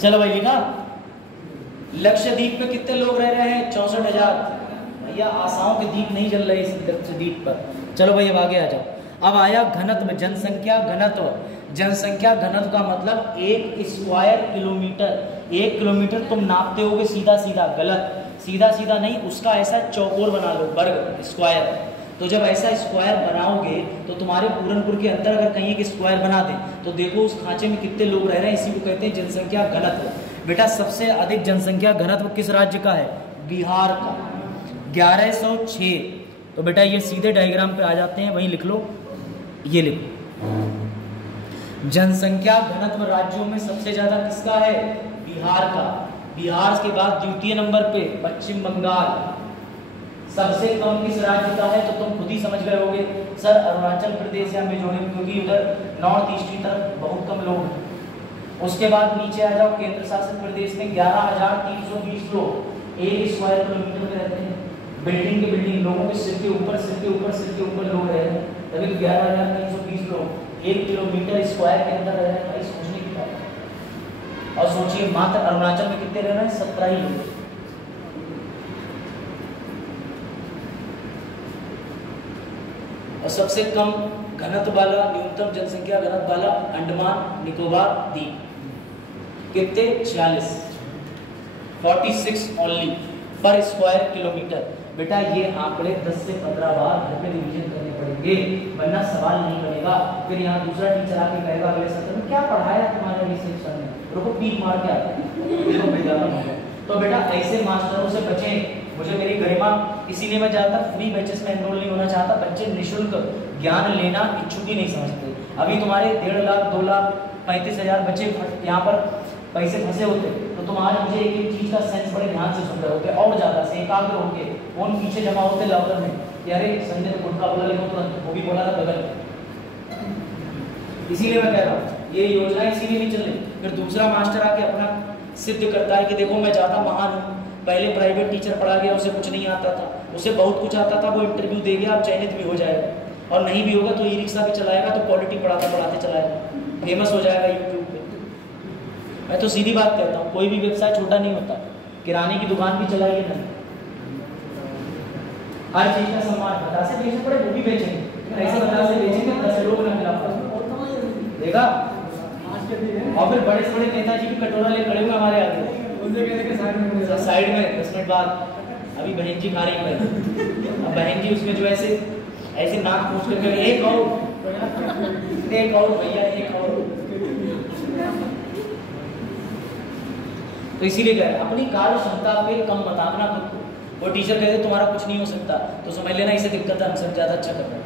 चलो भाई लिखा। लक्षद्वीप पे कितने लोग रह रहे हैं? 64,000। भैया आशाओं के दीप नहीं जल रहे इस लक्षद्वीप पर। चलो भाई अब आगे आ जाओ। अब आया घनत्व, जनसंख्या घनत्व। जनसंख्या घनत्व का मतलब 1 स्क्वायर किलोमीटर। 1 किलोमीटर तुम नापते होगे सीधा सीधा, गलत। सीधा सीधा नहीं, उसका ऐसा चौकोर बना लो, वर्ग, स्क्वायर। तो जब ऐसा स्क्वायर बनाओगे तो तुम्हारे पूरनपुर के अंदर अगर कहीं एक स्क्वायर बना दें तो देखो उस खांचे में कितने लोग रह रहे हैं। इसी को कहते हैं जनसंख्या घनत्व। बेटा सबसे अधिक जनसंख्या घनत्व किस राज्य का है? बिहार का, 1106। तो बेटा ये सीधे डायग्राम पे आ जाते हैं, वहीं लिख लो, ये लिखो। जनसंख्या घनत्व राज्यों में सबसे ज्यादा किसका है? बिहार का। बिहार के बाद द्वितीय नंबर पे पश्चिम बंगाल। सबसे कम किस राज्य का है? तो तुम खुद ही समझ गए होगे सर, अरुणाचल प्रदेश या मिजोरम, क्योंकि उधर नॉर्थ ईस्ट की तरफ बहुत कम लोग हैं। उसके बाद नीचे आ जाओ, केंद्र शासित प्रदेश में 11,320 लोग 1 स्क्वायर किलोमीटर में रहते हैं। बिल्डिंग के बिल्डिंग, लोगों के सिर के ऊपर सिर के ऊपर सिर के ऊपर लोग रह रहे हैं, तभी तो 11,320 लोग 1 किलोमीटर स्क्वायर के अंदर रह रहे हैं। भाई सोचने की बात है। और सोचिए मात्र अरुणाचल में कितने रह रहे हैं? 17 ही लोग। और सबसे कम घनत्व वाला, न्यूनतम जनसंख्या घनत्व वाला अंडमान निकोबार द्वीप। कितने? 46 ओनली पर स्क्वायर किलोमीटर। बेटा ये आंकड़े 10 से 15 बार घर पे रिवीजन करने पड़ेंगे, वरना सवाल नहीं बनेगा। फिर यहाँ दूसरा टीचर आके कहेगा अगले सत्र में क्या पढ़ाया तुम्हारे रिसेप्शन में, रुको पीक मार के आते। तो बेटा ऐसे मास्टरों से बचें। मुझे मेरी गरिमा, इसीलिए मैं ज़्यादातर फ्री बैचेस में एनरोल नहीं होना चाहता। बच्चे निःशुल्क ज्ञान लेना इच्छुक ही नहीं समझते। अभी तुम्हारे 1.5 लाख 2 लाख 35,000 बच्चे यहाँ पर पैसे फंसे होते, तो तुम आज मुझे एक चीज़ का सेंस बड़े ध्यान से सुन रहे होते, और ज़्यादा से एकाग्र होके फोन पीछे जमा होते लाउडर में कि अरे संजय ने गुटखा बोला, लेकिन तुरंत वो भी बोला था बगल में। इसीलिए मैं कह रहा हूँ ये योजना इसीलिए नहीं चल रही। फिर दूसरा मास्टर आके अपना सिद्ध करता है कि देखो मैं ज़्यादा महान हूँ, पहले प्राइवेट टीचर पढ़ा गया, उसे कुछ नहीं आता था, उसे बहुत कुछ आता था, वो इंटरव्यू दे गया, अब चयनित भी हो जाएगा, और नहीं भी होगा तो ई रिक्शा भी चलाएगा, तो पॉलिटिक पढ़ाते पढ़ाते चलाएगा, फेमस हो जाएगा यूट्यूब पे। मैं तो सीधी बात कहता हूँ, कोई भी व्यवसाय छोटा नहीं होता। किराने की दुकान भी चलाइए ना, हर चीज का सम्मान, बतासे बेचने पड़े वो भी बेचेंगे, ऐसे बतासे बेचेंगे 10 लोग ना मिला देखा। और फिर बड़े बड़े नेताजी की कटोरा ले खड़े हुए हमारे आगे, साइड में 10 मिनट बाद अभी बहन जी खा रही है, अब बहन जी उसमें जो ऐसे नाक पूछ करके एक और भैया एक और। तो इसीलिए कह रहे हैं अपनी कार्य क्षमता पे कम मत आंकना खुद को। वो टीचर कहते तुम्हारा कुछ नहीं हो सकता तो समझ लेना इसे दिक्कत है, हमसे ज़्यादा अच्छा कर रहा है।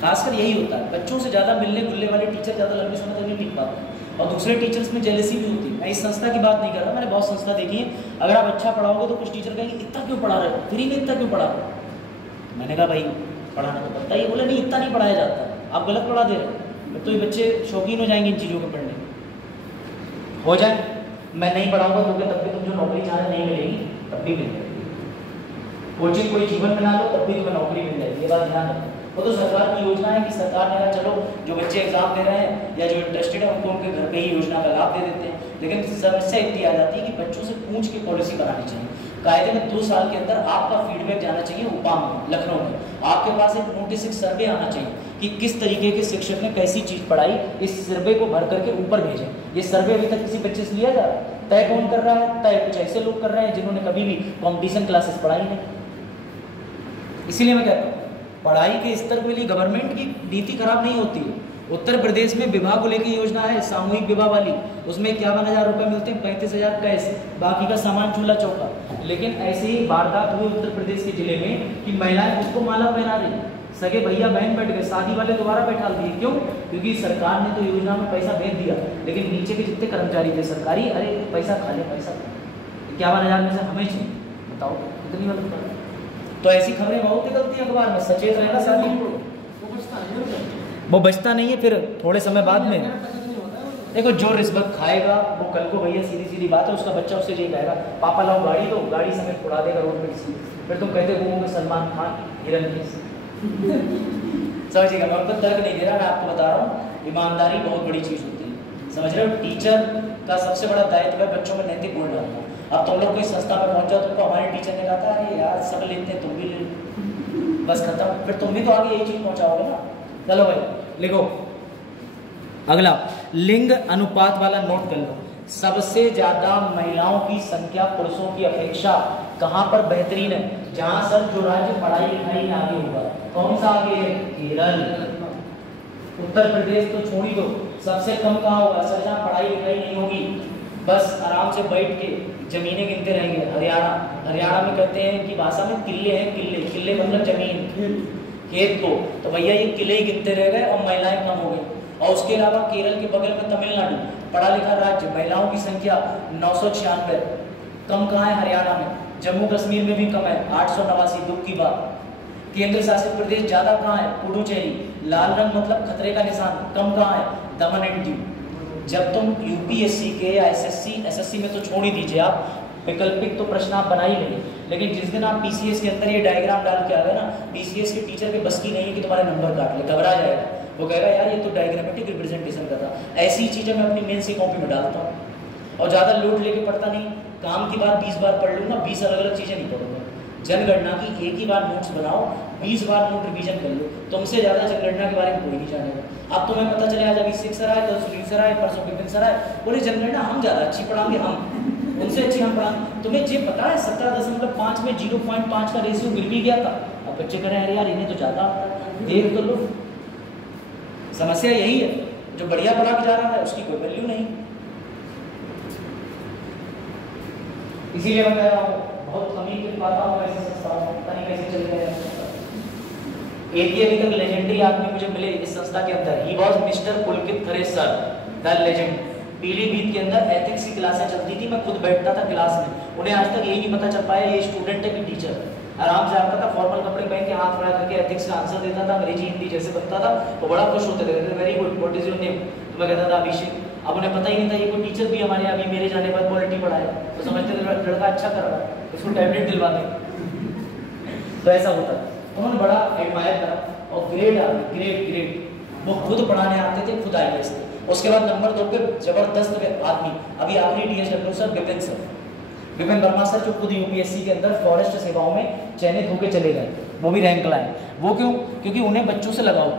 खासकर यही होता है, बच्चों से ज़्यादा मिलने जुलने वाले टीचर ज़्यादा लंबे समय तक नहीं टिक पाते और दूसरे टीचर्स में जेलसी भी होती है। मैं इस संस्था की बात नहीं कर रहा, मैंने बहुत संस्था देखी है, अगर आप अच्छा पढ़ाओगे तो कुछ टीचर कहेंगे इतना क्यों पढ़ा रहे हो, फ्री में इतना क्यों पढ़ा रहे हो। मैंने कहा भाई पढ़ाना तो पड़ता ही। बोले नहीं इतना नहीं पढ़ाया जाता, आप गलत पढ़ा दे रहे हो, तो ये बच्चे शौकीन हो जाएंगे इन चीज़ों के पढ़ने। हो जाए मैं नहीं पढ़ाऊंगा तो तब भी तुम जो नौकरी चाह रहे नहीं मिलेगी, तब भी मिल जाएगी। कोचिंग कोई जीवन बना लो तब भी तुम्हें नौकरी मिल जाएगी, ये बात ध्यान रखो। वो तो सरकार की योजना है कि सरकार ने कहा चलो जो बच्चे एग्जाम दे रहे हैं या जो इंटरेस्टेड है उनको उनके घर पे ही योजना का लाभ दे देते हैं। लेकिन समस्या इतनी आ जाती है कि बच्चों से पूछ के पॉलिसी बनानी चाहिए। कायदे में 2 साल के अंदर आपका फीडबैक जाना चाहिए उपाम में, लखनऊ में। आपके पास एक नोटिस, एक सर्वे आना चाहिए कि किस तरीके के शिक्षक ने कैसी चीज़ पढ़ाई, इस सर्वे को भर करके ऊपर भेजें। ये सर्वे अभी तक किसी बच्चे से लिया जा रहा है? तय कौन कर रहा है? तय कुछ ऐसे लोग कर रहे हैं जिन्होंने कभी भी कॉम्पिटिशन क्लासेस पढ़ाई नहीं। इसीलिए मैं कहता हूँ पढ़ाई के स्तर के लिए गवर्नमेंट की नीति खराब नहीं होती है। उत्तर प्रदेश में विवाह को लेकर योजना है, सामूहिक विवाह वाली, उसमें 51,000 रुपये मिलते हैं, 35,000 कैश, बाकी का सामान चूल्हा चौका। लेकिन ऐसे ही वारदात हुई उत्तर प्रदेश के जिले में कि महिलाएं उसको माला पहना रही, सगे भैया बहन बैठ गए, शादी वाले दोबारा बैठा दिए। क्यों? क्योंकि सरकार ने तो योजना में पैसा भेज दिया, लेकिन नीचे के जितने कर्मचारी थे सरकारी, अरे पैसा खा ले, पैसा 51,000 में से हमें चाहिए, बताओ कितनी गलत बात है। तो ऐसी खबरें बहुत निकलती हैं अखबार में, सचेत रहना साथी। वो बचता नहीं है, फिर थोड़े समय बाद में देखो जो रिश्वत खाएगा वो कल को भैया सीधी सीधी बात है उसका बच्चा उससे ये कहेगा पापा लाओ गाड़ी, तो गाड़ी समेत उड़ा देगा रोड पे किसी। फिर तुम कहते घूमोगे सलमान खान हिरन समझिएगा। मैं उनको तर्क नहीं दे रहा, मैं आपको बता रहा हूँ ईमानदारी बहुत बड़ी चीज़ होती है, समझ रहे हो। टीचर का सबसे बड़ा दायित्व है बच्चों में नैतिक गुण डालना। अब तुम लोग कोई संस्था में पहुंच जाओ, तुमको हमारे टीचर ने कहा था अरे यार सब लेते हैं तुम भी ले लो, बस खत्म, फिर तुम भी तो आगे यही चीज़ पहुंचाओगे ना। चलो भाई लिखो अगला, लिंग अनुपात वाला नोट कर लो। सबसे ज्यादा महिलाओं की संख्या पुरुषों की अपेक्षा कहां पर बेहतरीन है? जहां सर जो राज्य पढ़ाई लिखाई में आगे होगा, कौन सा आगे है? केरल। उत्तर प्रदेश तो छोड़ ही दो, सबसे कम कहाँ होगा सर? जहाँ पढ़ाई लिखाई नहीं होगी, बस आराम से बैठ के जमीनें गिनते रहेंगे। हरियाणा में कहते हैं कि भाषा में किले हैं, किले मतलब जमीन, खेत को, तो भैया ये किले ही गिनते रह गए और महिलाएं कम हो गई। और उसके अलावा केरल के बगल में तमिलनाडु, पढ़ा लिखा राज्य, महिलाओं की संख्या 996, कम कहाँ है? हरियाणा में। जम्मू कश्मीर में भी कम है, 889, दुख की बात। केंद्र शासित प्रदेश ज्यादा कहाँ है? पुडुचेरी, लाल रंग मतलब खतरे का निशान, कम कहाँ है? दमन एंड दीव। जब तुम यूपीएससी के या एसएससी में तो छोड़ ही दीजिए, आप वैकल्पिक तो प्रश्न आप बना ही लेंगे, लेकिन जिस दिन आप पीसीएस के अंदर ये डायग्राम डाल के आ गए ना, पीसीएस के टीचर के बस की नहीं है कि तुम्हारे नंबर काट ले, घबरा जाएगा। वो कहेगा यार ये तो डायग्रामेटिक रिप्रेजेंटेशन कर रहा। ऐसी चीज़ें मैं अपनी मेंस की कॉपी में डालता हूँ और ज़्यादा लोड लेके पढ़ता नहीं। काम की बात 20 बार पढ़ लूँगा, 20 अलग अलग चीज़ें नहीं पढ़ूंगा। जनगणना की एक ही बार नोट्स बनाओ, 20 बार नोट रिवीजन कर लो, तुमसे ज़्यादा जनगणना के बारे में कोई नहीं जानेगा। अब तुम्हें पता चले आज अभिषेक सर आए, कल सुनील सर आए, परसों विपिन सर आए, बोले जनगणना हम ज़्यादा अच्छी पढ़ाएंगे, हम उनसे अच्छी हम पढ़ाएंगे। तुम्हें ये पता है 17.5 में 0.5 का रेशियो गिर भी गया था। अब बच्चे कह रहे हैं अरे यार इन्हें तो ज़्यादा देख तो लो। समस्या यही है, जो बढ़िया पढ़ा के जा रहा है उसकी कोई वैल्यू नहीं। इसीलिए मैं कह रहा हूँ बहुत कमी के पाता हूँ ऐसे संस्थाओं में, पता नहीं कैसे चल रहे हैं। एक ही अभी तक लेजेंडरी आदमी मुझे मिले इस संस्था के अंदर, he was mister Pulkit Khare sir, the legend. Pilibhit के अंदर एथिक्स की क्लासें चलती थी, मैं खुद बैठता था क्लास में, उन्हें आज तक यही नहीं पता चल पाया ये स्टूडेंट है कि टीचर। आराम से आता था, फॉर्मल कपड़े पहन के हाथ फैला करके एथिक्स का आंसर देता था, अंग्रेजी हिंदी जैसे बनता था, तो बड़ा खुश होते थे, very good, what is your name? तो मैं कहता था अभिषेक। अब उन्हें पता ही नहीं था ये कोई टीचर भी हमारे अभी मेरे जाने बाद पॉलिटी पढ़ाया, तो समझते थे लड़का अच्छा कर रहा है, उसको टैबलेट दिलवा दें। तो ऐसा होता था, उन्होंने बड़ा एडमायर करा और ग्रेड आ गए, ग्रेड वो खुद पढ़ाने आते थे, खुद IAS थे। उसके बाद नंबर 2 पे जबरदस्त आदमी, अभी आखिरी DSW sir Vipin sir, Vipin Verma sir, जो खुद यूपीएससी के अंदर फॉरेस्ट सेवाओं में चयनित होकर चले गए, वो भी रैंक लाए। वो क्यों? क्योंकि उन्हें बच्चों से लगाओ,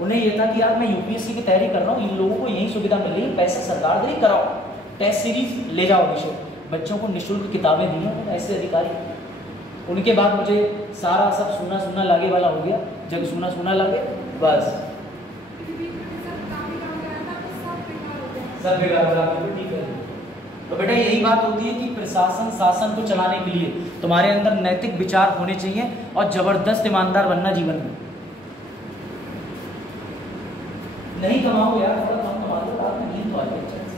उन्हें ये था कि यार मैं यूपीएससी की तैयारी कर रहा हूँ, इन लोगों को यही सुविधा मिल रही है, पैसे सरकार दे रही, कराओ टेस्ट सीरीज ले जाओ विषय, बच्चों को निःशुल्क किताबें दी हैं ऐसे अधिकारी। उनके बाद मुझे सारा सब सुना लागे वाला हो गया, जब सुना लागे बस सब बेकार हो रहा है, ठीक है। तो बेटा यही बात होती है कि प्रशासन शासन को चलाने के लिए तुम्हारे अंदर नैतिक विचार होने चाहिए और जबरदस्त ईमानदार बनना जीवन में। नहीं कमाओ यार, थोड़ा कम कमा लो, रात में नींद तो आती है अच्छा से।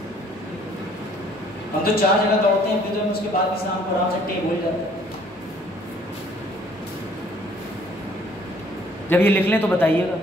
हम तो 4 जगह दौड़ते हैं, फिर तो हम उसके बाद भी शाम को आराम से टेप भूल जाते हैं। जब ये लिख लें तो बताइएगा।